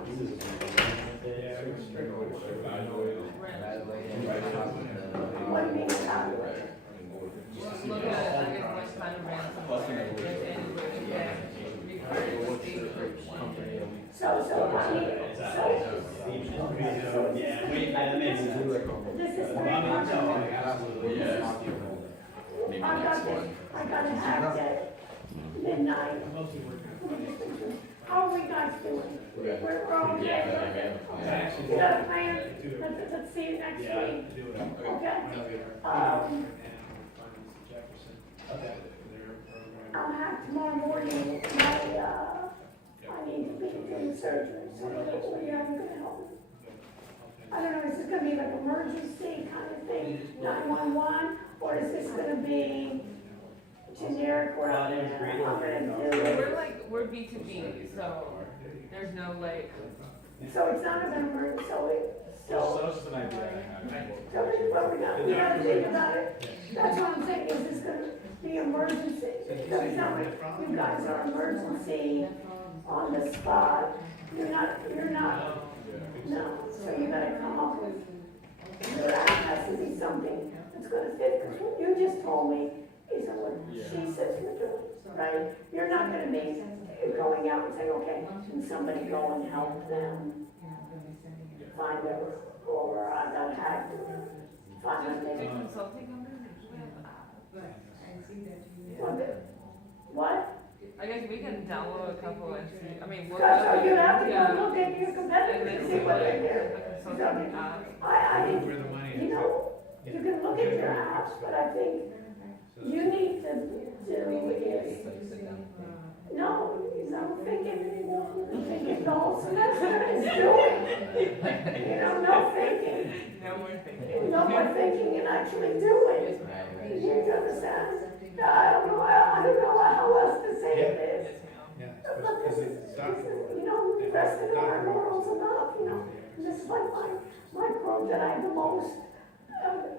What do you mean evaluate? Look at, I guess, what kind of ransom. So, I mean, this is very much. I got an act at midnight. How are we guys doing? We're all okay. You got a plan? Let's see you next week. Okay? I'll have tomorrow morning, I need to be doing surgery, so hopefully I'm gonna help me. I don't know, is this gonna be like emergency kind of thing, 911, or is this gonna be generic where I'm gonna do it? We're B2B, so there's no like. So it's not an emergency, so That's just an idea I had. so what we gotta think about it. That's what I'm saying, is this gonna be emergency? Because it's not like you guys are emergency on the spot. You're not, no, so you gotta come up with, your app has to be something that's gonna fit, because what you just told me is what she says you're doing, right? You're not gonna be going out and saying, okay, can somebody go and help them find their, or I don't have to find them. Consulting companies usually have apps. What? I guess we can download a couple and see, I mean, So you have to go look at your competitors and see what they do. consulting apps. I think, you know, you can look at your apps, but I think you need to do is, no, I'm thinking the whole semester is doing. You know, no thinking. No more thinking. No more thinking and actually doing. You understand? I don't know how else to say this. Yeah, But this especially is, because it's doctor. you know, resting in our morals enough, you know. This is like my group that I have the most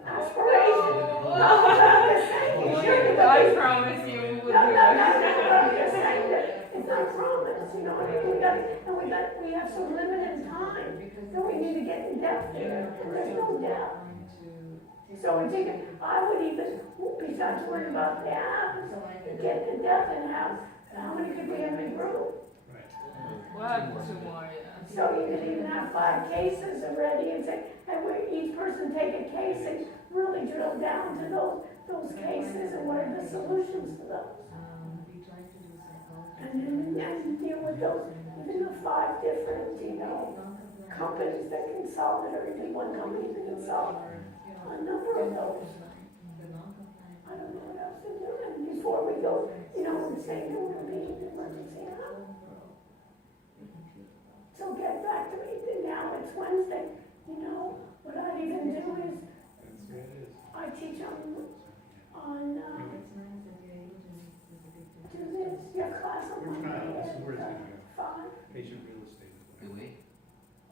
aspiration. No, I'm just saying, you should. I promise you we will do it. I'm just saying that it's not promise, you know, we have so limited time that we need to get in depth here, and there's no depth. So we think, I would even, besides worrying about the apps, get in depth and have, how many could we have in group? We'll have 2 more, yeah. So you could even have 5 cases already and say, hey, each person take a case and really drill down to those cases and what are the solutions to those. And then deal with those, even the 5 different, you know, companies that can solve it, or even one company that can solve a number of those. I don't know what else to do, and before we go, you know, we're saying we're gonna be in an emergency now. So get back to me, now it's Wednesday, you know, what I even do is, I teach on, do this, your class on We're trying, Monday this is where it's at gonna go. 5. Patient real estate. Do we?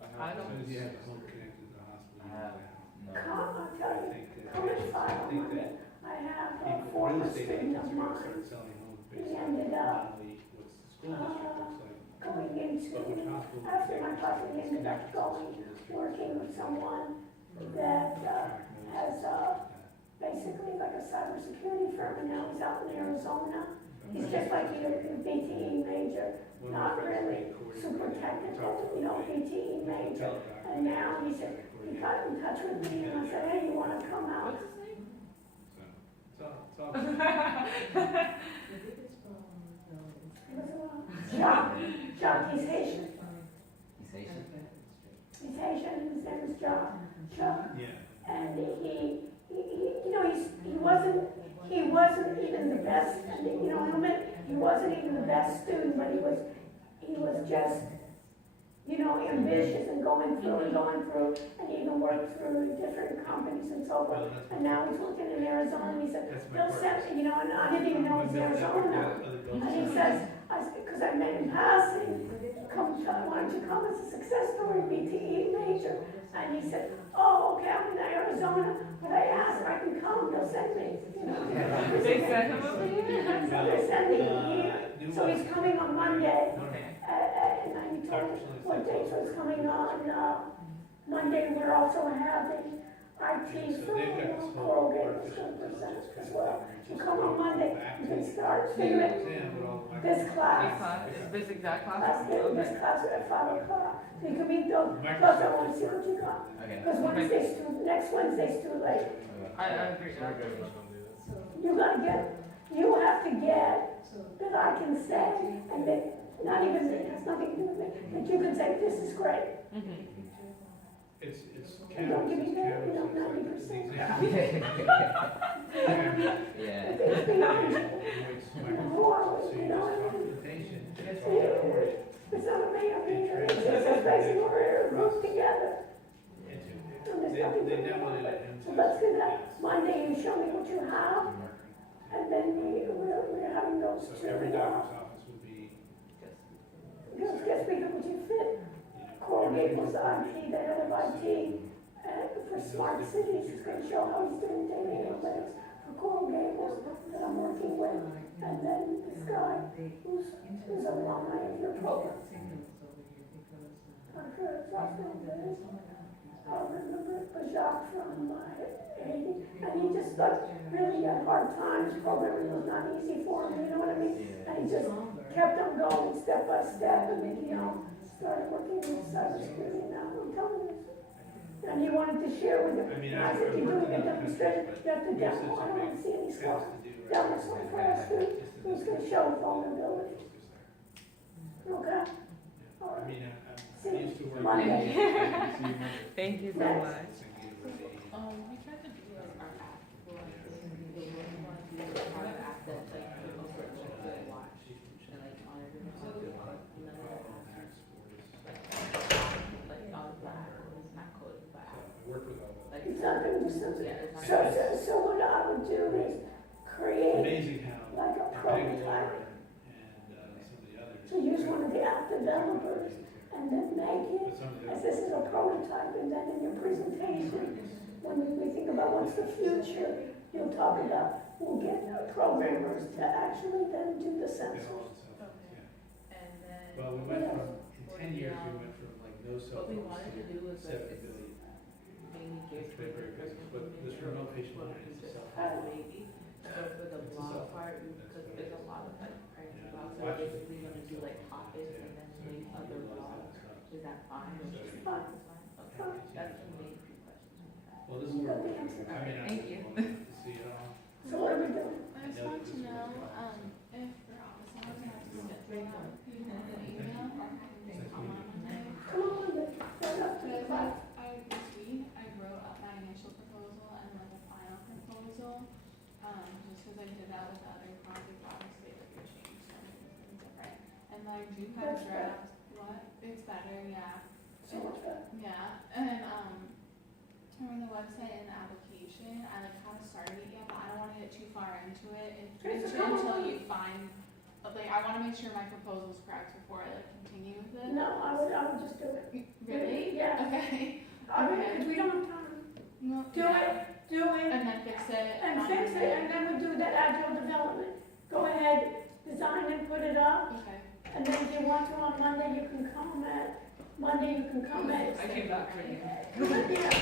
I As don't. soon as you have a home connected to the hospital, you have have. no. I'll tell I you, think that, come at 5 I on think Monday. that I have a people, real former estate student agents of are gonna mine start selling homes He based on ended up, not only what's the school district looks like. going into, But which hospital. after my partner ended up going, working with someone that has basically like a cybersecurity firm, and now he's out in Arizona. He's just like you, a BTE major, not really super technical, you know, BTE major. And now he said, he got in touch with me and I said, hey, you wanna come out? It's all. Jacques, he's Haitian. He's Haitian? He's Haitian, his name is Jacques. Yeah. And he you know, he wasn't even the best, and you know, he wasn't even the best student, but he was just, you know, ambitious and going through, and even worked through different companies and so forth. And now he's working in Arizona, and he said, they'll send, you know, and I didn't even know it was Arizona. And he says, because I met in passing, why don't you come as a success story, BTE major? And he said, oh, okay, I'm in Arizona, but I asked if I can come, they'll send me, you know. They sent him over here? So they're sending him here, so he's coming on Monday. Okay. And I told him what dates was coming on, Monday, we're also having IT So they've got this for whole Colgate artificial as intelligence kind of well. thing. So come on Monday, you can start They figuring exam, but all the this This class. class, is this exact class? This Okay. class at 5 o'clock. So you can meet those, plus I want to see what you got. Okay. Because Wednesday's next Wednesday's too late. I agree. You gotta get, you have to get that I can say, and that, not even me, it has nothing to do with me, that you can say, this is great. Mhm. It's You don't give me that, you know, 90%. Yeah. It's behind you. Who are we, you know? It's not a mayor meeting, it's just a basically we're grouped together. And there's nothing to do with it. So let's do that. Monday, you show me what you have, and then we're having those So two. every doctor's office would be, Just think of what you fit. Coral Gables IT, the head of IT, for Smart Cities, he's gonna show how he's doing data analytics for Coral Gables that I'm working with. And then this guy, who's a alumni of your program. I remember Jacques from Haiti, and he just like really had hard times, programming was not easy for him, you know what I mean? And he just kept on going step by step, and then, you know, started working with cybersecurity now, I'm telling you. And he wanted to share with I mean, you, I said, you're doing a demonstration, you have to we have demo, such I a don't big want to see any task squad. to do right That now. was one for us, who's gonna show vulnerability, okay? All I right. mean, See, I used to work. Monday. Thank you so Yes. much. We tried to do a our app for like our app that like the most could watch and like on every like all of that was not coded by app. work with all of It's not gonna do something. Yeah, it's not So, so what I would do is create Amazing how like a prototype. and some of the others. To use one of the app developers and then make it as this is a prototype, and then in your presentation, when we think about what's the future, you'll talk about, we'll get programmers to actually then do the sensors. And then. Well, we went from, in 10 years, we went from like no cell What we phones wanted to to do was like, 7 it's billion. mainly geared It's been very towards good, the but person this who remote maybe patient will monitoring use is it a as a baby. So for the It's a blog cell phone. part, That's because what there's it a lot of like pregnancy Yeah. blogs, so Watch it. basically gonna do like topics and then make other blogs. Is that fine? Or should we Fine. do this one? Okay, that's the main two questions we have. Well, this is where we're, I mean, Thank you. to see it all. So what are we doing? I just want to know, if your office hours have to schedule out people an email or have them come on Monday. Come on, let's get up to the class. This week, I wrote up my initial proposal and like a final proposal, just because I did that with the other project, obviously, like your change, so everything's different. And I do kind of That's draft, what, it's better, yeah. So much better. Yeah, and, for the website and the application, I like kind of started it yet, but I don't wanna get too far into it until you find, like, I wanna make sure my proposal's correct before I like continue with it. No, I would just do it. Really? Yeah. Okay. I mean, because we don't have time. No, Do it, and then fix it. and on fix it, Monday. and then we do that agile development. Go ahead, design and put it up, Okay. and then if you want to on Monday, you can come at, Monday you can come at. I came back for you. Yeah.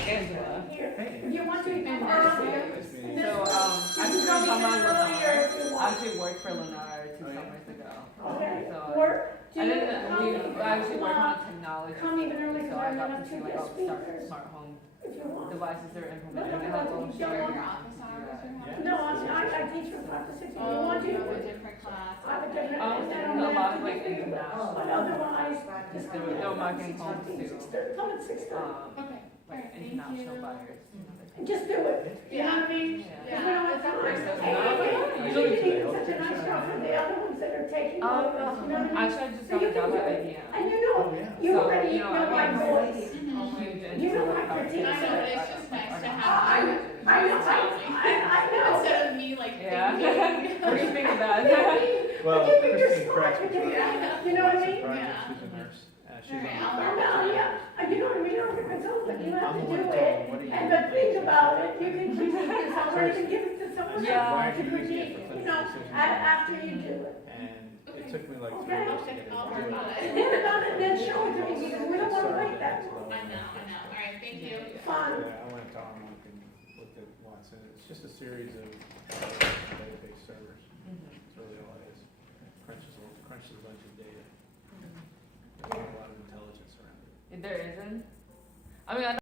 Angela. Here, if you want to, you come And earlier. Nice meeting And you. this- So, you I can just come come on even earlier if you I want. actually worked for Lennar 2 Oh, yeah. summers ago. Okay, So, work, do I you didn't, come, I actually work on technology. come even early, So because I I'm got gonna to see take like your all the smart, speakers, smart home if you want. devices they're implementing. No, They no, have no, all you Don't shared. your office hours or have? No, I teach from 5 to 6, if you Oh, want to. you have a different class. I have a different, Um, and then I'm a gonna lot have of to like do it. international. But otherwise, just There come was in no at marketing 6:15, home to 6:30, come at 6:30. Okay, like alright, thank international you. buyers. And just do it, you know what I mean? Yeah. Because we don't have time. Yeah. And Usually you today, need such a nice job for the other ones that are taking over, you know what I mean? Actually, I just So got you a can job do at it. IBM. And you know, Oh, yeah. you So, already you know, know my I'm voice. huge You into know like my how critique. I know, but it's I- just nice I- to I- have I know, I know. instead of me like Yeah. thinking. What do you think of that? Well, But you Christine just Kratz like was to do on that, you know what I mean? Yeah. She's a nurse. She's on the Alright, I faculty. know, yeah, you know what I mean, don't get myself, but you have I'm to the one do to tell it. them, what do you And do? but think about it, you can keep it to yourself, or you can give it to someone Yeah. else, Why to are you using it critique, for you know, decisions? after you do it. And it took me like 3 Okay. years to get it I'll done. work on it. Think about it, then show it to me, because we don't wanna wait that long. I know, alright, thank you. Fine. Yeah, I went to Armonk and looked at Watson. It's just a series of database servers. That's really all it is. Crunches a bunch of data. There's not a lot of intelligence around it. There isn't. I mean, I